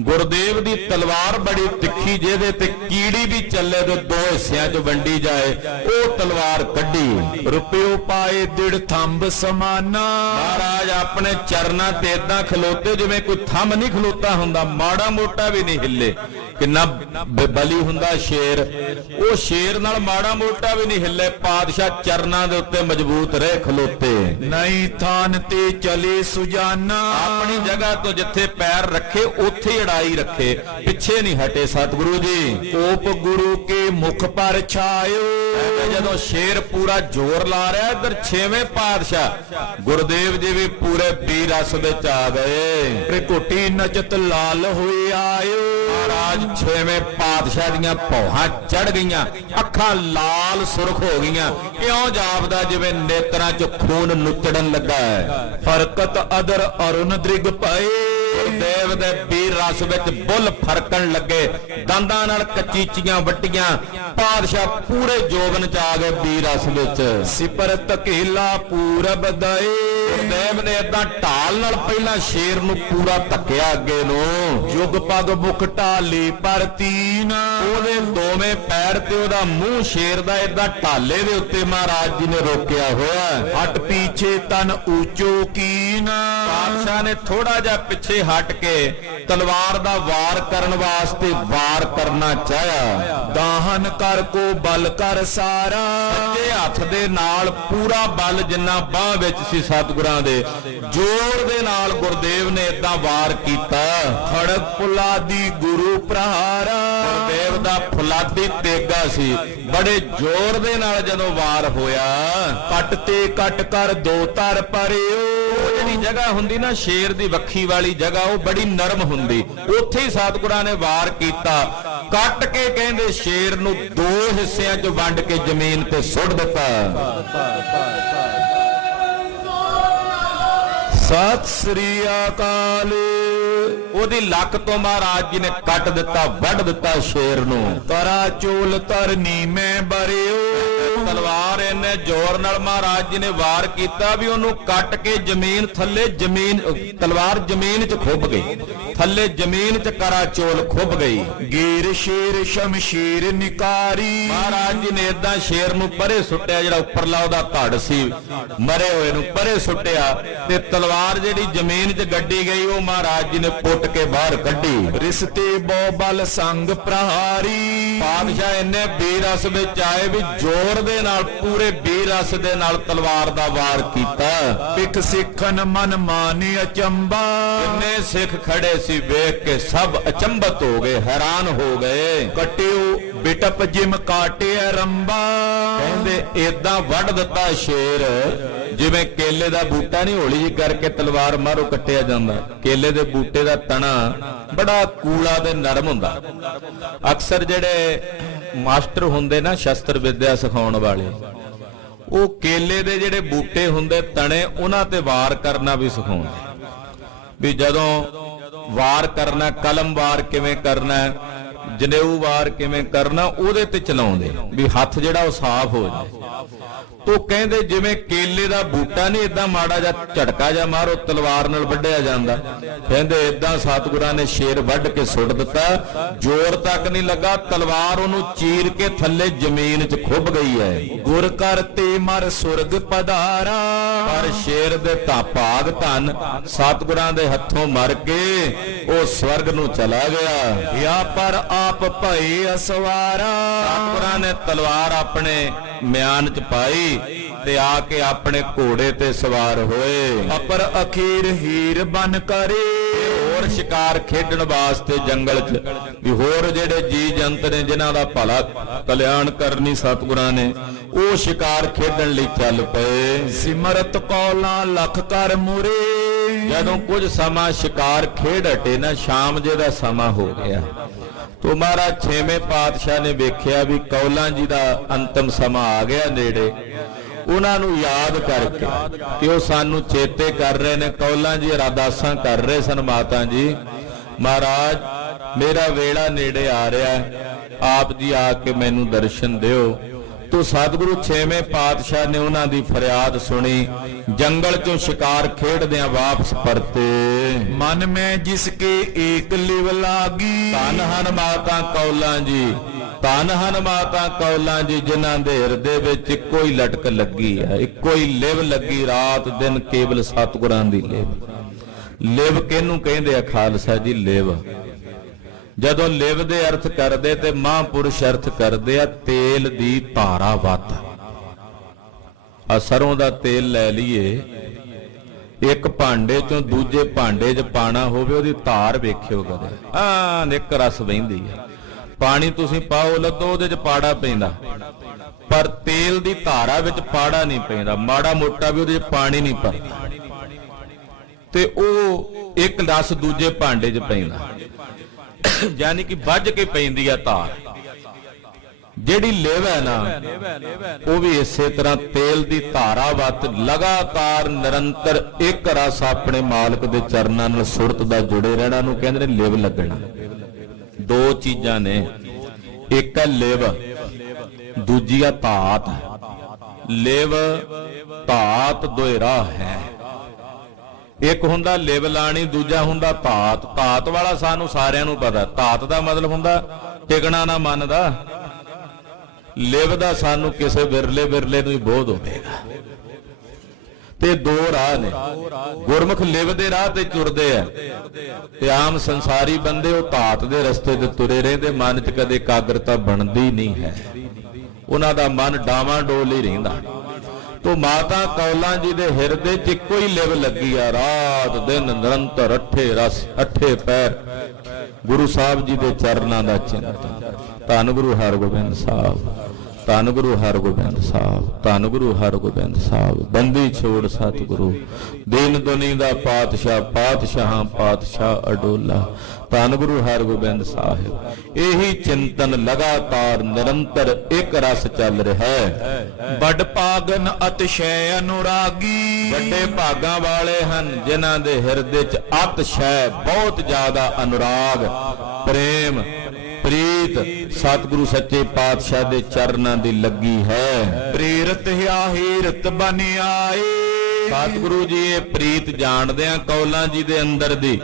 ਗੁਰਦੇਵ ਦੀ ਤਲਵਾਰ ਬੜੀ ਤਿੱਖੀ, ਜਿਹਦੇ ਤੇ ਕੀੜੀ ਵੀ ਚੱਲੇ ਤੇ ਦੋ ਹਿੱਸਿਆਂ 'ਚ ਵੰਡੀ ਜਾਏ, ਉਹ ਤਲਵਾਰ ਕੱਢੀ। ਰੁਪਿਓ ਪਾਏ ਦਿੜ ਥੰਬ ਸਮਾਨਾ, ਮਹਾਰਾਜ ਆਪਣੇ ਚਰਨਾਂ ਤੇ ਏਦਾਂ ਖਲੋਤੇ ਜਿਵੇਂ ਕੋਈ ਥੰਮ ਨਹੀਂ ਖਲੋਤਾ ਹੁੰਦਾ, ਮਾੜਾ ਮੋਟਾ ਵੀ ਨਹੀਂ ਹਿੱਲੇ। ਕਿੰਨਾ ਬਲੀ ਹੁੰਦਾ ਸ਼ੇਰ, ਉਹ ਸ਼ੇਰ ਨਾਲ ਮਾੜਾ ਮੋਟਾ ਵੀ ਨਹੀਂ ਹਿੱਲੇ, ਪਾਤਸ਼ਾਹ ਚਰਨਾਂ ਦੇ ਉੱਤੇ ਮਜ਼ਬੂਤ ਰਹੇ ਖਲੋਤੇ। ਨਹੀਂ ਥਾਨ ਤੇ ਚਲੇ ਸੁਜਾਨਾ, ਆਪਣੀ ਜਗ੍ਹਾ ਤੋਂ ਜਿੱਥੇ ਪੈਰ ਰੱਖੇ ਉੱਥੇ ਅੜਾਈ ਰੱਖੇ, ਪਿੱਛੇ ਨਹੀਂ ਹਟੇ ਸਤਿਗੁਰੂ ਜੀ। ਕੋਪ ਗੁਰੂ ਕੇ ਮੁਖ ਪਰ ਛਾਇਓ, ਜਦੋਂ ਸ਼ੇਰ ਪੂਰਾ ਜ਼ੋਰ ਲਾ ਰਿਹਾ, ਇੱਧਰ 6ਵੇਂ ਪਾਤਸ਼ਾਹ ਗੁਰਦੇਵ ਜੀ ਵੀ ਪੂਰੇ ਵੀਰ ਰਸ ਵਿੱਚ ਆ ਗਏ। ਤ੍ਰਿਕੁਟੀ ਨਚਤ ਲਾਲ ਹੋਏ ਆਇਓ, ਮਹਾਰਾਜ 6ਵੇਂ ਪਾਤਸ਼ਾਹ ਦੀਆਂ ਭੌਹਾਂ ਚੜ ਗਈਆਂ, ਅੱਖਾਂ ਲਾਲ ਸੁਰਖ ਹੋ ਗਈਆਂ, ਇਉਂ ਜਾਪਦਾ ਜਿਵੇਂ ਨੇਤਰਾਂ 'ਚ ਖੂਨ ਨੁੱਚੜਨ ਲੱਗਾ ਹੈ। ਫਰਕਤ ਅਦਰ ਅਰੁਣ ਦ੍ਰਿਗ ਪਏ, ਗੁਰਦੇਵ ਦੇ ਵੀਰ ਰਸ ਵਿੱਚ ਬੁੱਲ ਫਰਕਣ ਲੱਗੇ, ਦੰਦਾਂ ਨਾਲ ਕਚੀਚੀਆਂ ਵੱਟੀਆਂ, ਪਾਤਸ਼ਾਹ ਪੂਰੇ ਜੋਬਨ 'ਚ ਆ ਗਏ ਵੀਰ ਰਸ ਵਿੱਚ। ਸਿਪਰ ਧਕੇਲਾ ਪੂਰਬ ਦਏ, ਗੁਰਦੇਵ ਨੇ ਏਦਾਂ ਢਾਲ ਨਾਲ ਪਹਿਲਾਂ ਸ਼ੇਰ ਨੂੰ ਪੂਰਾ ਧੱਕਿਆ ਅੱਗੇ ਨੂੰ, ਜੁਗ ਪਗ ਮੁਖ ਢਾਲੀ ਪਰ ਤੀਨ, ਉਹਦੇ ਦੋਵੇਂ ਪੈਰ ਤੇ ਉਹਦਾ ਮੂੰਹ ਸ਼ੇਰ ਦਾ ਏਦਾਂ ਢਾਲੇ ਦੇ ਉੱਤੇ ਮਹਾਰਾਜ ਜੀ ਨੇ ਰੋਕਿਆ ਹੋਇਆ। ਹਟ ਪੀਛੇ ਤਨ ਉੱਚੋ ਕੀਨ, ਪਾਤਸ਼ਾਹ ਨੇ ਥੋੜਾ ਜਿਹਾ ਪਿੱਛੇ ਹਟ ਕੇ ਤਲਵਾਰ ਦਾ ਵਾਰ ਕਰਨ ਵਾਸਤੇ ਵਾਰ ਕਰਨਾ ਚਾਹਿਆ। ਦਾਹਨ ਕਰ ਕੋ ਬਲ ਕਰ ਸਾਰਾ, ਸੱਜੇ ਹੱਥ ਦੇ ਨਾਲ ਪੂਰਾ ਬਲ ਜਿੰਨਾ ਬਾਹ ਵਿੱਚ ਸੀ ਸਤਿਗੁਰਾਂ ਦੇ, ਜ਼ੋਰ ਦੇ ਨਾਲ ਗੁਰਦੇਵ ਨੇ ਏਦਾਂ ਵਾਰ ਕੀਤਾ। ਖੜਗ ਪੁਲਾਦੀ ਗੁਰੂ ਪ੍ਰਹਾਰਾ, ਗੁਰਦੇਵ ਦਾ ਫੁਲਾਦੀ ਤੇਗਾ ਸੀ, ਬੜੇ ਜ਼ੋਰ ਦੇ ਨਾਲ ਜਦੋਂ ਵਾਰ ਹੋਇਆ। ਕੱਟ ਤੇ ਕੱਟ ਕਰ ਦੋ ਤਰ ਪਰਿਓ, ਜਿਹੜੀ ਜਗ੍ਹਾ ਹੁੰਦੀ ਨਾ ਸ਼ੇਰ ਦੀ ਵੱਖੀ ਵਾਲੀ ਜਗ੍ਹਾ, ਉਹ ਬੜੀ ਨਰਮ ਹੁੰਦੀ, ਉੱਥੇ ਹੀ ਸਤਿਗੁਰਾਂ ਨੇ ਵਾਰ ਕੀਤਾ। ਕੱਟ ਕੇ ਕਹਿੰਦੇ ਸ਼ੇਰ ਨੂੰ ਦੋ ਹਿੱਸਿਆਂ 'ਚ ਵੰਡ ਕੇ ਜ਼ਮੀਨ ਤੇ ਸੁੱਟ ਦਿੱਤਾ। ਸਤਿ ਸ੍ਰੀ ਅਕਾਲ। ਉਹਦੀ ਲੱਕ ਤੋਂ ਮਹਾਰਾਜ ਜੀ ਨੇ ਕੱਟ ਦਿੱਤਾ, ਵੱਢ ਦਿੱਤਾ ਸ਼ੇਰ ਨੂੰ। ਕਰਾ ਚੋਲ ਤਰਨੀ ਮੈਂ ਬਰਿਓ, ਤਲਵਾਰ ਇਹਨੇ ਜ਼ੋਰ ਨਾਲ ਮਹਾਰਾਜ ਜੀ ਨੇ ਵਾਰ ਕੀਤਾ ਵੀ ਉਹਨੂੰ ਕੱਟ ਕੇ ਜ਼ਮੀਨ ਥੱਲੇ ਤਲਵਾਰ ਜ਼ਮੀਨ 'ਚ ਖੁੱਭ ਗਈ, ਥੱਲੇ ਜ਼ਮੀਨ 'ਚ ਕਰਾ ਚੋਲ ਖੁੱਭ ਗਈ। ਗੀਰ ਸ਼ੇਰ ਸ਼ਮਸ਼ੀਰ ਨਿਕਾਰੀ, ਮਹਾਰਾਜ ਜੀ ਨੇ ਏਦਾਂ ਸ਼ੇਰ ਨੂੰ ਪਰੇ ਸੁੱਟਿਆ, ਜਿਹੜਾ ਉੱਪਰਲਾ ਉਹਦਾ ਧੜ ਸੀ ਮਰੇ ਹੋਏ ਨੂੰ ਪਰੇ ਸੁੱਟਿਆ, ਤੇ ਤਲਵਾਰ ਜਿਹੜੀ ਜ਼ਮੀਨ 'ਚ ਗੱਡੀ ਗਈ ਉਹ ਮਹਾਰਾਜ ਜੀ ਨੇ ਪੁੱਟ ਕੇ ਬਾਹਰ ਕੱਢੀ। ਰਿਸ਼ਤੇ ਬਹੁ ਬਲ ਸੰਗ ਪ੍ਰਹਾਰੀ, ਪਾਤਸ਼ਾਹ ਇੰਨੇ ਵੀਰ ਰਸ ਵਿੱਚ ਆਏ ਵੀ ਜ਼ੋਰ ਦੇ ਨਾਲ, ਪੂਰੇ ਵੀਰ ਰਸ ਦੇ ਨਾਲ ਤਲਵਾਰ ਦਾ ਵਾਰ ਕੀਤਾ। ਪਿਖ ਸਿੱਖਨ ਮਨ ਮਾਨੇ ਅਚੰਬਾ, ਕਿੰਨੇ ਸਿੱਖ ਖੜੇ ਸੀ ਵੇਖ ਕੇ ਸਭ ਅਚੰਭਤ ਹੋ ਗਏ, ਹੈਰਾਨ ਹੋ ਗਏ। ਕਟਿਓ ਬਿਟਪ ਜਿਮ ਕਾਟਿਆ ਰੰਬਾ, ਕਹਿੰਦੇ ਏਦਾਂ ਵੱਢ ਦਿੱਤਾ ਸ਼ੇਰ ਜਿਵੇਂ ਕੇਲੇ ਦਾ ਬੂਟਾ ਨਹੀਂ ਹੌਲੀ ਜਿਹੀ ਕਰਕੇ ਤਲਵਾਰ ਮਾਰੋ ਕੱਟਿਆ ਜਾਂਦਾ। ਕੇਲੇ ਦੇ ਬੂਟੇ ਦਾ ਤਣਾ ਬੜਾ ਕੂਲਾ ਤੇ ਨਰਮ ਹੁੰਦਾ। ਅਕਸਰ ਜਿਹੜੇ ਮਾਸਟਰ ਹੁੰਦੇ ਨਾ ਸ਼ਸਤਰ ਵਿਦਿਆ ਸਿਖਾਉਣ ਵਾਲੇ, ਉਹ ਕੇਲੇ ਦੇ ਜਿਹੜੇ ਬੂਟੇ ਹੁੰਦੇ ਤਣੇ ਉਹਨਾਂ ਤੇ ਵਾਰ ਕਰਨਾ ਵੀ ਸਿਖਾਉਂਦੇ, ਵੀ ਜਦੋਂ ਵਾਰ ਕਰਨਾ, ਕਲਮ ਵਾਰ ਕਿਵੇਂ ਕਰਨਾ, ਜਨੇਊ ਵਾਰ ਕਿਵੇਂ ਕਰਨਾ, ਉਹਦੇ ਤੇ ਚਲਾਉਂਦੇ ਵੀ ਹੱਥ ਜਿਹੜਾ ਉਹ ਸਾਫ਼ ਹੋ ਜਾਏ। ਤੋ ਕਹਿੰਦੇ ਜਿਵੇਂ ਕੇਲੇ ਦਾ ਬੂਟਾ ਨਹੀਂ ਏਦਾਂ ਮਾੜਾ ਜਿਹਾ ਝਟਕਾ ਜਾਂ ਮਾਰੋ ਤਲਵਾਰ ਨਾਲ ਵੱਢਿਆ ਜਾਂਦਾ, ਕਹਿੰਦੇ ਏਦਾਂ ਸਤਿਗੁਰਾਂ ਨੇ ਸ਼ੇਰ ਵੱਢ ਕੇ ਸੁੱਟ ਦਿੱਤਾ, ਜ਼ੋਰ ਤੱਕ ਨਹੀਂ ਲੱਗਾ, ਤਲਵਾਰ ਉਹਨੂੰ ਚੀਰ ਕੇ ਥੱਲੇ ਜ਼ਮੀਨ 'ਚ ਖੁੱਭ ਗਈ ਹੈ। ਗੁਰ ਕਰਤੇ ਮਰ ਸੁਰਗ ਪਧਾਰਾ, ਪਰ ਸ਼ੇਰ ਦੇ ਭਾਗ ਧਨ ਸਤਿਗੁਰਾਂ ਦੇ ਹੱਥੋਂ ਮਰ ਕੇ ਉਹ ਸਵਰਗ ਨੂੰ ਚਲਾ ਗਿਆ। ਯਾ ਪਰ ਆਪ ਭਏ ਅਸਵਾਰਾ, ਸਤਿਗੁਰਾਂ ਨੇ ਤਲਵਾਰ ਆਪਣੇ ਮਿਆਨ 'ਚ ਪਾਈ ਤੇ ਆ ਕੇ ਆਪਣੇ ਘੋੜੇ ਤੇ ਸਵਾਰ ਹੋਏ। ਅਪਰ ਅਖੀਰ ਹੀਰ ਬਨ ਕਰੇ, ਹੋਰ ਸ਼ਿਕਾਰ ਖੇਡਣ ਵਾਸਤੇ ਜੰਗਲ 'ਚ ਵੀ ਹੋਰ ਜਿਹੜੇ ਜੀ ਜੰਤ ਨੇ ਜਿਨ੍ਹਾਂ ਦਾ ਭਲਾ ਕਲਿਆਣ ਕਰਨੀ ਸਤਿਗੁਰਾਂ ਨੇ, ਉਹ ਸ਼ਿਕਾਰ ਖੇਡਣ ਲਈ ਚੱਲ ਪਏ। ਸਿਮਰਤ ਕੌਲਾਂ ਲੱਖ ਕਰ ਮੁਰੇ, ਜਦੋਂ ਕੁਝ ਸਮਾਂ ਸ਼ਿਕਾਰ ਖੇਡ ਹਟੇ ਨਾ, ਸ਼ਾਮ ਜੇ ਦਾ ਸਮਾਂ ਹੋ ਗਿਆ, ਤੋ ਮਹਾਰਾਜ ਛੇਵੇਂ ਪਾਤਸ਼ਾਹ ਨੇ ਵੇਖਿਆ ਵੀ ਕੌਲਾਂ ਜੀ ਦਾ ਅੰਤਮ ਸਮਾਂ ਆ ਗਿਆ ਨੇੜੇ। ਉਹਨਾਂ ਨੂੰ ਯਾਦ ਕਰਕੇ ਕਿ ਉਹ ਸਾਨੂੰ ਚੇਤੇ ਕਰ ਰਹੇ ਨੇ, ਕੌਲਾਂ ਜੀ ਅਰਦਾਸਾਂ ਕਰ ਰਹੇ ਸਨ, ਮਾਤਾ ਜੀ ਮਹਾਰਾਜ ਮੇਰਾ ਵੇਲਾ ਨੇੜੇ ਆ ਰਿਹਾ, ਆਪ ਜੀ ਆ ਕੇ ਮੈਨੂੰ ਦਰਸ਼ਨ ਦਿਓ। ਤੋ ਸਤਿਗੁਰੂ ਛੇਵੇਂ ਪਾਤਸ਼ਾਹ ਨੇ ਉਹਨਾਂ ਦੀ ਫਰਿਆਦ ਸੁਣੀ, ਜੰਗਲ ਚੋਂ ਸ਼ਿਕਾਰ ਖੇਡਦਿਆਂ ਵਾਪਸ ਪਰਤੇ। ਮਨ ਮੈਂ ਜਿਸ ਕੇ ਏਕ ਲਿਵ ਲਾਗੀ, ਧੰਨ ਹਨ ਮਾਤਾ ਕੌਲਾਂ ਜੀ, ਧੰਨ ਹਨ ਮਾਤਾ ਕੌਲਾਂ ਜੀ, ਜਿਨ੍ਹਾਂ ਦੇ ਹਿਰਦੇ ਵਿੱਚ ਇੱਕੋ ਹੀ ਲਟਕ ਲੱਗੀ ਹੈ, ਇੱਕੋ ਹੀ ਲਿਵ ਲੱਗੀ, ਰਾਤ ਦਿਨ ਕੇਵਲ ਸਤਿਗੁਰਾਂ ਦੀ ਲਿਵ। ਲਿਵ ਕਿਹਨੂੰ ਕਹਿੰਦੇ ਆ ਖਾਲਸਾ ਜੀ? ਲਿਵ ਜਦੋਂ ਲਿਵ ਦੇ ਅਰਥ ਕਰਦੇ ਤੇ ਮਹਾਂਪੁਰਸ਼ ਅਰਥ ਕਰਦੇ ਆ ਤੇਲ ਦੀ ਧਾਰਾ ਵੱਤ। ਆ ਸਰੋਂ ਦਾ ਤੇਲ ਲੈ ਲਈਏ, ਇੱਕ ਭਾਂਡੇ ਚੋਂ ਦੂਜੇ ਭਾਂਡੇ 'ਚ ਪਾਣਾ ਹੋਵੇ, ਉਹਦੀ ਧਾਰ ਵੇਖਿਓ ਕਦੇ, ਨਿੱਕ ਰਸ ਵਹਿੰਦੀ ਆ। ਪਾਣੀ ਤੁਸੀਂ ਪਾਓ ਲੱਦੋ, ਉਹਦੇ 'ਚ ਪਾੜਾ ਪੈਂਦਾ, ਪਰ ਤੇਲ ਦੀ ਧਾਰਾ ਵਿੱਚ ਪਾੜਾ ਨਹੀਂ ਪੈਂਦਾ, ਮਾੜਾ ਮੋਟਾ ਵੀ ਉਹਦੇ 'ਚ ਪਾਣੀ ਨਹੀਂ ਭਰਦਾ, ਤੇ ਉਹ ਇੱਕ ਰਸ ਦੂਜੇ ਭਾਂਡੇ 'ਚ ਪੈਂਦਾ, ਯਾਨੀ ਕਿ ਵੱਜ ਕੇ ਪੈਂਦੀ ਆ ਧਾਰ। ਜਿਹੜੀ ਲਿਵ ਹੈ ਨਾ, ਉਹ ਵੀ ਇਸੇ ਤਰ੍ਹਾਂ ਤੇਲ ਦੀ ਧਾਰਾ ਵੱਤ ਲਗਾਤਾਰ ਨਿਰੰਤਰ ਇੱਕ ਰਸ ਆਪਣੇ ਮਾਲਕ ਦੇ ਚਰਨਾਂ ਨਾਲ ਸੁਰਤ ਦਾ ਜੁੜੇ ਰਹਿਣਾ ਨੂੰ ਕਹਿੰਦੇ ਨੇ ਲਿਵ ਲੱਗਣਾ। ਦੋ ਚੀਜ਼ਾਂ ਨੇ, ਇੱਕ ਹੈ ਲਿਵ, ਦੂਜੀ ਆ ਧਾਤ। ਲਿਵ ਧਾਤ ਦੋਇਰਾ ਹੈ, ਇੱਕ ਹੁੰਦਾ ਲਿਵ ਲਾਣੀ, ਦੂਜਾ ਹੁੰਦਾ ਧਾਤ। ਧਾਤ ਵਾਲਾ ਸਾਨੂੰ ਸਾਰਿਆਂ ਨੂੰ ਪਤਾ, ਧਾਤ ਦਾ ਮਤਲਬ ਹੁੰਦਾ ਟਿਕਣਾ ਨਾ ਮਨ ਦਾ। ਲਿਵ ਦਾ ਸਾਨੂੰ ਕਿਸੇ ਵਿਰਲੇ ਨੂੰ ਹੀ ਬੋਧ ਹੋਵੇਗਾ। ਤੇ ਦੋ ਰਾਹ ਨੇ, ਗੁਰਮੁਖ ਲਿਵ ਦੇ ਰਾਹ ਤੇ ਤੁਰਦੇ ਆ, ਤੇ ਆਮ ਸੰਸਾਰੀ ਬੰਦੇ ਉਹ ਧਾਤ ਦੇ ਰਸਤੇ ਤੇ ਤੁਰੇ ਰਹਿੰਦੇ, ਮਨ 'ਚ ਕਦੇ ਇਕਾਗਰਤਾ ਬਣਦੀ ਨਹੀਂ ਹੈ, ਉਹਨਾਂ ਦਾ ਮਨ ਡਾਵਾਂ ਡੋਲ ਹੀ ਰਹਿੰਦਾ। ਤੋ ਮਾਤਾ ਕੌਲਾਂ ਜੀ ਦੇ ਹਿਰਦੇ 'ਚ ਇੱਕੋ ਹੀ ਲਿਵ ਲੱਗੀ ਆ, ਰਾਤ ਦਿਨ ਨਿਰੰਤਰ ਅੱਠੇ ਰਸ ਅੱਠੇ ਪੈਰ ਗੁਰੂ ਸਾਹਿਬ ਜੀ ਦੇ ਚਰਨਾਂ ਦਾ ਚਿੰਤਨ। ਧੰਨ ਗੁਰੂ ਹਰਗੋਬਿੰਦ ਸਾਹਿਬ, ਧੰਨ ਗੁਰੂ ਹਰਗੋਬਿੰਦ ਸਾਹਿਬ, ਧੰਨ ਗੁਰੂ ਹਰਗੋਬਿੰਦ ਸਾਹਿਬ। ਬੰਦੀ ਛੋੜ ਸਤਿਗੁਰੂ, ਦੀਨ ਦੁਨੀ ਦਾ ਪਾਤਸ਼ਾਹ, ਪਾਤਸ਼ਾਹਾਂ ਪਾਤਸ਼ਾਹ ਅਡੋਲਾ। ਧੰਨ ਗੁਰੂ ਹਰਗੋਬਿੰਦ ਸਾਹਿਬ। ਇਹੀ ਚਿੰਤਨ ਲਗਾਤਾਰ ਨਿਰੰਤਰ ਇੱਕ ਰਸ ਚੱਲ ਰਿਹਾ ਹੈ। ਵੱਡ ਭਾਗਨ ਅਤਿਸ਼ੈ ਅਨੁਰਾਗੀ, ਵੱਡੇ ਭਾਗਾਂ ਵਾਲੇ ਹਨ ਜਿਨ੍ਹਾਂ ਦੇ ਹਿਰਦੇ 'ਚ ਅਤਿਸ਼ੈ ਬਹੁਤ ਜ਼ਿਆਦਾ ਅਨੁਰਾਗ, ਪ੍ਰੇਮ, ਪ੍ਰੀਤ ਸਤਿਗੁਰੂ ਸੱਚੇ ਪਾਤਸ਼ਾਹ ਦੇ ਚਰਨਾਂ ਦੀ ਲੱਗੀ ਹੈ। ਪ੍ਰੀਰਤ ਹਿਆ ਹੀਰਤ ਬਨ ਆਏ। ਸਤਿਗੁਰੂ ਜੀ ਇਹ ਪ੍ਰੀਤ ਜਾਣਦਿਆਂ ਕੌਲਾਂ ਜੀ ਦੇ ਅੰਦਰ ਦੀ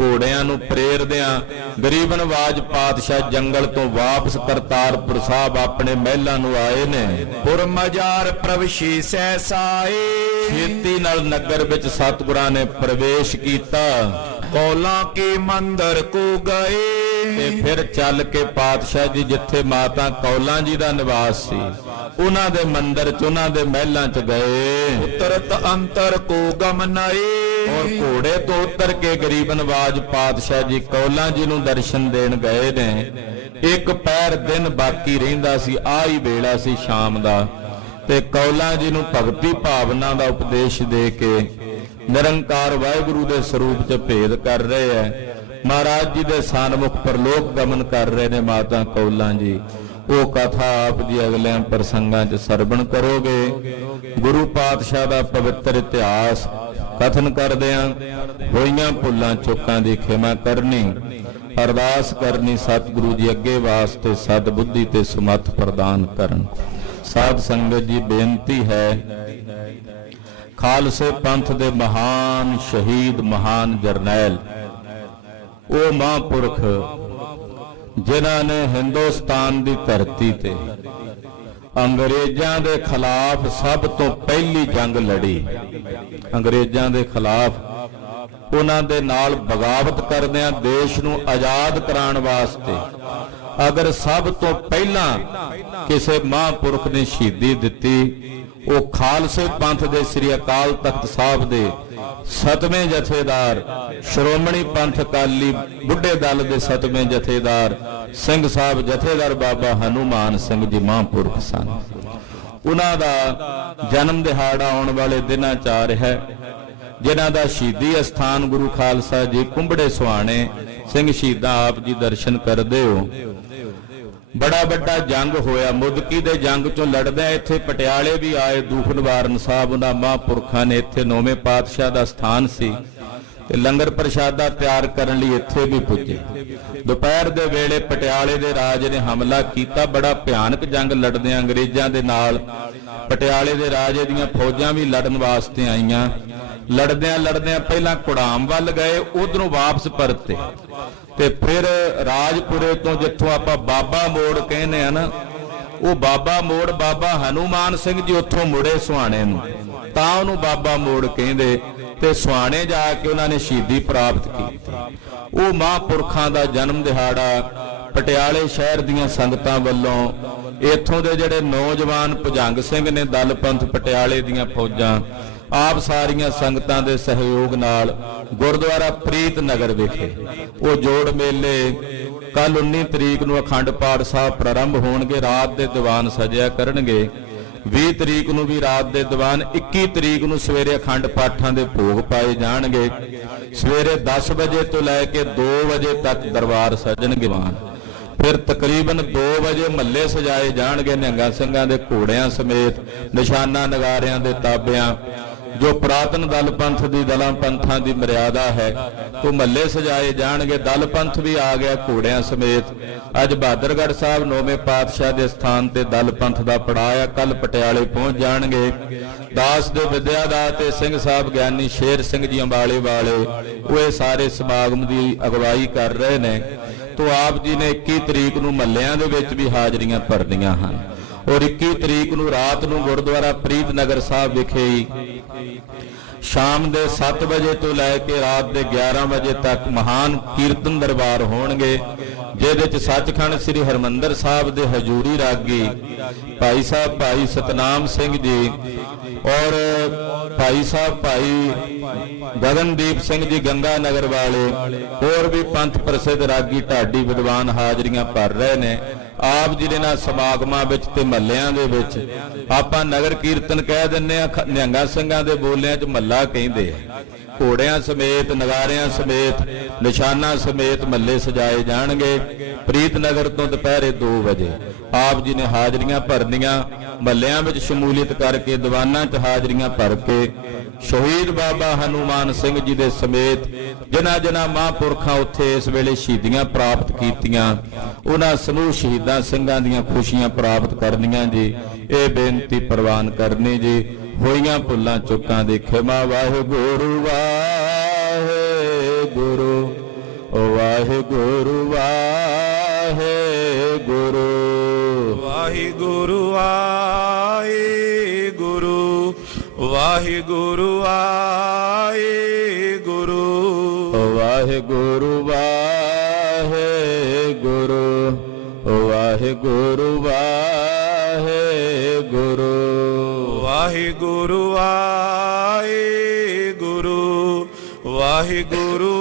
ਘੋੜਿਆਂ ਨੂੰ ਪ੍ਰੇਰਦਿਆਂ ਗਰੀਬ ਨਵਾਜ ਪਾਤਸ਼ਾਹ ਜੰਗਲ ਤੋਂ ਵਾਪਸ ਕਰਤਾਰਪੁਰ ਸਾਹਿਬ ਆਪਣੇ ਮਹਿਲਾਂ ਨੂੰ ਆਏ ਨੇ। ਪੁਰਮਜਾਰ ਪ੍ਰਵਸ਼ੀ ਸਹਿਸਾਏ। ਛੇਤੀ ਨਾਲ ਨਗਰ ਵਿੱਚ ਸਤਿਗੁਰਾਂ ਨੇ ਪ੍ਰਵੇਸ਼ ਕੀਤਾ। ਕੌਲਾਂ ਕੇ ਮੰਦਰ ਕੋ ਗਏ। ਤੇ ਫਿਰ ਚੱਲ ਕੇ ਪਾਤਸ਼ਾਹ ਜੀ ਜਿੱਥੇ ਮਾਤਾ ਕੌਲਾਂ ਜੀ ਦਾ ਨਿਵਾਸ ਸੀ ਉਹਨਾਂ ਦੇ ਮੰਦਰ ਚ ਉਹਨਾਂ ਦੇ ਮਹਿਲਾਂ ਚ ਗਏ। ਉਤਰਤ ਅੰਤਰ ਕੋ ਗਮਨਾਏ। ਔਰ ਘੋੜੇ ਤੋਂ ਉਤਰ ਕੇ ਗਰੀਬ ਨਵਾਜ ਪਾਤਸ਼ਾਹ ਜੀ ਕੌਲਾਂ ਜੀ ਨੂੰ ਦਰਸ਼ਨ ਦੇਣ ਗਏ ਨੇ। ਇੱਕ ਪੈਰ ਦਿਨ ਬਾਕੀ ਰਹਿੰਦਾ ਸੀ, ਆਹੀ ਵੇਲਾ ਸੀ ਸ਼ਾਮ ਦਾ, ਤੇ ਕੌਲਾਂ ਜੀ ਨੂੰ ਭਗਤੀ ਭਾਵਨਾ ਦਾ ਉਪਦੇਸ਼ ਦੇ ਕੇ ਨਿਰੰਕਾਰ ਵਾਹਿਗੁਰੂ ਦੇ ਸਰੂਪ ਚ ਭੇਦ ਕਰ ਰਹੇ ਹੈ। ਮਹਾਰਾਜ ਜੀ ਦੇ ਸਨਮੁਖ ਪਰਲੋਕ ਗਮਨ ਕਰ ਰਹੇ ਨੇ ਮਾਤਾ ਕੌਲਾਂ ਜੀ। ਉਹ ਕਥਾ ਆਪ ਜੀ ਅਗਲਿਆਂ ਪ੍ਰਸੰਗਾਂ 'ਚ ਸਰਵਣ ਕਰੋਗੇ। ਗੁਰੂ ਪਾਤਸ਼ਾਹ ਦਾ ਪਵਿੱਤਰ ਇਤਿਹਾਸ ਕਥਨ ਕਰਦਿਆਂ ਹੋਈਆਂ ਭੁੱਲਾਂ ਚੁੱਕਾਂ ਦੀ ਖਿਮਾ ਕਰਨੀ, ਅਰਦਾਸ ਕਰਨੀ ਸਤਿਗੁਰੂ ਜੀ ਅੱਗੇ ਵਾਸਤੇ ਸਦ ਬੁੱਧੀ ਤੇ ਸਮੱਥ ਪ੍ਰਦਾਨ ਕਰਨ। ਸਾਧ ਸੰਗਤ ਜੀ ਬੇਨਤੀ ਹੈ, ਖਾਲਸੇ ਪੰਥ ਦੇ ਮਹਾਨ ਸ਼ਹੀਦ, ਮਹਾਨ ਜਰਨੈਲ, ਉਹ ਮਹਾਂਪੁਰਖ ਜਿਨ੍ਹਾਂ ਨੇ ਹਿੰਦੁਸਤਾਨ ਦੀ ਧਰਤੀ ਤੇ ਅੰਗਰੇਜ਼ਾਂ ਦੇ ਖਿਲਾਫ ਸਭ ਤੋਂ ਪਹਿਲੀ ਜੰਗ ਲੜੀ। ਅੰਗਰੇਜ਼ਾਂ ਦੇ ਖਿਲਾਫ ਉਹਨਾਂ ਦੇ ਨਾਲ ਬਗਾਵਤ ਕਰਦਿਆਂ ਦੇਸ਼ ਨੂੰ ਆਜ਼ਾਦ ਕਰਾਉਣ ਵਾਸਤੇ ਅਗਰ ਸਭ ਤੋਂ ਪਹਿਲਾਂ ਕਿਸੇ ਮਹਾਂਪੁਰਖ ਨੇ ਸ਼ਹੀਦੀ ਦਿੱਤੀ, ਉਹ ਖਾਲਸੇ ਪੰਥ ਦੇ ਸ੍ਰੀ ਅਕਾਲ ਤਖਤ ਸਾਹਿਬ ਦੇ 7ਵੇਂ ਜਥੇਦਾਰ, ਸ਼੍ਰੋਮਣੀ ਪੰਥ ਅਕਾਲੀ ਬੁੱਢੇ ਦਲ ਦੇ 7ਵੇਂ ਜਥੇਦਾਰ ਸਿੰਘ ਸਾਹਿਬ ਜਥੇਦਾਰ ਬਾਬਾ ਹਨੂਮਾਨ ਸਿੰਘ ਜੀ ਮਹਾਂਪੁਰਖ ਸਨ। ਉਹਨਾਂ ਦਾ ਜਨਮ ਦਿਹਾੜਾ ਆਉਣ ਵਾਲੇ ਦਿਨਾਂ 'ਚ ਆ ਰਿਹਾ ਹੈ, ਜਿਨ੍ਹਾਂ ਦਾ ਸ਼ਹੀਦੀ ਅਸਥਾਨ ਗੁਰੂ ਖਾਲਸਾ ਜੀ ਕੁੰਬੜੇ ਸੁਹਾਣੇ ਸਿੰਘ ਸ਼ਹੀਦਾਂ ਆਪ ਜੀ ਦਰਸ਼ਨ ਕਰਦੇ ਹੋ। ਬੜਾ ਵੱਡਾ ਜੰਗ ਹੋਇਆ, ਮੁਦਕੀ ਦੇ ਜੰਗ ਚੋਂ ਲੜਦਿਆਂ ਇੱਥੇ ਪਟਿਆਲੇ ਵੀ ਆਏ ਦੁੱਖ ਨਿਵਾਰਨ ਸਾਹਿਬ। ਉਹਨਾਂ ਮਹਾਂਪੁਰਖਾਂ ਨੇ ਇੱਥੇ 9ਵੇਂ ਪਾਤਸ਼ਾਹ ਦਾ ਸਥਾਨ ਸੀ ਤੇ ਲੰਗਰ ਪ੍ਰਸ਼ਾਦਾ ਤਿਆਰ ਕਰਨ ਲਈ ਇੱਥੇ ਵੀ ਪੁੱਜੇ। ਦੁਪਹਿਰ ਦੇ ਵੇਲੇ ਪਟਿਆਲੇ ਦੇ ਰਾਜ ਨੇ ਹਮਲਾ ਕੀਤਾ। ਬੜਾ ਭਿਆਨਕ ਜੰਗ ਲੜਦਿਆਂ ਅੰਗਰੇਜ਼ਾਂ ਦੇ ਨਾਲ ਪਟਿਆਲੇ ਦੇ ਰਾਜੇ ਦੀਆਂ ਫੌਜਾਂ ਵੀ ਲੜਨ ਵਾਸਤੇ ਆਈਆਂ। ਲੜਦਿਆਂ ਪਹਿਲਾਂ ਕੁੜਾਮ ਵੱਲ ਗਏ, ਉਧਰੋਂ ਵਾਪਸ ਪਰਤੇ ਤੇ ਫਿਰ ਰਾਜਪੁਰੇ ਤੋਂ ਜਿੱਥੋਂ ਆਪਾਂ ਬਾਬਾ ਮੋੜ ਕਹਿੰਦੇ ਆ ਨਾ, ਉਹ ਬਾਬਾ ਮੋੜ ਬਾਬਾ ਹਨੂਮਾਨ ਸਿੰਘ ਜੀ ਉੱਥੋਂ ਮੁੜੇ ਸੁਹਾਣੇ ਨੂੰ, ਤਾਂ ਉਹਨੂੰ ਬਾਬਾ ਮੋੜ ਕਹਿੰਦੇ। ਤੇ ਸੁਹਾਣੇ ਜਾ ਕੇ ਉਹਨਾਂ ਨੇ ਸ਼ਹੀਦੀ ਪ੍ਰਾਪਤ ਕੀਤੀ। ਉਹ ਮਹਾਂਪੁਰਖਾਂ ਦਾ ਜਨਮ ਦਿਹਾੜਾ ਪਟਿਆਲੇ ਸ਼ਹਿਰ ਦੀਆਂ ਸੰਗਤਾਂ ਵੱਲੋਂ, ਇੱਥੋਂ ਦੇ ਜਿਹੜੇ ਨੌਜਵਾਨ ਭੁਜੰਗ ਸਿੰਘ ਨੇ ਦਲ ਪੰਥ ਪਟਿਆਲੇ ਦੀਆਂ ਫੌਜਾਂ, ਆਪ ਸਾਰੀਆਂ ਸੰਗਤਾਂ ਦੇ ਸਹਿਯੋਗ ਨਾਲ ਗੁਰਦੁਆਰਾ ਪ੍ਰੀਤ ਨਗਰ ਵਿਖੇ ਉਹ ਜੋੜ ਮੇਲੇ ਕੱਲ 19 ਤਰੀਕ ਨੂੰ ਅਖੰਡ ਪਾਠ ਸਾਹਿਬ ਪ੍ਰਾਰੰਭ ਹੋਣਗੇ। ਰਾਤ ਦੇ ਦੀਵਾਨ ਸਜਿਆ ਕਰਨਗੇ। 20 ਤਰੀਕ ਨੂੰ ਵੀ ਰਾਤ ਦੇ ਦੀਵਾਨ, 21 ਤਰੀਕ ਨੂੰ ਸਵੇਰੇ ਅਖੰਡ ਪਾਠਾਂ ਦੇ ਭੋਗ ਪਾਏ ਜਾਣਗੇ। ਸਵੇਰੇ 10 ਵਜੇ ਤੋਂ ਲੈ ਕੇ 2 ਵਜੇ ਤੱਕ ਦਰਬਾਰ ਸਜਣਗੇ। ਫਿਰ ਤਕਰੀਬਨ 2 ਵਜੇ ਮਹੱਲੇ ਸਜਾਏ ਜਾਣਗੇ ਨਿਹੰਗਾਂ ਸਿੰਘਾਂ ਦੇ ਘੋੜਿਆਂ ਸਮੇਤ, ਨਿਸ਼ਾਨਾ ਨਗਾਰਿਆਂ ਦੇ ਤਾਬਿਆਂ। ਜੋ ਪੁਰਾਤਨ ਦਲ ਪੰਥ ਦੀ ਦਲਾਂ ਪੰਥਾਂ ਦੀ ਮਰਿਆਦਾ ਹੈ, ਤੋਂ ਮਹੱਲੇ ਸਜਾਏ ਜਾਣਗੇ। ਦਲ ਪੰਥ ਵੀ ਆ ਗਿਆ ਘੋੜਿਆਂ ਸਮੇਤ। ਅੱਜ ਬਹਾਦਰਗੜ੍ਹ ਸਾਹਿਬ 9ਵੇਂ ਪਾਤਸ਼ਾਹ ਦੇ ਸਥਾਨ ਤੇ ਦਲ ਪੰਥ ਦਾ ਪੜਾਅ, ਕੱਲ ਪਟਿਆਲੇ ਪਹੁੰਚ ਜਾਣਗੇ। ਦਾਸ ਦੇ ਵਿਦਿਆਦਾਤ ਤੇ ਸਿੰਘ ਸਾਹਿਬ ਗਿਆਨੀ ਸ਼ੇਰ ਸਿੰਘ ਜੀ ਅੰਬਾਲੇ ਵਾਲੇ, ਉਹ ਇਹ ਸਾਰੇ ਸਮਾਗਮ ਦੀ ਅਗਵਾਈ ਕਰ ਰਹੇ ਨੇ। ਤੋਂ ਆਪ ਜੀ ਨੇ 21 ਤਰੀਕ ਨੂੰ ਮਹੱਲਿਆਂ ਦੇ ਵਿੱਚ ਵੀ ਹਾਜ਼ਰੀਆਂ ਭਰਨੀਆਂ ਹਨ। ਔਰ 21 ਤਰੀਕ ਨੂੰ ਰਾਤ ਨੂੰ ਗੁਰਦੁਆਰਾ ਪ੍ਰੀਤ ਨਗਰ ਸਾਹਿਬ ਵਿਖੇ ਸ਼ਾਮ ਦੇ 7 ਵਜੇ ਤੋਂ ਲੈ ਕੇ ਰਾਤ ਦੇ 11 ਵਜੇ ਤੱਕ ਮਹਾਨ ਕੀਰਤਨ ਦਰਬਾਰ ਹੋਣਗੇ, ਜਿਹਦੇ ਚ ਸੱਚਖੰਡ ਸ੍ਰੀ ਹਰਮੰਦਰ ਸਾਹਿਬ ਦੇ ਹਜ਼ੂਰੀ ਰਾਗੀ ਭਾਈ ਸਾਹਿਬ ਭਾਈ ਸਤਨਾਮ ਸਿੰਘ ਜੀ ਔਰ ਭਾਈ ਸਾਹਿਬ ਭਾਈ ਗਗਨਦੀਪ ਸਿੰਘ ਜੀ ਗੰਗਾ ਨਗਰ ਵਾਲੇ, ਹੋਰ ਵੀ ਪੰਥ ਪ੍ਰਸਿੱਧ ਰਾਗੀ ਢਾਡੀ ਵਿਦਵਾਨ ਹਾਜ਼ਰੀਆਂ ਭਰ ਰਹੇ ਨੇ। ਆਪ ਜੀ ਦੇ ਨਾਲ ਸਮਾਗਮਾਂ ਵਿੱਚ ਤੇ ਮਹੱਲਿਆਂ ਦੇ ਵਿੱਚ ਆਪਾਂ ਨਗਰ ਕੀਰਤਨ ਕਹਿ ਦਿੰਨੇ ਆ, ਨਿਹੰਗਾਂ ਸਿੰਘਾਂ ਦੇ ਬੋਲਿਆਂ 'ਚ ਮਹੱਲਾ ਕਹਿੰਦੇ ਆ। ਘੋੜਿਆਂ ਸਮੇਤ, ਨਗਾਰਿਆਂ ਸਮੇਤ, ਨਿਸ਼ਾਨਾ ਸਮੇਤ ਮਹੱਲੇ ਸਜਾਏ ਜਾਣਗੇ। ਪ੍ਰੀਤ ਨਗਰ ਤੋਂ ਦੁਪਹਿਰੇ 2 ਵਜੇ ਆਪ ਜੀ ਨੇ ਹਾਜ਼ਰੀਆਂ ਭਰਨੀਆਂ। ਮਹੱਲਿਆਂ ਵਿੱਚ ਸ਼ਮੂਲੀਅਤ ਕਰਕੇ, ਦੀਵਾਨਾਂ 'ਚ ਹਾਜ਼ਰੀਆਂ ਭਰ ਕੇ ਸ਼ਹੀਦ ਬਾਬਾ ਹਨੂਮਾਨ ਸਿੰਘ ਜੀ ਦੇ ਸਮੇਤ ਜਿਨ੍ਹਾਂ ਮਹਾਂਪੁਰਖਾਂ ਉੱਥੇ ਇਸ ਵੇਲੇ ਸ਼ਹੀਦੀਆਂ ਪ੍ਰਾਪਤ ਕੀਤੀਆਂ, ਉਹਨਾਂ ਸਮੂਹ ਸ਼ਹੀਦਾਂ ਸਿੰਘਾਂ ਦੀਆਂ ਖੁਸ਼ੀਆਂ ਪ੍ਰਾਪਤ ਕਰਨੀਆਂ ਜੀ। ਇਹ ਬੇਨਤੀ ਪ੍ਰਵਾਨ ਕਰਨੀ ਜੀ। ਹੋਈਆਂ ਭੁੱਲਾਂ ਚੁੱਕਾਂ ਦੀ ਖਿਮਾ। ਵਾਹਿਗੁਰੂ ਵਾਹਿਗੁਰੂ ਵਾਹਿਗੁਰੂ ਵਾਹਿਗੁਰੂ ਵਾਹਿਗੁਰੂ ਵਾਹਿਗੁਰੂ ਵਾਹਿਗੁਰੂ ਵਾਹਿਗੁਰੂ ਵਾਹਿਗੁਰੂ ਵਾਹਿਗੁਰੂ ਵਾਹਿਗੁਰੂ ਵਾਹਿਗੁਰੂ ਵਾਹਿਗੁਰੂ ਵਾਹਿਗੁਰੂ ਵਾਹਿਗੁਰੂ ਵਾਹਿਗੁਰੂ